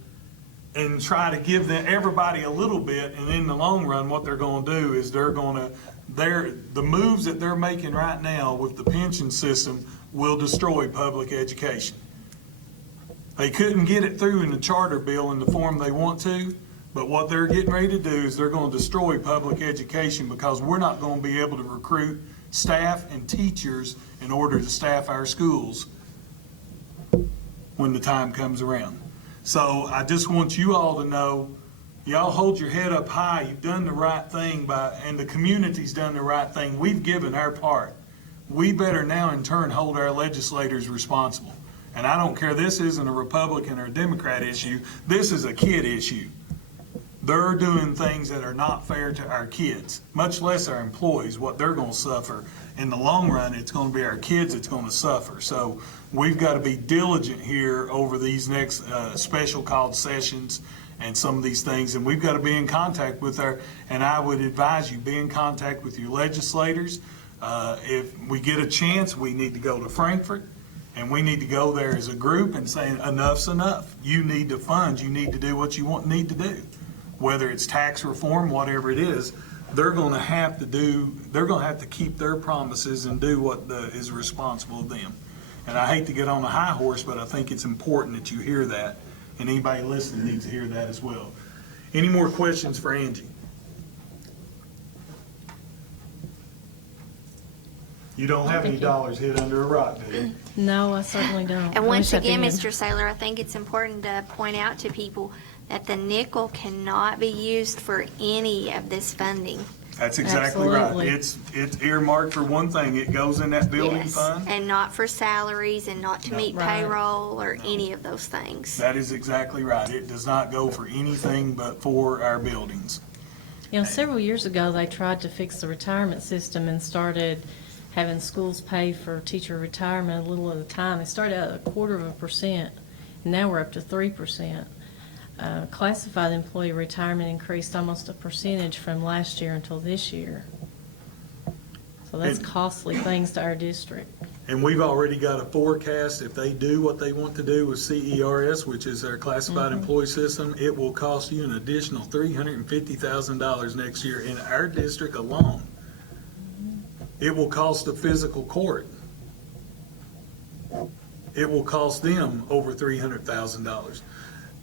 and try to give everybody a little bit. And in the long run, what they're going to do is the moves that they're making right now with the pension system will destroy public education. They couldn't get it through in the charter bill in the form they want to, but what they're getting ready to do is they're going to destroy public education, because we're not going to be able to recruit staff and teachers in order to staff our schools when the time comes around. So I just want you all to know, y'all hold your head up high. You've done the right thing and the community's done the right thing. We've given our part. We better now in turn hold our legislators responsible. And I don't care, this isn't a Republican or a Democrat issue, this is a kid issue. They're doing things that are not fair to our kids, much less our employees, what they're going to suffer. In the long run, it's going to be our kids that's going to suffer. So we've got to be diligent here over these next special called sessions and some of these things, and we've got to be in contact with and I would advise you, be in contact with your legislators. If we get a chance, we need to go to Frankfurt, and we need to go there as a group and say enough's enough. You need to fund. You need to do what you need to do, whether it's tax reform, whatever it is. They're going to have to keep their promises and do what is responsible of them. And I hate to get on a high horse, but I think it's important that you hear that, and anybody listening needs to hear that as well. Any more questions for Angie? You don't have any dollars hid under a rock, do you? No, I certainly don't. And once I again, did. Mr. Saylor, I think it's important to point out to people that the nickel cannot be used for any of this funding. That's exactly Absolutely. right. It's earmarked for one thing. It goes in that building Yes, fund. and not for salaries and not to No. meet Right. payroll or any of those things. That is exactly right. It does not go for anything but for our buildings. You know, several years ago, they tried to fix the retirement system and started having schools pay for teacher retirement a little at a time. They started out at 0.25%, and now we're up to 3%. Classified employee retirement increased almost a percentage from last year until this year. So that's costly things to our district. And we've already got a forecast, if they do what they want to do with CERS, which is our classified employee system, it will cost you an additional $350,000 next year in our district alone. It will cost the physical court. It will cost them over $300,000.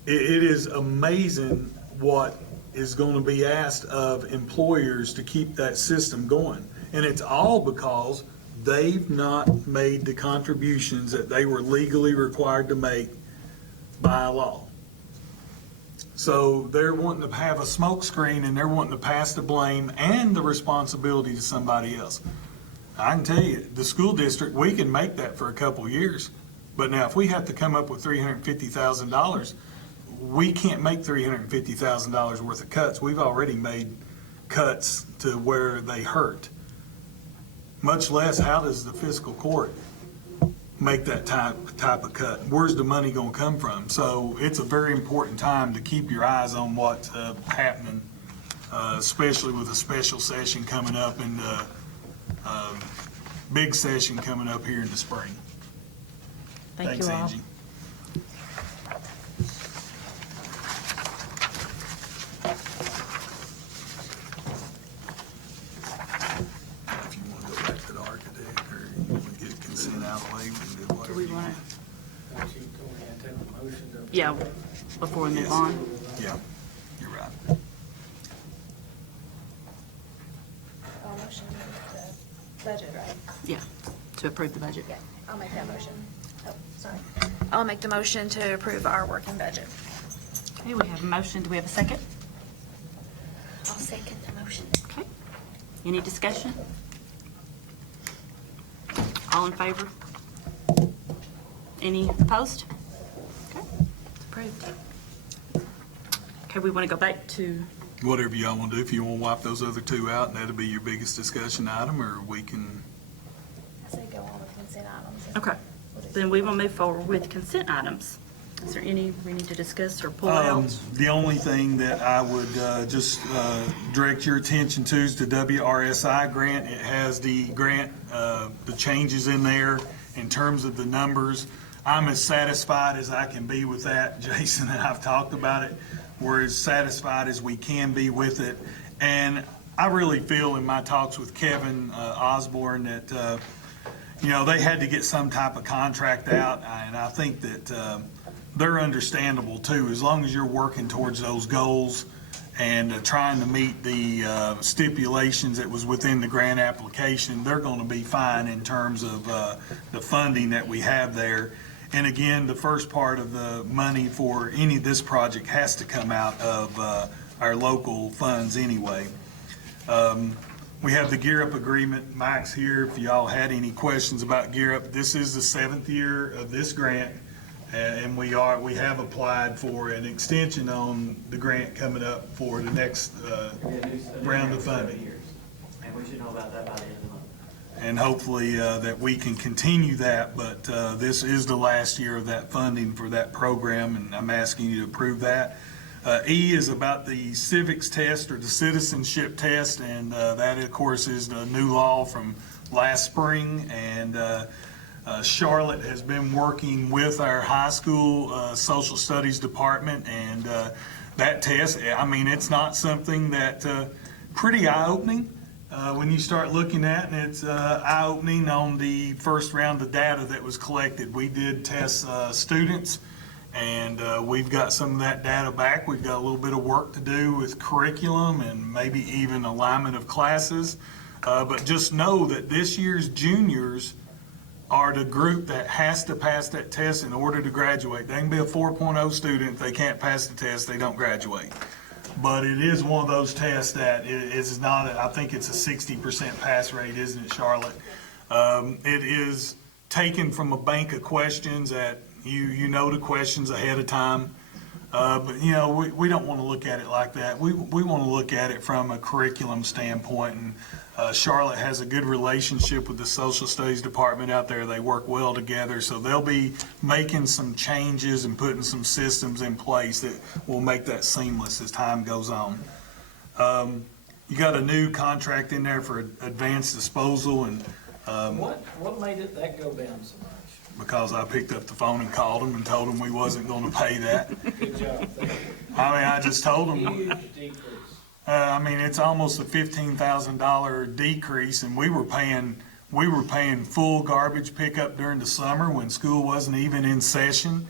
It is amazing what is going to be asked of employers to keep that system going. And it's all because they've not made the contributions that they were legally required to make by law. So they're wanting to have a smoke screen, and they're wanting to pass the blame and the responsibility to somebody else. I can tell you, the school district, we can make that for a couple of years. But now if we have to come up with $350,000, we can't make $350,000 worth of cuts. We've already made cuts to where they hurt. Much less, how does the fiscal court make that type of cut? Where's the money going to come from? So it's a very important time to keep your eyes on what's happening, especially with a special session coming up and big session coming up here in the spring. Thanks, you all. Angie. Do we want to? Yeah, before we move on. Yeah, you're right. Motion the budget, right? Yeah, to approve the budget. Yeah, I'll make that motion. Oh, sorry. I'll make the motion to approve our working budget. Okay, we have a motion. Do we have a second? I'll second the motion. Okay. Any discussion? All in favor? Any opposed? Okay, it's approved. Okay, we want to go back to, Whatever y'all want to do. If you want to wipe those other two out, and that'll be your biggest discussion item, or we can. I say go on with consent items. okay, then we will move forward with consent items. Is there any we need to discuss or pull out? The only thing that I would just direct your attention to is the WRSI grant. It has the grant, the changes in there in terms of the numbers. I'm as satisfied as I can be with that. Jason and I've talked about it. We're as satisfied as we can be with it. And I really feel in my talks with Kevin Osborne that, they had to get some type of contract out. And I think that they're understandable too, as long as you're working towards those goals and trying to meet the stipulations that was within the grant application, they're going to be fine in terms of the funding that we have there. And again, the first part of the money for any of this project has to come out of our local funds anyway. We have the Gear Up agreement. Mike's here if y'all had any questions about Gear Up. This is the 7th year of this grant. And we have applied for an extension on the grant coming up for the next round of funding. And we should know about that by the end of the month. And hopefully that we can continue that, but this is the last year of that funding for that program, and I'm asking you to approve that. E is about the civics test or the citizenship test, and that, of course, is the new law from last spring, and Charlotte has been working with our high school social studies department, and that test, I mean, it's not something that pretty eye-opening when you start looking at, and it's eye-opening on the first round of data that was collected. We did test students, and we've got some of that data back. We've got a little bit of work to do with curriculum and maybe even alignment of classes, but just know that this year's juniors are the group that has to pass that test in order to graduate. They can be a 4.0 student. If they can't pass the test, they don't graduate. But it is one of those tests that is not, I think it's a 60% pass rate, isn't it, Charlotte? It is taken from a bank of questions that you know the questions ahead of time. But, you know, we don't want to look at it like that. We want to look at it from a curriculum standpoint. And Charlotte has a good relationship with the social studies department out there. They work well together. So they'll be making some changes and putting some systems in place that will make that seamless as time goes on. You got a new contract in there for advanced disposal, and What made that go down so much? because I picked up the phone and called them and told them we wasn't going to pay that. Good job. I mean, I just told them. Huge decrease. I mean, it's almost a $15,000 decrease, and we were paying full garbage pickup during the summer when school wasn't even in session.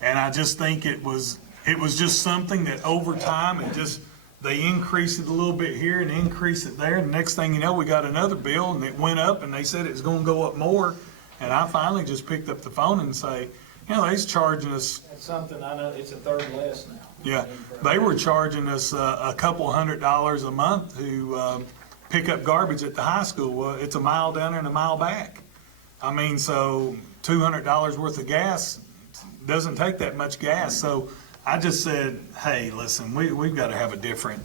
And I just think it was just something that over time they increased it a little bit here and increased it there. And the next thing you know, we got another bill and it went up, and they said it was going to go up more. And I finally just picked up the phone and say, you know, they're charging us. That's something I know, it's a third less now. Yeah, they were charging us a couple $100 a month to pick up garbage at the high school. Well, it's a mile down there and a mile back. I mean, so $200 worth of gas doesn't take that much gas. So I just said, hey, listen, we've got to have a different,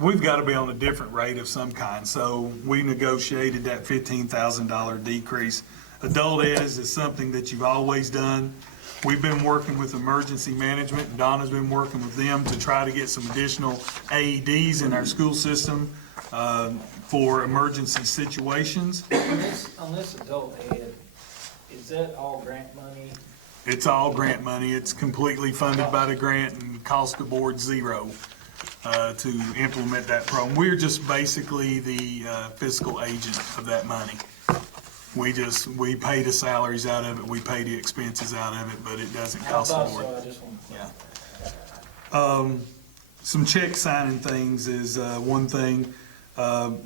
we've got to be on a different rate of some kind. So we negotiated that $15,000 decrease. Adult ed is something that you've always done. We've been working with emergency management, and Donna's been working with them to try to get some additional AEDs in our school system for emergency situations. On this adult ed, is that all grant money? It's all grant money. It's completely funded by the grant and cost the board zero to implement that program. We're just basically the fiscal agent of that money. We pay the salaries out of it, we pay the expenses out of it, but it doesn't cost the board. I just want to Yeah. Some check signing things is one thing.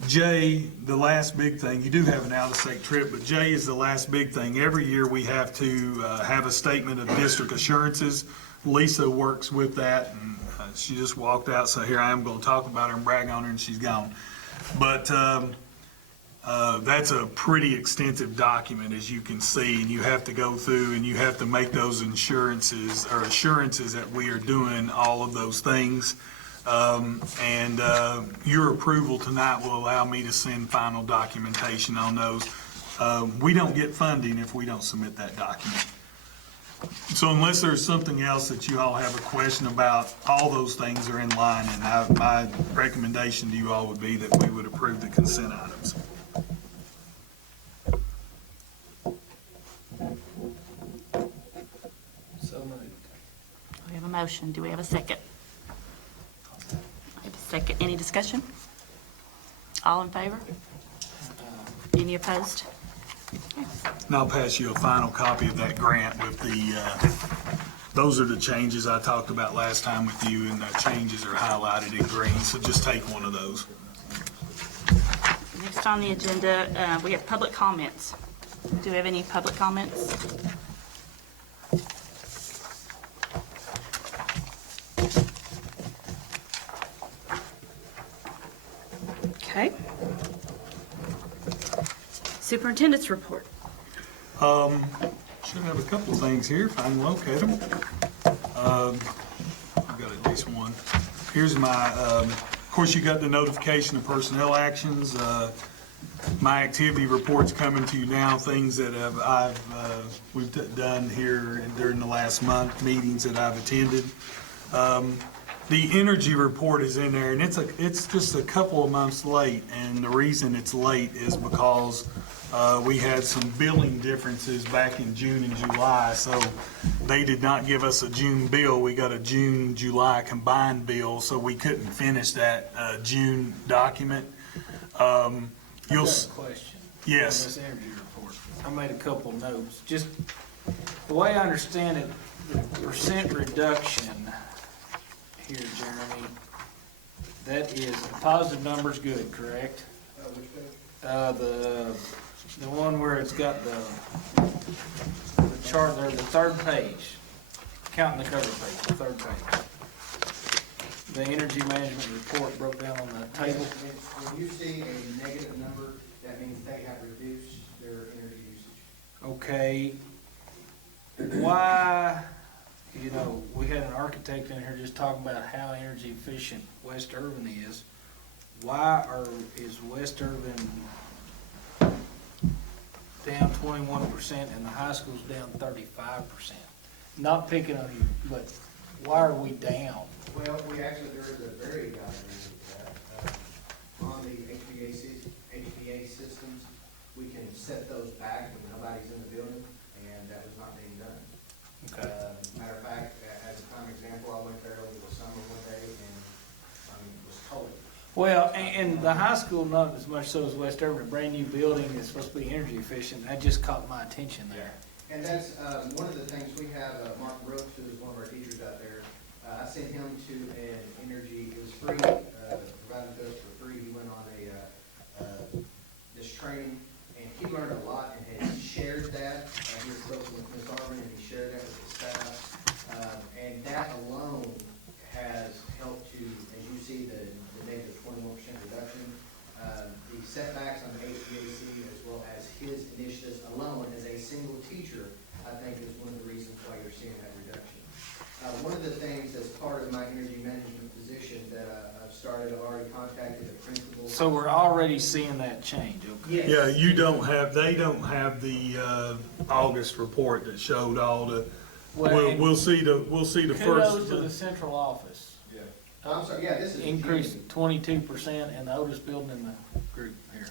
Jay, the last big thing, you do have an out-of-state trip, but Jay is the last big thing. Every year we have to have a statement of district assurances. Lisa works with that, and she just walked out, so here I am going to talk about her and brag on her, and she's gone. But that's a pretty extensive document, as you can see, and you have to go through and you have to make those assurances that we are doing all of those things. And your approval tonight will allow me to send final documentation on those. We don't get funding if we don't submit that document. So unless there's something else that you all have a question about, all those things are in line, and my recommendation to you all would be that we would approve the consent items. So moved. We have a motion. Do we have a second? We have a second. Any discussion? All in favor? Any opposed? And I'll pass you a final copy of that grant with those are the changes I talked about last time with you, and the changes are highlighted in green, so just take one of those. Next on the agenda, we have public comments. Do we have any public comments? Okay. Superintendent's report. Should have a couple of things here if I can locate them. I've got at least one. Here's my, of course, you got the notification of personnel actions. My activity report's coming to you now, things that we've done here during the last month, meetings that I've attended. The energy report is in there, and it's just a couple of months late, and the reason it's late is because we had some billing differences back in June and July, so they did not give us a June bill. We got a June-July combined bill, so we couldn't finish that June document. I've got a question. Yes. On this energy report. I made a couple notes. Just the way I understand it, the percent reduction here, Jeremy, that is, the positive number's good, correct? The one where it's got the chart there, the third page, counting the cover page, the third page. The energy management report broke down on the table. When you see a negative number, that means they have reduced their energy usage. Okay, why you know, we had an architect in here just talking about how energy efficient West Urban is. Why is West Urban down 21% and the high school's down 35%? Not picking on you, but why are we down? Well, we actually, there is a very good reason for that. On the HVA systems, we can set those back when nobody's in the building, and that was not being done. Okay. Matter of fact, as a prime example, I went there over the summer one day and was told. Well, and the high school, not as much so as West Urban, a brand-new building is supposed to be energy efficient. That just caught my attention there. And that's one of the things we have, Mark Brooks, who is one of our teachers out there. I sent him to an energy, it was free, provided to us for free. He went on this training, and he learned a lot and has shared that. He was spoken with Ms. Arvin, and he shared that with his staff. And that alone has helped to, as you see, the negative 21% reduction. The setbacks on the HVAC, as well as his initiatives alone as a single teacher, I think is one of the reasons why you're seeing that reduction. One of the things as part of my energy management position that I've started, I've already contacted the principal. So we're already seeing that change, okay? Yes. Yeah, they don't have the August report that showed all the, Well, we'll see the Kudos first. to the central office. Yeah. I'm sorry, yeah, this is. Increased 22% and the oldest building in the group here.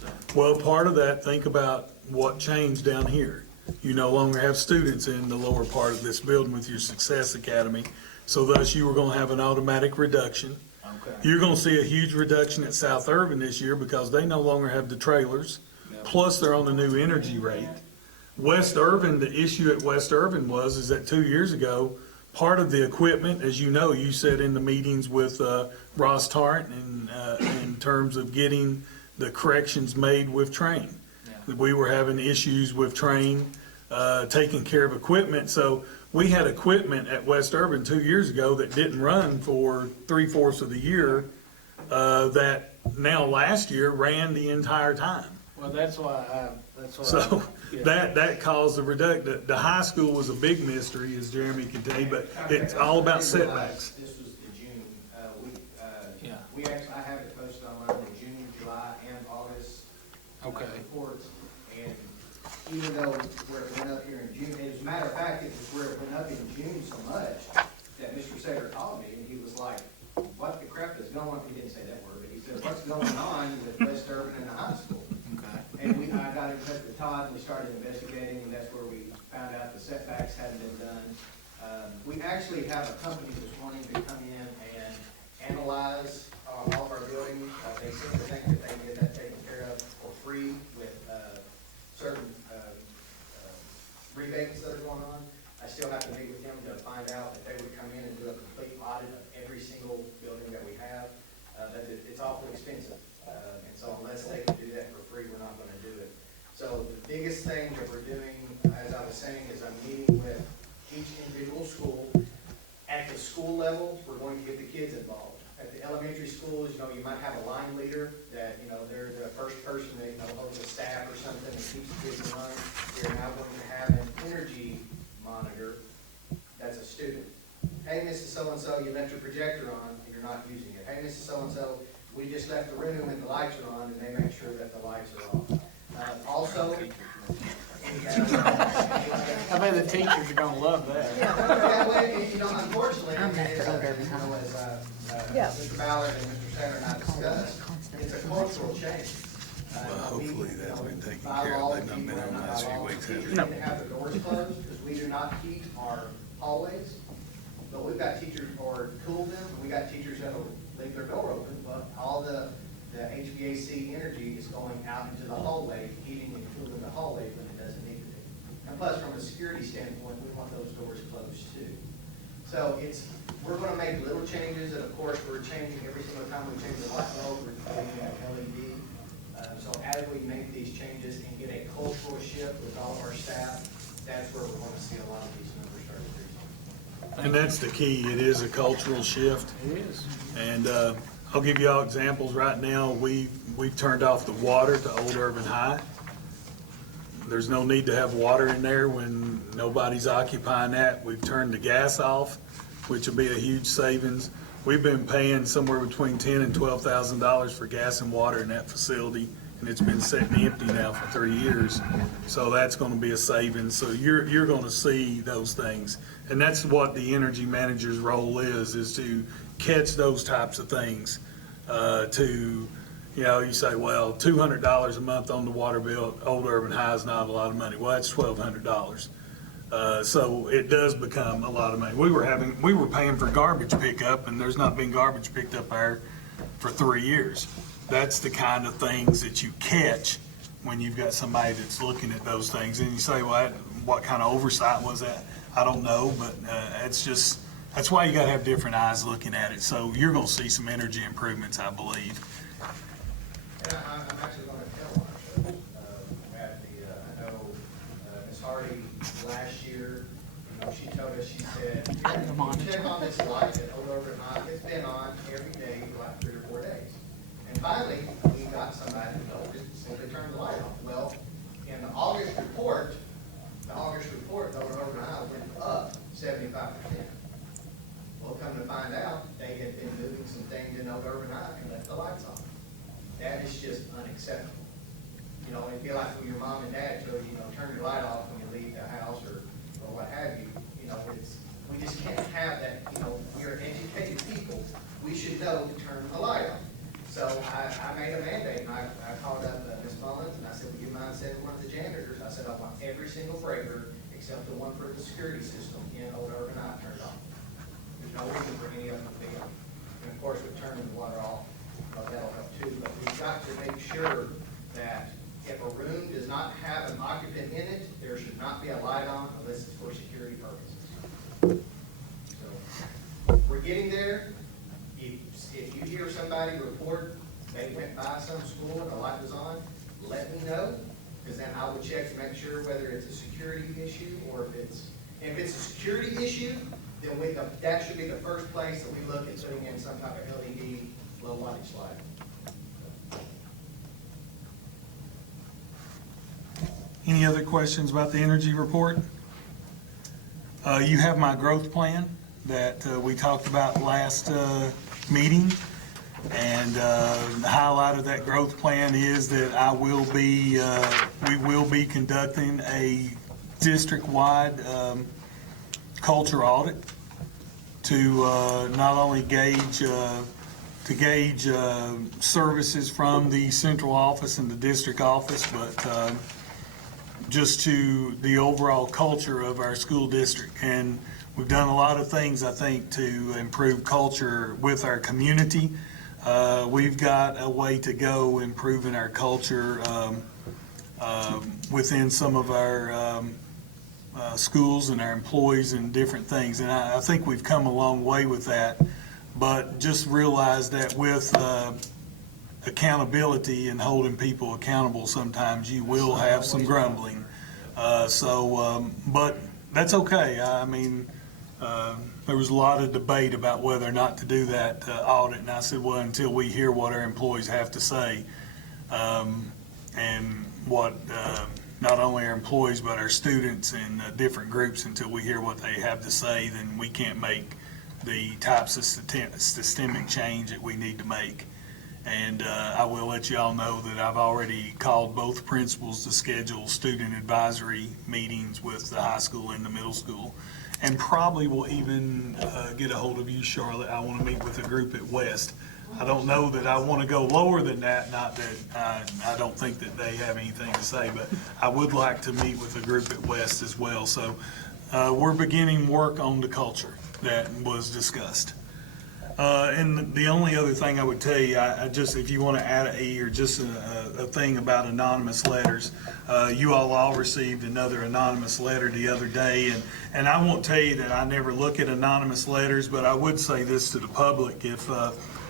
So, Well, part of that, think about what changed down here. You no longer have students in the lower part of this building with your Success Academy, so thus you were gonna have an automatic reduction. okay. You're gonna see a huge reduction at South Urban this year because they no longer have the trailers, plus they're on the new energy rate. West Urban, the issue at West Urban is that 2 years ago, part of the equipment, as you know, you said in the meetings with Ross Tarrant in terms of getting the corrections made with Train. We were having issues with Train taking care of equipment, so we had equipment at West Urban 2 years ago that didn't run for 3/4 of the year, that now last year ran the entire time. Well, that's why. So yeah. that caused the reduction. The high school was a big mystery, as Jeremy can tell you, but it's all about setbacks. This was the June, Yeah. we actually, I have it posted online in June, July, and August. Okay. Reports, and even though where it went up here in June, as a matter of fact, it was where it went up in June so much that Mr. Sager called me and he was like, what the crap is going on? He didn't say that word, but he said, what's going on with West Urban and the high school? Okay. And I got in touch with Todd, and we started investigating, and that's where we found out the setbacks hadn't been done. We actually have a company that's wanting to come in and analyze all of our buildings. They seem to think that they can get that taken care of for free with certain rebates that are going on. I still have to meet with them to find out that they would come in and do a complete audit of every single building that we have. But it's awfully expensive. And so unless they can do that for free, we're not going to do it. So the biggest thing that we're doing, as I was saying, is I'm meeting with each individual school. At the school level, we're going to get the kids involved. At the elementary schools, you might have a line leader that, they're the first person that, holds the staff or something and keeps the kids in line. We're now going to have an energy monitor that's a student. Hey, Mrs. So-and-so, you left your projector on and you're not using it. Hey, Mrs. So-and-so, we just left the room and the lights are on, and they make sure that the lights are on. Also, I bet the teachers are gonna love that. that way, unfortunately, as Mr. Ballard and Mr. Satter and I discussed, it's a cultural change. Well, hopefully that's been taken care of. They've not been on the last few weeks, have We they? need to have the doors closed, because we do not heat our hallways. But we've got teachers, or cool them, and we got teachers that'll leave their door open, but all the HVAC energy is going out into the hallway, heating and cooling the hallway when it doesn't need to be. And plus, from a security standpoint, we want those doors closed too. So we're gonna make little changes, and of course, we're changing every single time we change the light bulb, we're putting in an LED. So as we make these changes and get a cultural shift with all of our staff, that's where we're gonna see a lot of these numbers start increasing. And that's the key. It is a cultural shift. It is. And I'll give you all examples. Right now, we've turned off the water to Old Urban High. There's no need to have water in there when nobody's occupying that. We've turned the gas off, which will be a huge savings. We've been paying somewhere between $10,000 and $12,000 for gas and water in that facility, and it's been sitting empty now for 3 years. So that's gonna be a savings. So you're gonna see those things. And that's what the energy manager's role is to catch those types of things. You say, well, $200 a month on the water bill, Old Urban High is not a lot of money. Well, that's $1,200. So it does become a lot of money. We were paying for garbage pickup, and there's not been garbage picked up there for 3 years. That's the kind of things that you catch when you've got somebody that's looking at those things. And you say, well, what kind of oversight was that? I don't know, but that's why you gotta have different eyes looking at it. So you're gonna see some energy improvements, I believe. And I'm actually going to tell one at the, I know Ms. Hardy last year, she told us, she said, you check on this light at Old Urban High, it's been on every day for like 3 or 4 days. And finally, we got somebody to just simply turn the light off. Well, in the August report, Old Urban High went up 75%. Well, come to find out, they had been moving some things in Old Urban High and left the lights on. That is just unacceptable. It'd be like when your mom and dad told you, turn your light off when you leave the house or what have you. We just can't have that. We're educated people. We should know to turn the light on. So I made a mandate, and I called up Ms. Mullins, and I said, would you mind sending one of the janitors? I said, I want every single breaker except the one for the security system in Old Urban High turned on. There's no reason for any of them to be on. And of course, with turning the water off, that'll help too. But we've got to make sure that if a room does not have an occupant in it, there should not be a light on unless it's for security purposes. So we're getting there. If you hear somebody report they went by some school and the light was on, let me know, because then I will check to make sure whether it's a security issue or if it's a security issue, then that should be the first place that we look at putting in some type of LED low wattage light. Any other questions about the energy report? You have my growth plan that we talked about last meeting. And the highlight of that growth plan is that we will be conducting a district-wide culture audit to not only gauge services from the central office and the district office, but just to the overall culture of our school district. And we've done a lot of things, I think, to improve culture with our community. We've got a way to go improving our culture within some of our schools and our employees and different things. And I think we've come a long way with that. But just realize that with accountability and holding people accountable, sometimes you will have some grumbling. But that's okay. I mean, there was a lot of debate about whether or not to do that audit, and I said, well, until we hear what our employees have to say, and what not only our employees but our students and different groups, until we hear what they have to say, then we can't make the types of systemic change that we need to make. And I will let you all know that I've already called both principals to schedule student advisory meetings with the high school and the middle school. And probably will even get a hold of you, Charlotte. I want to meet with a group at West. I don't know that I want to go lower than that, not that I don't think that they have anything to say, but I would like to meet with a group at West as well. So we're beginning work on the culture that was discussed. And the only other thing I would tell you, if you want to add a thing about anonymous letters, you all received another anonymous letter the other day, and I won't tell you that I never look at anonymous letters, but I would say this to the public: if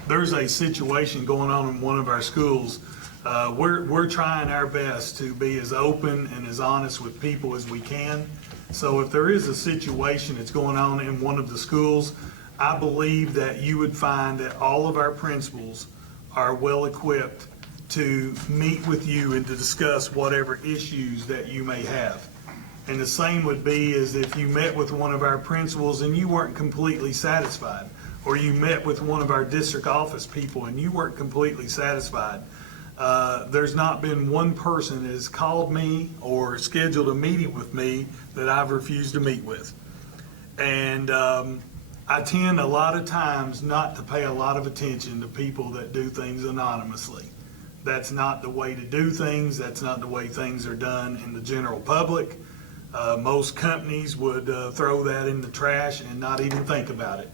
there's a situation going on in one of our schools, we're trying our best to be as open and as honest with people as we can. So if there is a situation that's going on in one of the schools, I believe that you would find that all of our principals are well equipped to meet with you and to discuss whatever issues that you may have. And the same would be as if you met with one of our principals and you weren't completely satisfied, or you met with one of our district office people and you weren't completely satisfied. There's not been one person that has called me or scheduled a meeting with me that I've refused to meet with. And I tend a lot of times not to pay a lot of attention to people that do things anonymously. That's not the way to do things. That's not the way things are done in the general public. Most companies would throw that in the trash and not even think about it.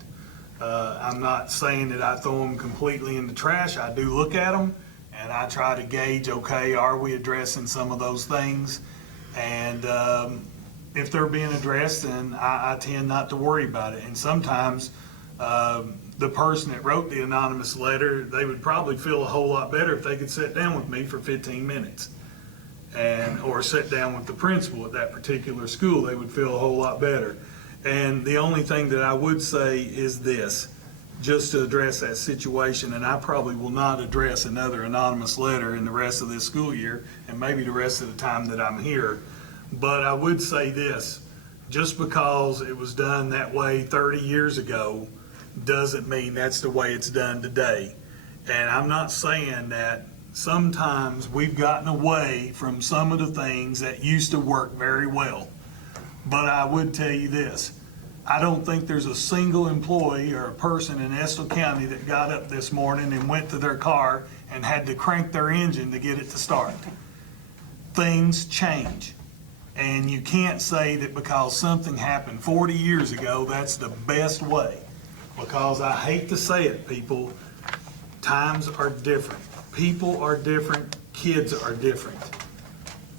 I'm not saying that I throw them completely in the trash. I do look at them and I try to gauge, okay, are we addressing some of those things? And if they're being addressed, then I tend not to worry about it. And sometimes the person that wrote the anonymous letter, they would probably feel a whole lot better if they could sit down with me for 15 minutes. Or sit down with the principal at that particular school. They would feel a whole lot better. And the only thing that I would say is this, just to address that situation, and I probably will not address another anonymous letter in the rest of this school year, and maybe the rest of the time that I'm here, but I would say this, just because it was done that way 30 years ago doesn't mean that's the way it's done today. And I'm not saying that sometimes we've gotten away from some of the things that used to work very well. But I would tell you this, I don't think there's a single employee or a person in Estill County that got up this morning and went to their car and had to crank their engine to get it to start. Things change. And you can't say that because something happened 40 years ago, that's the best way. Because I hate to say it, people, times are different. People are different, kids are different,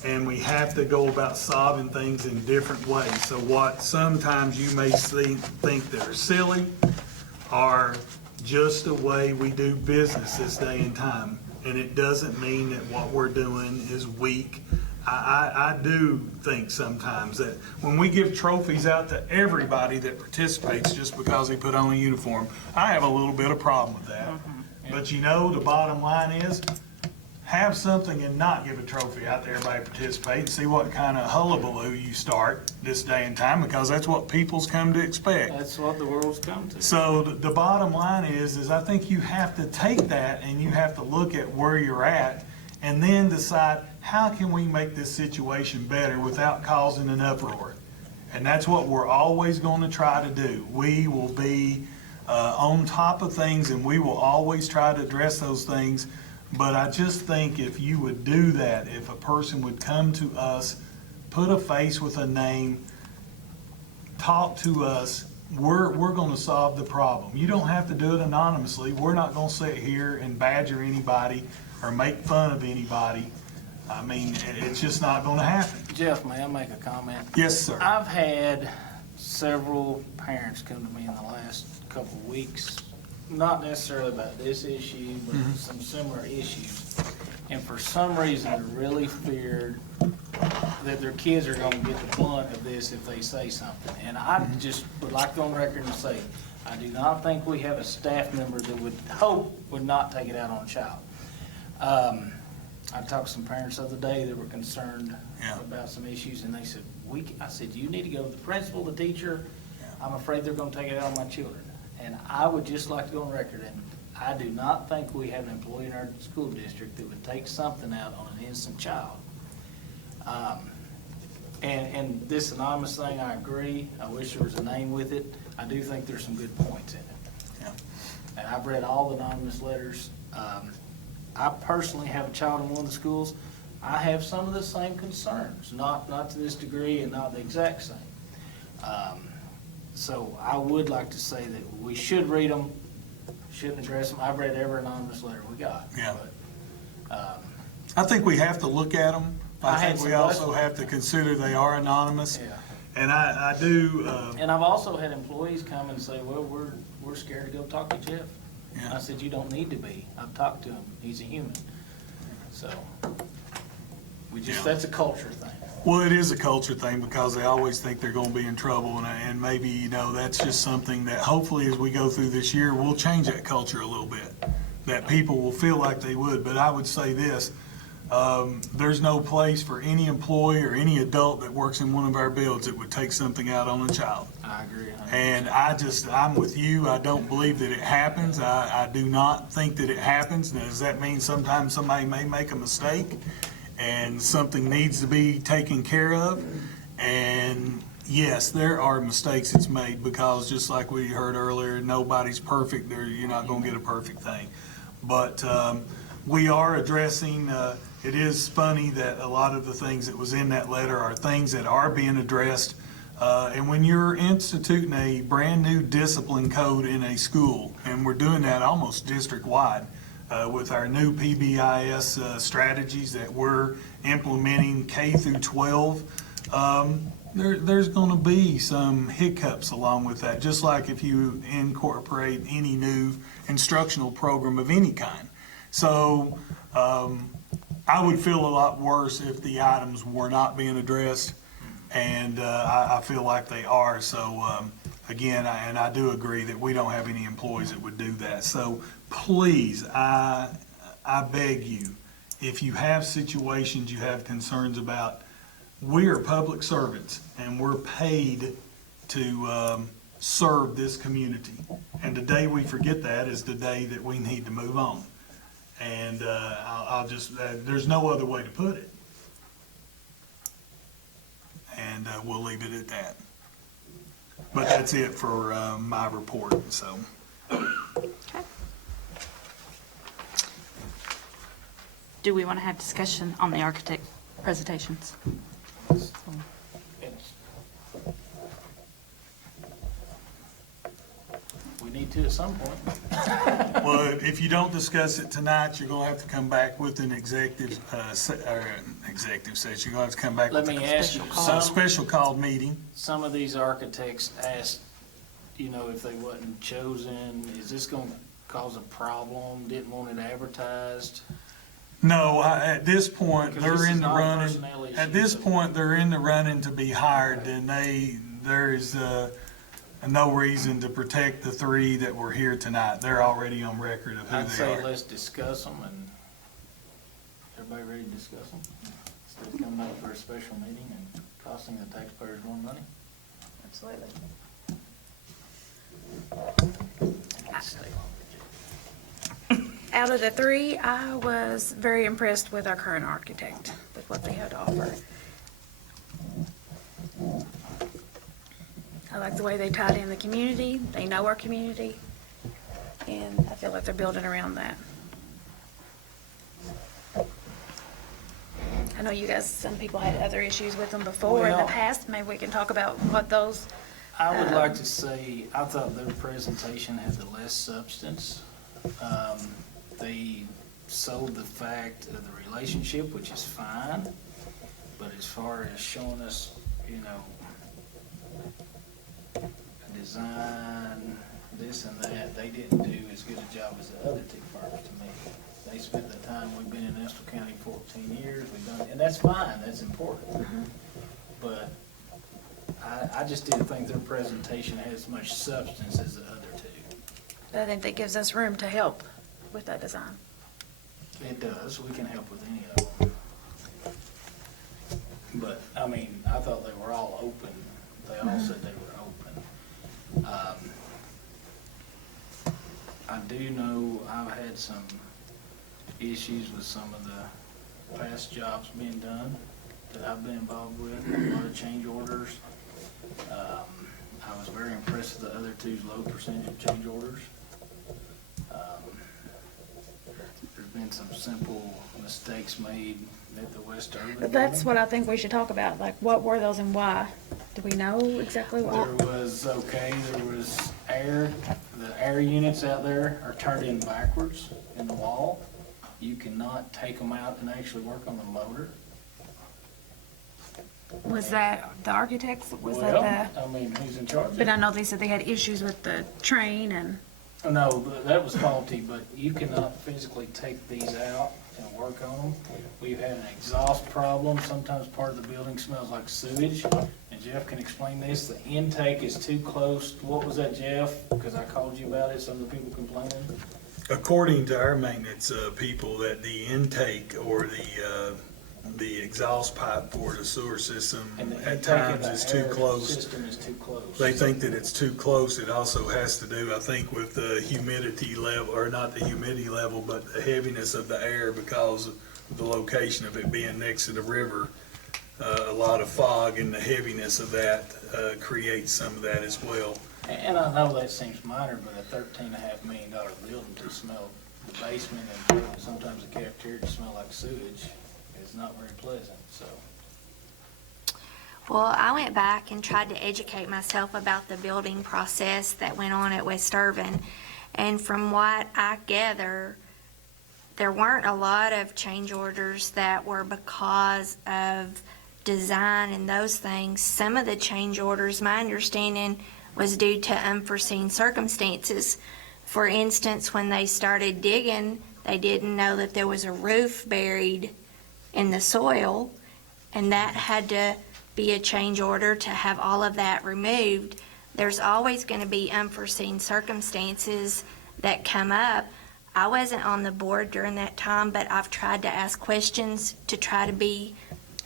and we have to go about solving things in different ways. So what sometimes you may think that are silly are just the way we do business this day and time, and it doesn't mean that what we're doing is weak. I do think sometimes that when we give trophies out to everybody that participates just because they put on a uniform, I have a little bit of problem with that. But you know, the bottom line is, have something and not give a trophy out to everybody participate and see what kind of hullabaloo you start this day and time, because that's what people's come to expect. That's what the world's come to. So the bottom line is I think you have to take that and you have to look at where you're at and then decide, how can we make this situation better without causing an uproar? And that's what we're always going to try to do. We will be on top of things, and we will always try to address those things. But I just think if you would do that, if a person would come to us, put a face with a name, talk to us, we're going to solve the problem. You don't have to do it anonymously. We're not going to sit here and badger anybody or make fun of anybody. I mean, it's just not going to happen. Jeff, may I make a comment? Yes, sir. I've had several parents come to me in the last couple of weeks, not necessarily about this issue, but some similar issues. And for some reason, they really feared that their kids are going to get the brunt of this if they say something. And I just would like to go on record and say, I do not think we have a staff member that would not take it out on a child. I talked to some parents the other day that were concerned about some issues, and they said, I said, you need to go to the principal, the teacher. I'm afraid they're going to take it out on my children. And I would just like to go on record, and I do not think we have an employee in our school district that would take something out on an innocent child. And this anonymous thing, I agree. I wish there was a name with it. I do think there's some good points in it. Yeah. And I've read all the anonymous letters. I personally have a child in one of the schools. I have some of the same concerns, not to this degree and not the exact same. So I would like to say that we should read them, shouldn't address them. I've read every anonymous letter we got. Yeah. But, I think we have to look at them. I think we some also questions. have to consider they are anonymous. Yeah. And I do. And I've also had employees come and say, well, we're scared to go talk to Jeff. Yeah. I said, you don't need to be. I've talked to him. He's a human. So that's a culture thing. Well, it is a culture thing because they always think they're going to be in trouble, and maybe, that's just something that hopefully as we go through this year, we'll change that culture a little bit. that people will feel like they would. But I would say this, there's no place for any employee or any adult that works in one of our buildings that would take something out on a child. I agree. And I'm with you. I don't believe that it happens. I do not think that it happens. Now, does that mean sometimes somebody may make a mistake and something needs to be taken care of? And yes, there are mistakes that's made, because just like we heard earlier, nobody's perfect. You're not going to get a perfect thing. But we are addressing, it is funny that a lot of the things that was in that letter are things that are being addressed. And when you're instituting a brand new discipline code in a school, and we're doing that almost district-wide with our new PBIS strategies that we're implementing K through 12, there's going to be some hiccups along with that, just like if you incorporate any new instructional program of any kind. So I would feel a lot worse if the items were not being addressed. And I feel like they are. So again, I do agree that we don't have any employees that would do that. So please, I beg you, if you have situations you have concerns about, we are public servants and we're paid to serve this community. And the day we forget that is the day that we need to move on. And I'll just, there's no other way to put it. And we'll leave it at that. But that's it for my report, so. Okay. Do we want to have discussion on the architect presentations? We need to at some point. Well, if you don't discuss it tonight, you're gonna have to come back with an executive session. You're gonna have to come back with Let me a ask you, special called meeting. some of these architects asked, if they wasn't chosen, is this gonna cause a problem? Didn't want it advertised? No, at this point, Because they're this in is the not a running. personnel issue, At this so- point, they're in the running to be hired, and there is no reason to protect the three that were here tonight. They're already on record of who I'd they say are. let's discuss them, and everybody ready to discuss them? Instead of coming up for a special meeting and costing the taxpayers more money? Absolutely. Out of the three, I was very impressed with our current architect, with what they had to offer. I like the way they tied in the community. They know our community, and I feel like they're building around that. I know you guys, some people had other issues with them before in the Well- past. Maybe we can talk about what those. I would like to say, I thought their presentation had the less substance. They sold the fact of the relationship, which is fine, but as far as showing us, a design, this and that, they didn't do as good a job as the other two firms to me. They spent the time, we've been in Estill County 14 years, we've done, and that's fine, that's important. But I just didn't think their presentation had as much substance as the other two. I think that gives us room to help with that design. It does, we can help with any of them. But, I thought they were all open, they all said they were open. I do know I've had some issues with some of the past jobs being done that I've been involved with, a lot of change orders. I was very impressed with the other two's low percentage of change orders. There's been some simple mistakes made at the West Urban But that's building. what I think we should talk about, like what were those and why? Do we know exactly what? There was air, the air units out there are turned in backwards in the wall. You cannot take them out and actually work on the motor. Was that the architects? Was Well, that who's in charge? But I know they said they had issues with the train and. No, that was faulty, but you cannot physically take these out and work on them. We've had an exhaust problem. Sometimes part of the building smells like sewage. And Jeff can explain this. The intake is too close. What was that, Jeff? Because I called you about it, some of the people complaining. according to our maintenance people, that the intake or the exhaust pipe for the sewer system And the at intake of times the is too air close. system is too close. They think that it's too close. It also has to do, I think, with the humidity level, or not the humidity level, but the heaviness of the air because of the location of it being next to the river. A lot of fog and the heaviness of that creates some of that as well. And I know that seems minor, but a $13.5 million building to smell the basement and sometimes the cafeteria to smell like sewage is not very pleasant, so. Well, I went back and tried to educate myself about the building process that went on at West Irvin. And from what I gather, there weren't a lot of change orders that were because of design and those things. Some of the change orders, my understanding, was due to unforeseen circumstances. For instance, when they started digging, they didn't know that there was a roof buried in the soil, and that had to be a change order to have all of that removed. There's always going to be unforeseen circumstances that come up. I wasn't on the board during that time, but I've tried to ask questions to try to be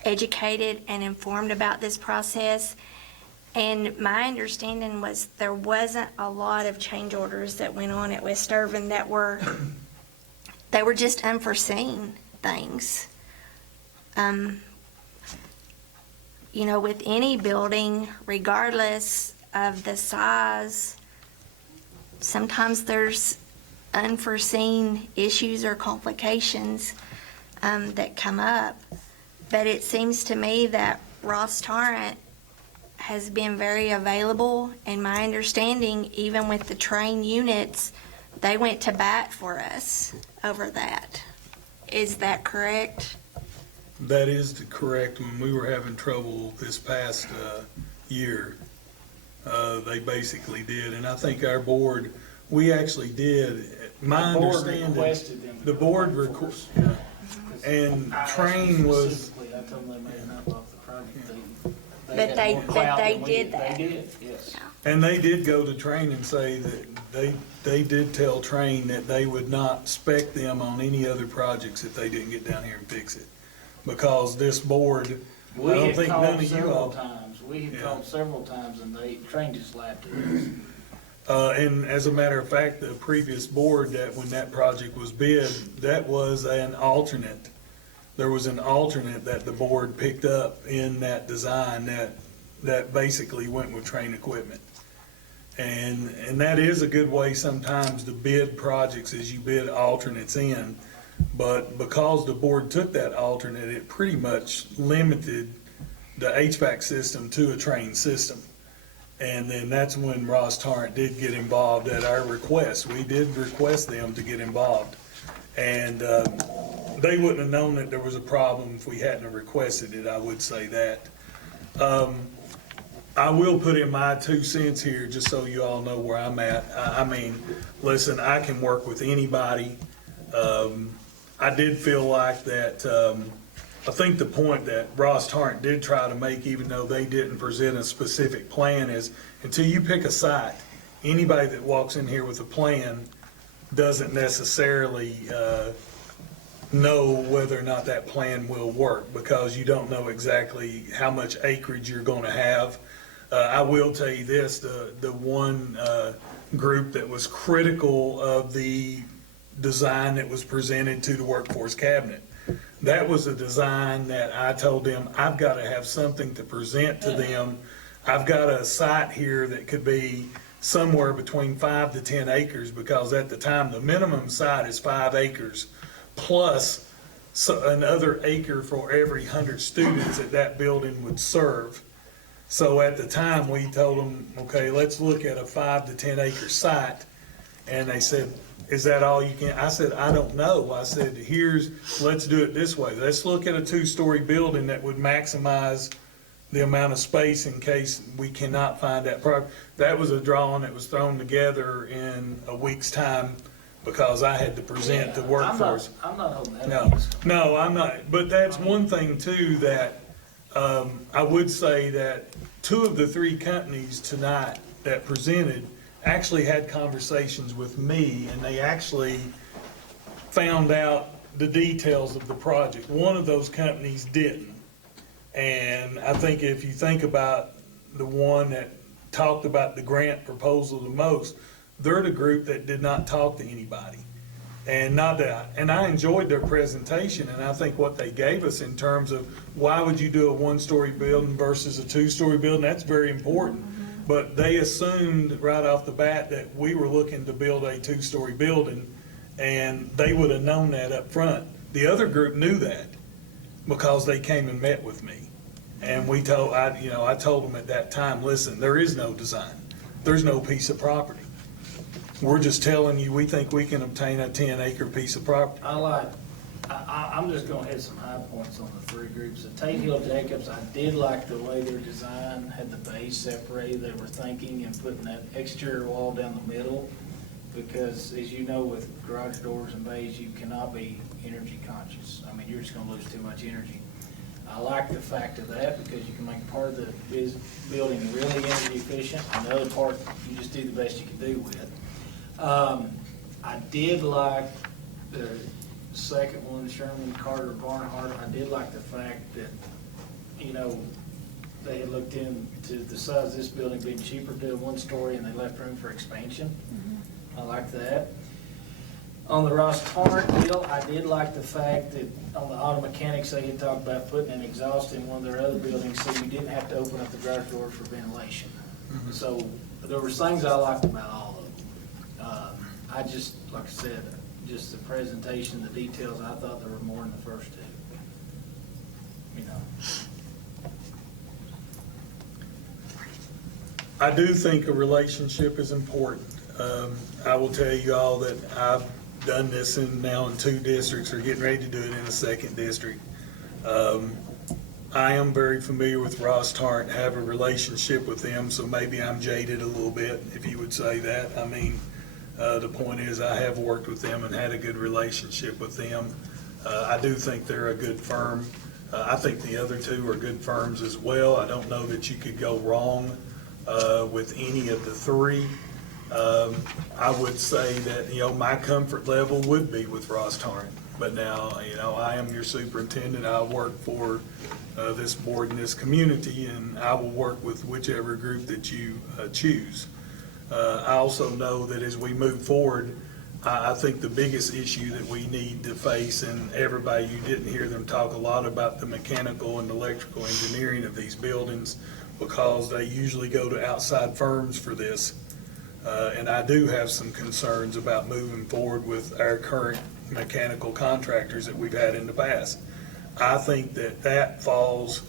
educated and informed about this process. And my understanding was there wasn't a lot of change orders that went on at West Irvin that were, they were just unforeseen things. You know, with any building, regardless of the size, sometimes there's unforeseen issues or complications that come up. But it seems to me that Ross Torrent has been very available, and my understanding, even with the train units, they went to bat for us over that. Is that correct? That is correct. When we were having trouble this past year, they basically did. And I think our board, we actually did. My understanding, the board requested, and Train was. I told them they may not love the project. But they did that. They did, yes. And they did go to Train and say that they did tell Train that they would not spec them on any other projects if they didn't get down here and fix it. Because this board, I don't think none of you all. We have called several times and Train just laughed at us. And as a matter of fact, the previous board, that when that project was bid, that was an alternate. There was an alternate that the board picked up in that design that basically went with Train equipment. And that is a good way sometimes to bid projects, as you bid alternates in. But because the board took that alternate, it pretty much limited the HVAC system to a Train system. And then that's when Ross Torrent did get involved at our request. We did request them to get involved. And they wouldn't have known that there was a problem if we hadn't have requested it, I would say that. I will put in my 2 cents here just so you all know where I'm at. I mean, listen, I can work with anybody. I did feel like that, I think the point that Ross Torrent did try to make, even though they didn't present a specific plan, is until you pick a site, anybody that walks in here with a plan doesn't necessarily know whether or not that plan will work, because you don't know exactly how much acreage you're going to have. I will tell you this, the one group that was critical of the design that was presented to the workforce cabinet, that was a design that I told them, I've got to have something to present to them. I've got a site here that could be somewhere between 5 to 10 acres, because at the time, the minimum site is 5 acres, plus another acre for every 100 students that building would serve. So at the time, we told them, okay, let's look at a 5 to 10 acre site. And they said, is that all you can? I said, I don't know. I said, let's do it this way. Let's look at a 2-story building that would maximize the amount of space in case we cannot find that property. That was a drawing that was thrown together in a week's time, because I had to present the workforce. I'm not holding that. No, I'm not. But that's one thing too, that I would say that 2 of the 3 companies tonight that presented actually had conversations with me, and they actually found out the details of the project. One of those companies didn't. And I think if you think about the one that talked about the grant proposal the most, they're the group that did not talk to anybody. And not that, and I enjoyed their presentation, and I think what they gave us in terms of why would you do a one-story building versus a two-story building, that's very important. But they assumed right off the bat that we were looking to build a two-story building, and they would have known that up front. The other group knew that because they came and met with me. And I told them at that time, listen, there is no design. There's no piece of property. We're just telling you, we think we can obtain a 10-acre piece of property. I'm just gonna hit some high points on the three groups. The Tate Hill Jacobs, I did like the way their design had the base separated. They were thinking and putting that exterior wall down the middle, because as you know, with garage doors and bays, you cannot be energy conscious. I mean, you're just gonna lose too much energy. I like the fact of that, because you can make part of the building really energy efficient, and the other part, you just do the best you can do with. I did like the second one, Sherman Carter Barnhart. I did like the fact that, they had looked into the size of this building being cheaper to do a one-story, and they left room for expansion. I like that. On the Ross Tarrant deal, I did like the fact that on the auto mechanics, they had talked about putting an exhaust in one of their other buildings so you didn't have to open up the garage doors for ventilation. So there were things I liked about all of them. I just, like I said, just the presentation, the details, I thought there were more in the first two. I do think a relationship is important. I will tell you all that I've done this now in 2 districts, or getting ready to do it in a 2nd district. I am very familiar with Ross Tarrant, have a relationship with them, so maybe I'm jaded a little bit, if you would say that. I mean, the point is, I have worked with them and had a good relationship with them. I do think they're a good firm. I think the other 2 are good firms as well. I don't know that you could go wrong with any of the 3. I would say that, my comfort level would be with Ross Tarrant. But now, I am your superintendent. I work for this board and this community, and I will work with whichever group that you choose. I also know that as we move forward, I think the biggest issue that we need to face, and everybody, you didn't hear them talk a lot about the mechanical and electrical engineering of these buildings, because they usually go to outside firms for this. And I do have some concerns about moving forward with our current mechanical contractors that we've had in the past. I think that falls,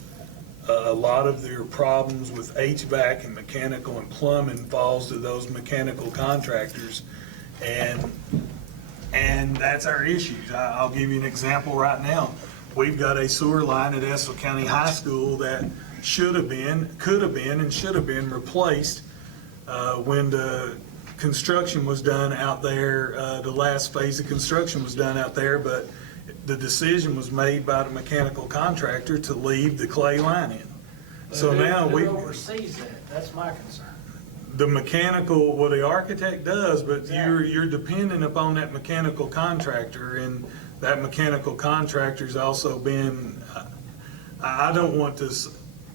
a lot of their problems with HVAC and mechanical and plumbing falls to those mechanical contractors. And that's our issues. I'll give you an example right now. We've got a sewer line at Estill County High School that should have been, could have been, and should have been replaced when the construction was done out there, the last phase of construction was done out there, but the decision was made by the mechanical contractor to leave the clay line in. So now Who oversees that? That's my concern. The mechanical, well, the architect does, but you're dependent upon that mechanical contractor, and that mechanical contractor's also been, I don't want to,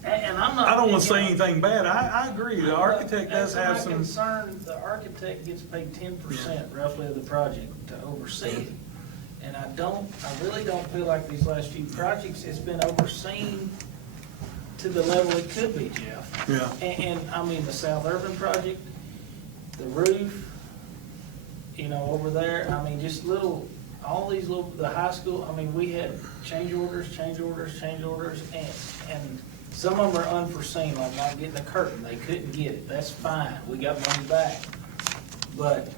And I'm not. I don't want to say anything bad. I agree. The architect does have some. My concern, the architect gets paid 10% roughly of the project to oversee it. And I really don't feel like these last few projects, it's been overseen to the level it could be, Jeff. Yeah. And I mean, the South Urban project, the roof, over there, I mean, just all these the high school, I mean, we had change orders, and some of them are unforeseen, like not getting a curtain, they couldn't get it, that's fine, we got money back. But,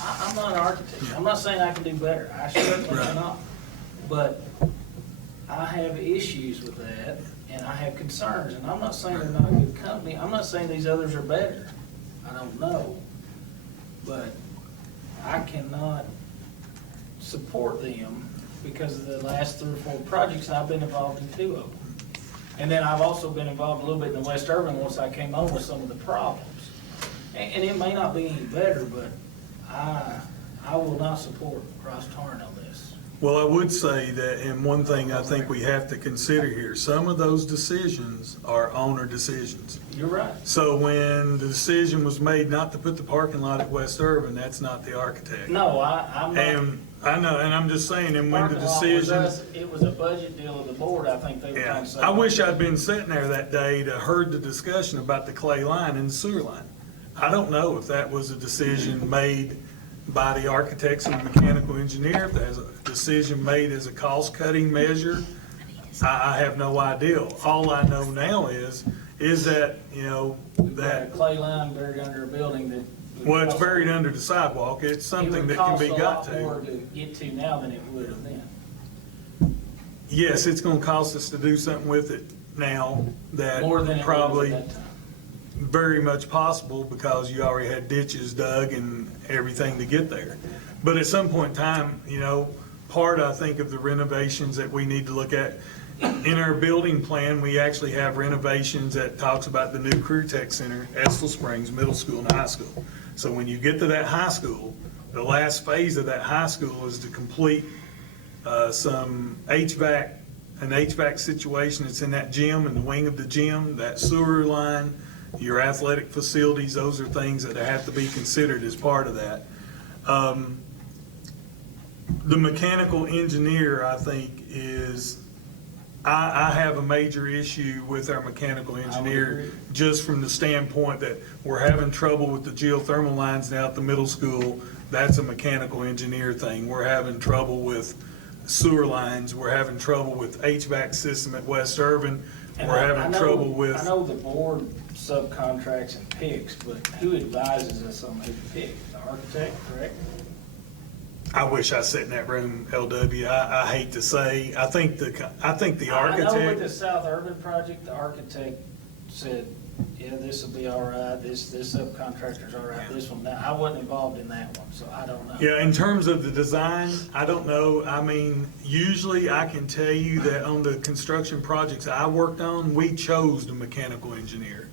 I'm not an architect, I'm not saying I can do better, I certainly cannot. But I have issues with that, and I have concerns, and I'm not saying they're not a good company, I'm not saying these others are better, I don't know. But I cannot support them because of the last 3 or 4 projects, and I've been involved in 2 of them. And then I've also been involved a little bit in the West Urban once I came on with some of the problems. And it may not be any better, but I will not support Ross Tarn on this. Well, I would say that, and one thing I think we have to consider here, some of those decisions are owner decisions. You're right. So when the decision was made not to put the parking lot at West Urban, that's not the architect. No, I'm not. And I know, and I'm just saying, and when the Parking lot was decision. us. It was a budget deal of the board, I think they were trying Yeah, to say. I wish I'd been sitting there that day to heard the discussion about the clay line and the sewer line. I don't know if that was a decision made by the architects and mechanical engineer, if there's a decision made as a cost-cutting measure. I have no idea. All I know now is that, you know, That clay line buried under a building that. well, it's buried under the sidewalk. It's something that can be got It would cost a lot more to. to get to now than it would have then. Yes, it's gonna cost us to do something with it now that More than it probably. was at that time. Very much possible because you already had ditches dug and everything to get there. But at some point in time, you know, part, I think, of the renovations that we need to look at, in our building plan, we actually have renovations that talks about the new Career Tech Center, Estill Springs Middle School and High School. So when you get to that high school, the last phase of that high school is to complete some HVAC, an HVAC situation that's in that gym, in the wing of the gym, that sewer line, your athletic facilities, those are things that have to be considered as part of that. The mechanical engineer, I think, is, I have a major issue with our mechanical engineer, just from the standpoint that we're having trouble with the geothermal lines now at the middle school. That's a mechanical engineer thing. We're having trouble with sewer lines. We're having trouble with HVAC system at West Urban. And We're I having know- trouble with. I know the board subcontracts and picks, but who advises us on who to pick? The architect, correct? I wish I sat in that room, LW. I hate to say, I think the I know with the architect, South Urban project, the architect said, yeah, this will be all right, this subcontractor's all right, this one, now, I wasn't involved in that one, so I don't know. yeah, in terms of the design, I don't know. I mean, usually I can tell you that on the construction projects I worked on, we chose the mechanical engineer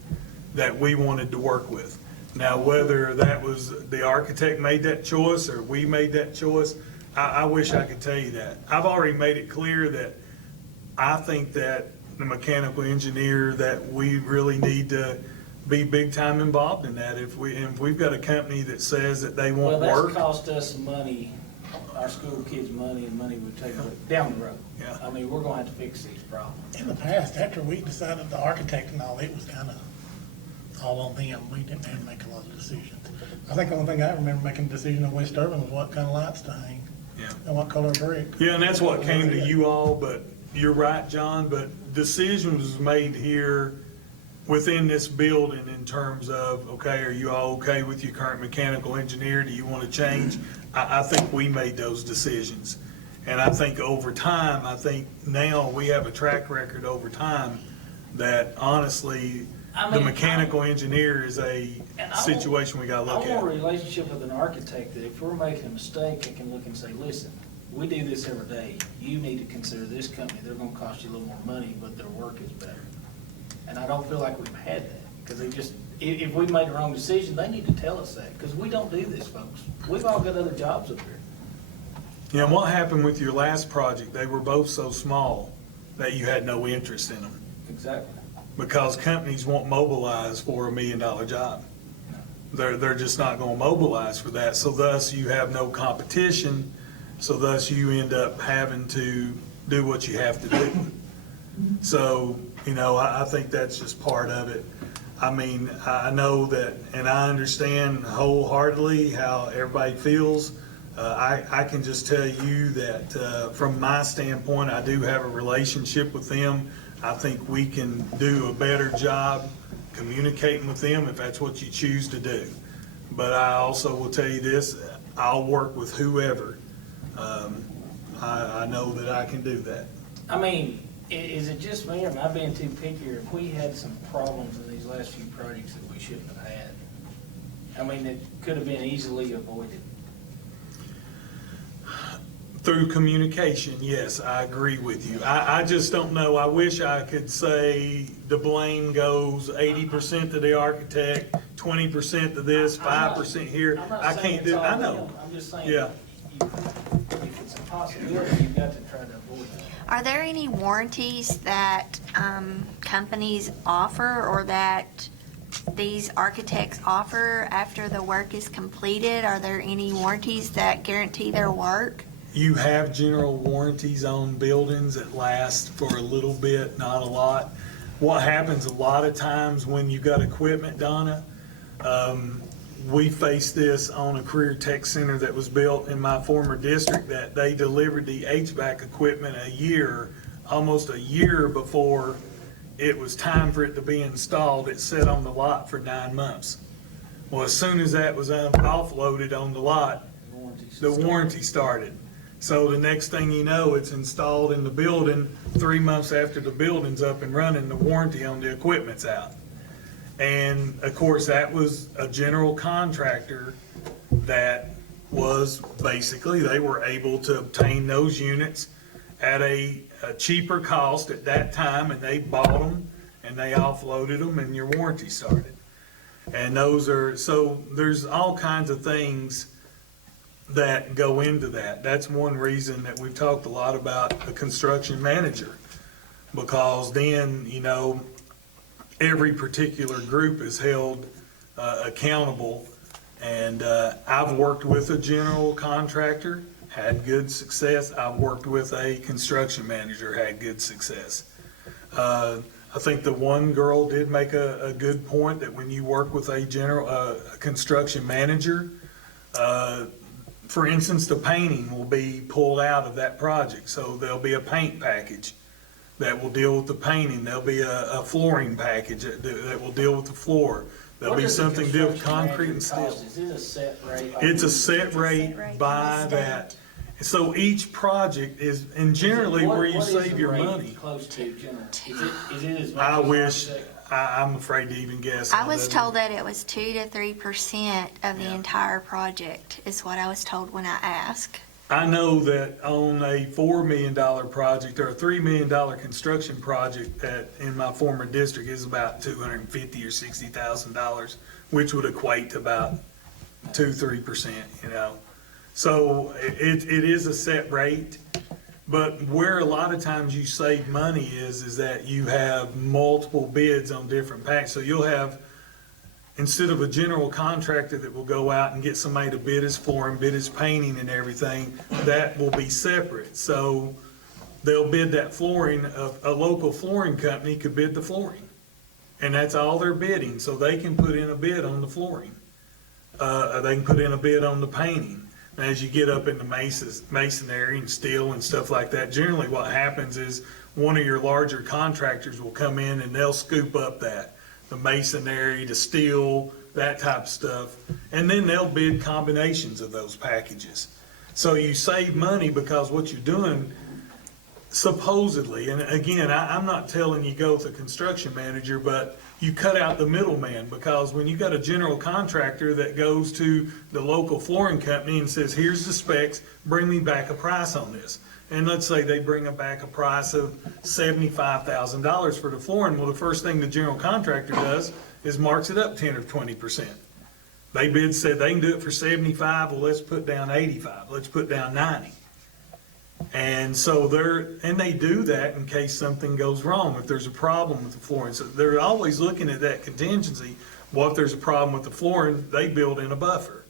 that we wanted to work with. Now, whether that was the architect made that choice or we made that choice, I wish I could tell you that. I've already made it clear that I think that the mechanical engineer, that we really need to be big time involved in that. If we've got a company that says that they won't Well, work. that's cost us money, our school kids money, and money we take down the road. Yeah. I mean, we're gonna have to fix these problems. In the past, after we decided the architect and all, it was kind of all on them. We didn't have to make a lot of decisions. I think the only thing I remember making a decision on West Urban was what kind of lights to hang. Yeah. And what color brick. Yeah, and that's what came to you all, but you're right, John, but decision was made here within this building in terms of, okay, are you all okay with your current mechanical engineer? Do you want to change? I think we made those decisions. And I think over time, I think now we have a track record over time that honestly, the mechanical engineer is a situation we gotta look I want a at. relationship with an architect that if we're making a mistake, I can look and say, listen, we do this every day. You need to consider this company. They're gonna cost you a little more money, but their work is better. And I don't feel like we've had that, because they just, if we made the wrong decision, they need to tell us that, because we don't do this, folks. We've all got other jobs up here. Yeah, and what happened with your last project? They were both so small that you had no interest in them. Exactly. Because companies won't mobilize for $1 million job. They're just not gonna mobilize for that, so thus you have no competition, so thus you end up having to do what you have to do. So, you know, I think that's just part of it. I mean, I know that, and I understand wholeheartedly how everybody feels. I can just tell you that from my standpoint, I do have a relationship with them. I think we can do a better job communicating with them if that's what you choose to do. But I also will tell you this, I'll work with whoever. I know that I can do that. I mean, is it just me, or am I being too picky, or if we had some problems in these last few projects that we shouldn't have had? I mean, that could have been easily avoided. Through communication, yes, I agree with you. I just don't know, I wish I could say the blame goes 80% to the architect, 20% to this, 5% here. I'm not I saying can't it's do, all I know. them. I'm just saying, Yeah. if it's a possibility, you've got to try to avoid that. Are there any warranties that companies offer or that these architects offer after the work is completed? Are there any warranties that guarantee their work? You have general warranties on buildings that last for a little bit, not a lot. What happens a lot of times when you got equipment, Donna, we faced this on a career tech center that was built in my former district, that they delivered the HVAC equipment almost a year before it was time for it to be installed. It sat on the lot for 9 months. Well, as soon as that was offloaded on the lot, the warranty started. So the next thing you know, it's installed in the building. 3 months after the building's up and running, the warranty on the equipment's out. And of course, that was a general contractor that was basically, they were able to obtain those units at a cheaper cost at that time, and they bought them and they offloaded them, and your warranty started. And so there's all kinds of things that go into that. That's one reason that we've talked a lot about a construction manager, because then, every particular group is held accountable. And I've worked with a general contractor, had good success. I've worked with a construction manager, had good success. I think the one girl did make a good point that when you work with a construction manager, for instance, the painting will be pulled out of that project. So there'll be a paint package that will deal with the painting. There'll be a flooring package that will deal with the floor. There'll be something to deal with concrete and steel. Is it a set rate? It's a set rate by that. So each project is, and generally where you save your money. Close to general? Is it as much I as wish, architect? I'm afraid to even guess. I was told that it was 2 to 3% of the entire project is what I was told when I asked. I know that on a $4 million project or a $3 million construction project in my former district is about $250,000 or $60,000, which would equate to about 2-3%, So it is a set rate, but where a lot of times you save money is that you have multiple bids on different packs. So you'll have, instead of a general contractor that will go out and get somebody to bid his flooring, bid his painting and everything, that will be separate. So they'll bid that flooring, a local flooring company could bid the flooring. And that's all they're bidding, so they can put in a bid on the flooring. They can put in a bid on the painting. And as you get up into masonry and steel and stuff like that, generally what happens is one of your larger contractors will come in and they'll scoop up the masonry, the steel, that type of stuff, and then they'll bid combinations of those packages. So you save money because what you're doing, supposedly, and again, I'm not telling you go with a construction manager, but you cut out the middleman, because when you got a general contractor that goes to the local flooring company and says, here's the specs, bring me back a price on this. And let's say they bring back a price of $75,000 for the flooring. Well, the first thing the general contractor does is marks it up 10 or 20%. They said they can do it for 75. Well, let's put down 85. Let's put down 90. And so they do that in case something goes wrong, if there's a problem with the flooring. So they're always looking at that contingency. Well, if there's a problem with the flooring, they build in a buffer.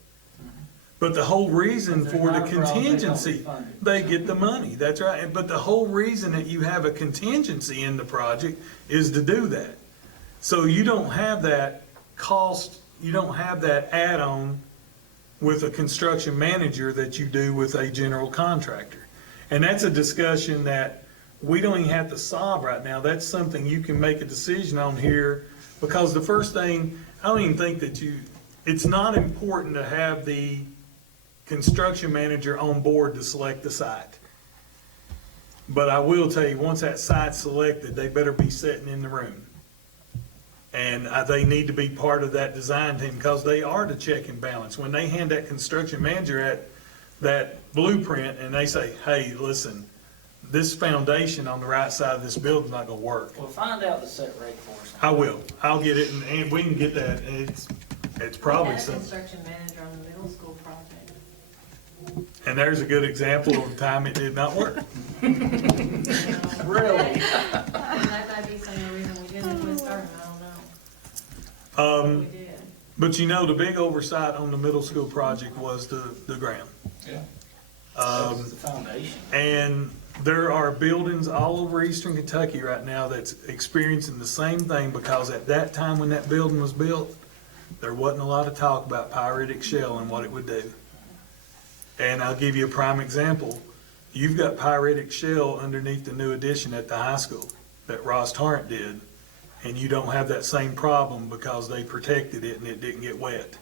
But the whole reason for the contingency, they get the money, that's right. But the whole reason that you have a contingency in the project is to do that. So you don't have that cost, you don't have that add-on with a construction manager that you do with a general contractor. And that's a discussion that we don't even have to solve right now. That's something you can make a decision on here, because the first thing, I don't even think that it's not important to have the construction manager on board to select the site. But I will tell you, once that site's selected, they better be sitting in the room. And they need to be part of that design team, because they are the check and balance. When they hand that construction manager that blueprint and they say, hey, listen, this foundation on the right side of this building's not gonna work. Well, find out the set rate for us. I will. I'll get it and we can get that. It's probably We had a some, construction manager on the middle school project. and there's a good example of the time it did not work. Really? And that might be some of the reason we didn't quit starting, I don't know. We did. But you know, the big oversight on the middle school project was the ground. Yeah. That was the foundation. And there are buildings all over eastern Kentucky right now that's experiencing the same thing because at that time when that building was built, there wasn't a lot of talk about pyritic shell and what it would do. And I'll give you a prime example. You've got pyritic shell underneath the new addition at the high school that Ross Torrent did, and you don't have that same problem because they protected it and it didn't get wet.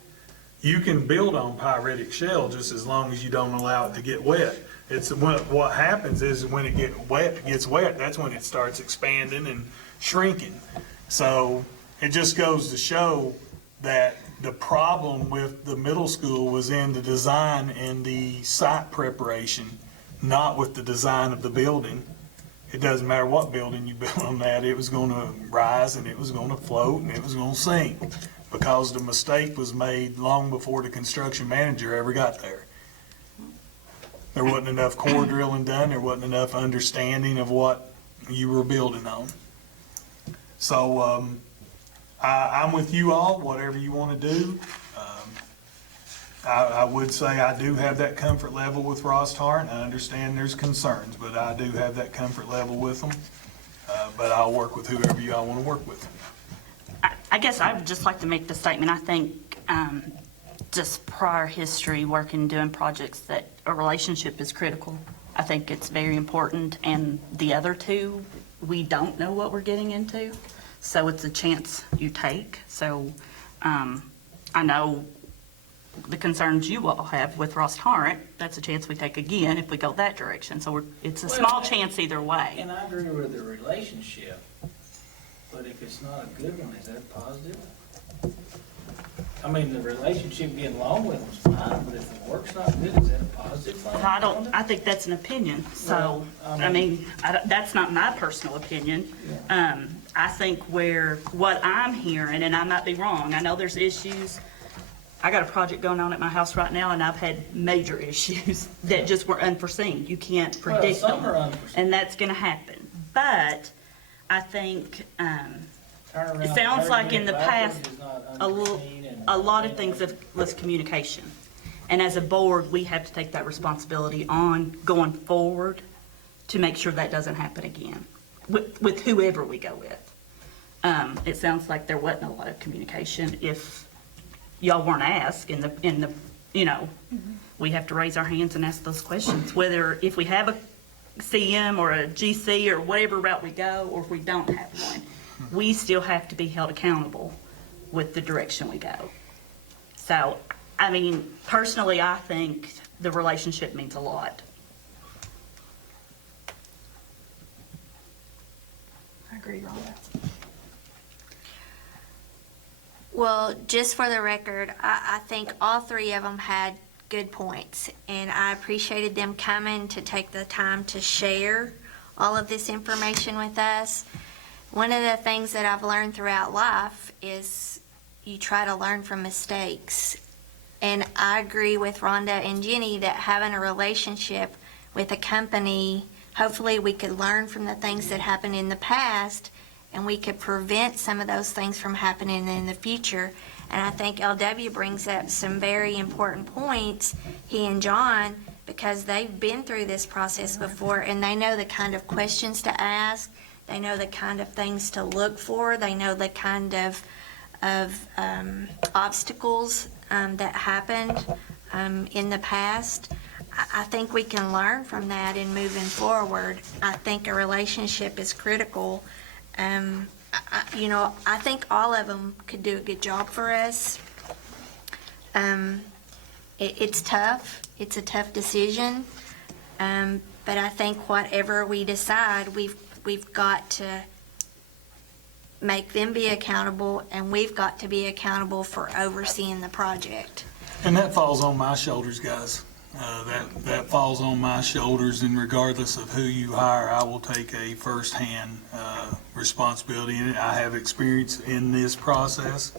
You can build on pyritic shell just as long as you don't allow it to get wet. It's what happens is when it gets wet, that's when it starts expanding and shrinking. So it just goes to show that the problem with the middle school was in the design and the site preparation, not with the design of the building. It doesn't matter what building you built on that, it was going to rise and it was going to float and it was going to sink because the mistake was made long before the construction manager ever got there. There wasn't enough core drilling done, there wasn't enough understanding of what you were building on. So I'm with you all, whatever you want to do. I would say I do have that comfort level with Ross Torrent. I understand there's concerns, but I do have that comfort level with them. But I'll work with whoever you all want to work with. I guess I would just like to make the statement, I think just prior history, working, doing projects, that a relationship is critical. I think it's very important, and the other two, we don't know what we're getting into, so it's a chance you take. So I know the concerns you all have with Ross Torrent, that's a chance we take again if we go that direction. So it's a small chance either way. And I agree with the relationship, but if it's not a good one, is that positive? I mean, the relationship getting along with them's fine, but if the work's not good, is that a positive thing? I think that's an opinion, so, Well, I mean, that's not my personal opinion. I think what I'm hearing, and I might be wrong, I know there's issues. I got a project going on at my house right now, and I've had major issues that just were unforeseen. You can't predict them. Some are unforeseen. And that's gonna happen. But I think, it sounds like in the past, a lot of things was communication. And as a board, we have to take that responsibility on going forward to make sure that doesn't happen again, with whoever we go with. It sounds like there wasn't a lot of communication. If y'all weren't asked in the we have to raise our hands and ask those questions, whether if we have a CM or a GC or whatever route we go, or if we don't have one, we still have to be held accountable with the direction we go. So, I mean, personally, I think the relationship means a lot. I agree, Rhonda. Well, just for the record, I think all three of them had good points, and I appreciated them coming to take the time to share all of this information with us. One of the things that I've learned throughout life is you try to learn from mistakes. And I agree with Rhonda and Jenny that having a relationship with a company, hopefully we could learn from the things that happened in the past, and we could prevent some of those things from happening in the future. And I think LW brings up some very important points, he and John, because they've been through this process before, and they know the kind of questions to ask, they know the kind of things to look for, they know the kind of obstacles that happened in the past. I think we can learn from that in moving forward. I think a relationship is critical. I think all of them could do a good job for us. It's tough. It's a tough decision. But I think whatever we decide, we've got to make them be accountable, and we've got to be accountable for overseeing the project. And that falls on my shoulders, guys. That falls on my shoulders, and regardless of who you hire, I will take a firsthand responsibility in it. I have experience in this process.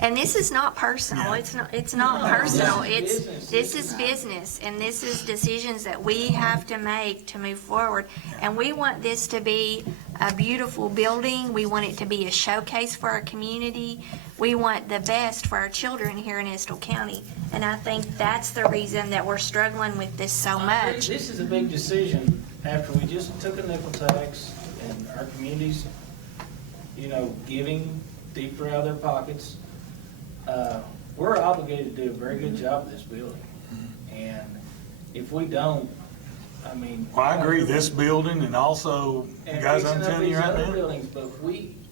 And this is not personal. Yeah. It's not personal. This is business, and this is decisions that we have to make to move forward. And we want this to be a beautiful building. We want it to be a showcase for our community. We want the best for our children here in Estill County. And I think that's the reason that we're struggling with this so much. This is a big decision after we just took a nickel tax and our communities, giving deeper out of their pockets. We're obligated to do a very good job with this building. And if we don't, Well, I agree, this building, and also, you guys, I'm telling you right now, buildings, but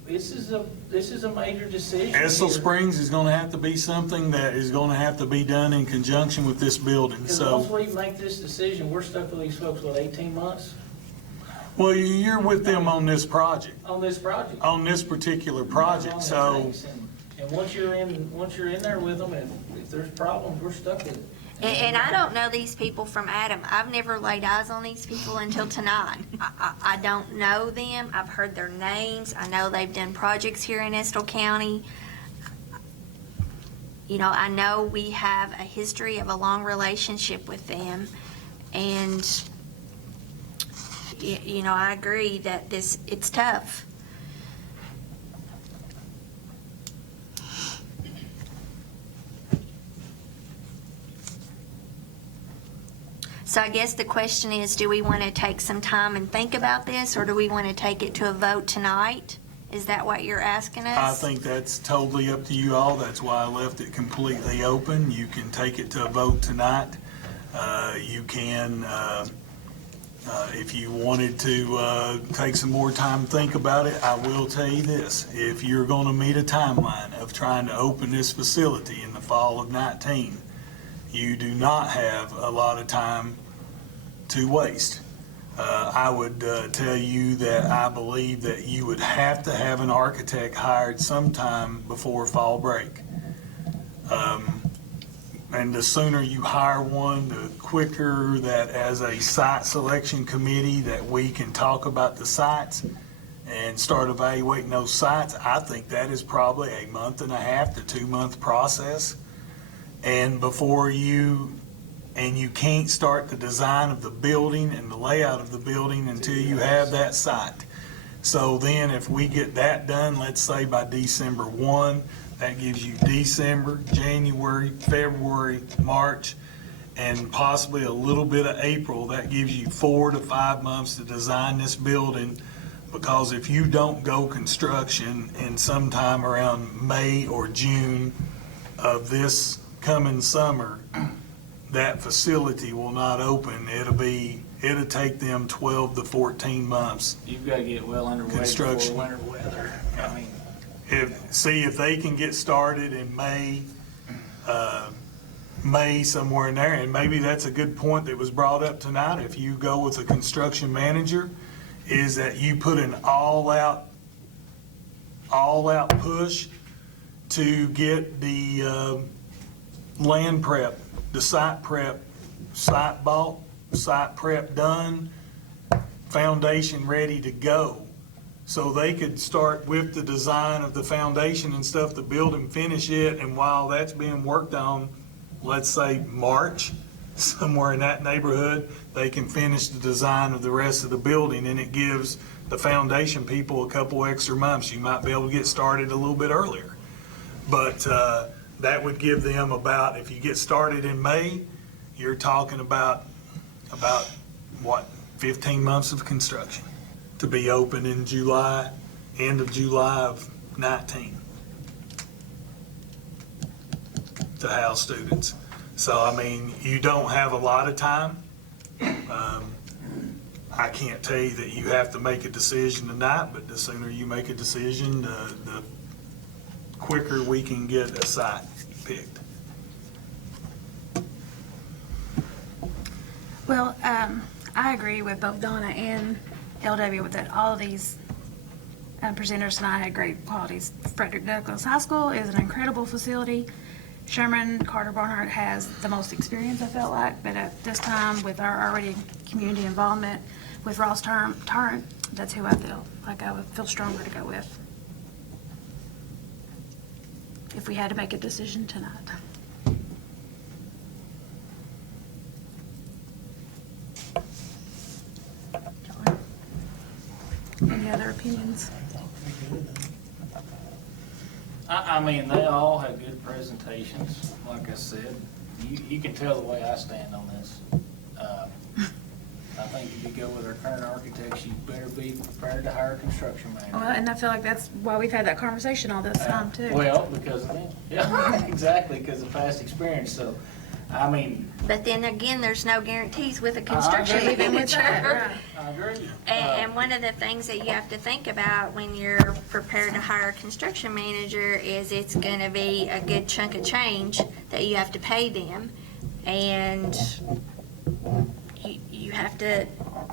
this is a major decision. Estill here. Springs is gonna have to be something that is gonna have to be done in conjunction with this building, Because so. once we make this decision, we're stuck with these folks, 18 months Well, you're with them on this project, on this project? on this particular project, so. And once you're in there with them, if there's problems, we're stuck with it. And I don't know these people from Adam. I've never laid eyes on these people until tonight. I don't know them. I've heard their names. I know they've done projects here in Estill County. I know we have a history of a long relationship with them. And, I agree that it's tough. So I guess the question is, do we want to take some time and think about this, or do we want to take it to a vote tonight? Is that what you're asking us? I think that's totally up to you all. That's why I left it completely open. You can take it to a vote tonight. You can, if you wanted to take some more time to think about it, I will tell you this. If you're going to meet a timeline of trying to open this facility in the fall of 19, you do not have a lot of time to waste. I would tell you that I believe that you would have to have an architect hired sometime before fall break. And the sooner you hire one, the quicker that as a site selection committee that we can talk about the sites and start evaluating those sites. I think that is probably a 1.5 to 2 month process. And you can't start the design of the building and the layout of the building until you have that site. So then if we get that done, let's say by December 1, that gives you December, January, February, March, and possibly a little bit of April. That gives you 4 to 5 months to design this building, because if you don't go construction in sometime around May or June of this coming summer, that facility will not open. It'll take them 12 to 14 months. You've got to get well underway Construction. before winter weather. If they can get started in May somewhere in there, and maybe that's a good point that was brought up tonight. If you go with a construction manager, is that you put an all-out push to get the land prep, the site prep, site bought, site prep done, foundation ready to go. So they could start with the design of the foundation and stuff, the build and finish it, and while that's being worked on, let's say March, somewhere in that neighborhood, they can finish the design of the rest of the building, and it gives the foundation people a couple extra months. You might be able to get started a little bit earlier. But that would give them about, if you get started in May, you're talking about what, 15 months of construction to be open in July, end of July of 19, to house students. So, I mean, you don't have a lot of time. I can't tell you that you have to make a decision tonight, but the sooner you make a decision, the quicker we can get a site picked. Well, I agree with both Donna and LW that all of these presenters tonight had great qualities. Frederick Douglass High School is an incredible facility. Sherman Carter Barnhart has the most experience, I felt like, but at this time, with our already community involvement with Ross Tarrant, that's who I feel like I would feel stronger to go with if we had to make a decision tonight. Any other opinions? I mean, they all have good presentations, like I said. You can tell the way I stand on this. I think if you go with our current architects, you better be prepared to hire a construction manager. Well, and I feel like that's why we've had that conversation all this time, too. Well, because of them. Yeah, exactly, because of past experience, so, I mean. But then again, there's no guarantees with a construction I agree. manager. I agree. And one of the things that you have to think about when you're prepared to hire a construction manager is it's gonna be a good chunk of change that you have to pay them. And you have to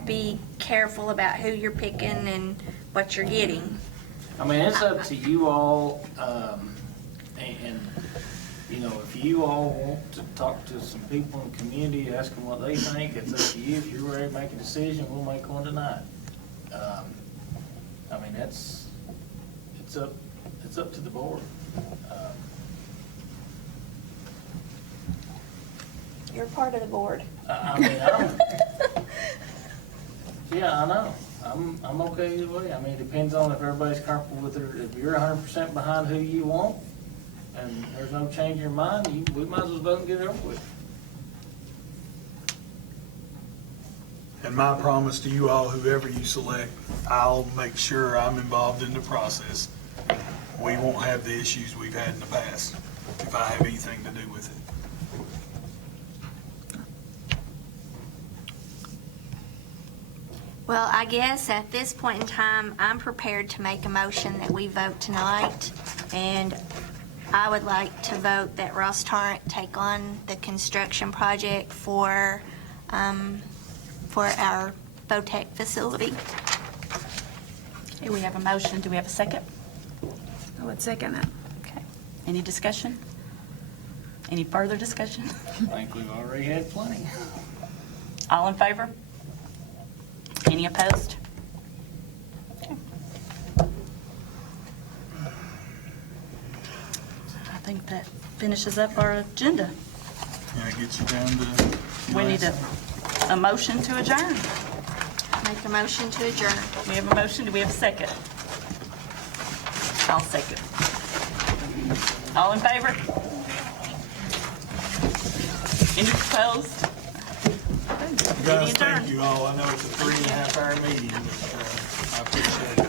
be careful about who you're picking and what you're getting. I mean, it's up to you all, and, you know, if you all want to talk to some people in the community, ask them what they think, it's up to you. If you're ready to make a decision, we'll make one tonight. I mean, it's up to the board. You're part of the board. I mean, yeah, I know. I'm okay either way. I mean, it depends on if everybody's comfortable with it. If you're 100% behind who you want, and there's no change in your mind, we might as well vote and get it over with. And my promise to you all, whoever you select, I'll make sure I'm involved in the process. We won't have the issues we've had in the past, if I have anything to do with it. Well, I guess at this point in time, I'm prepared to make a motion that we vote tonight. And I would like to vote that Ross Tarrant take on the construction project for our VOTEC facility. Okay, we have a motion. Do we have a second? I would second it. Okay. Any discussion? Any further discussion? I think we've already had plenty. All in favor? Any opposed? Okay. I think that finishes up our agenda. Can I get you down to? We need a motion to adjourn. Make a motion to adjourn. We have a motion. Do we have a second? I'll second. All in favor? Any opposed? Guys, thank you all. I know it's a 3.5 hour meeting, but I appreciate it.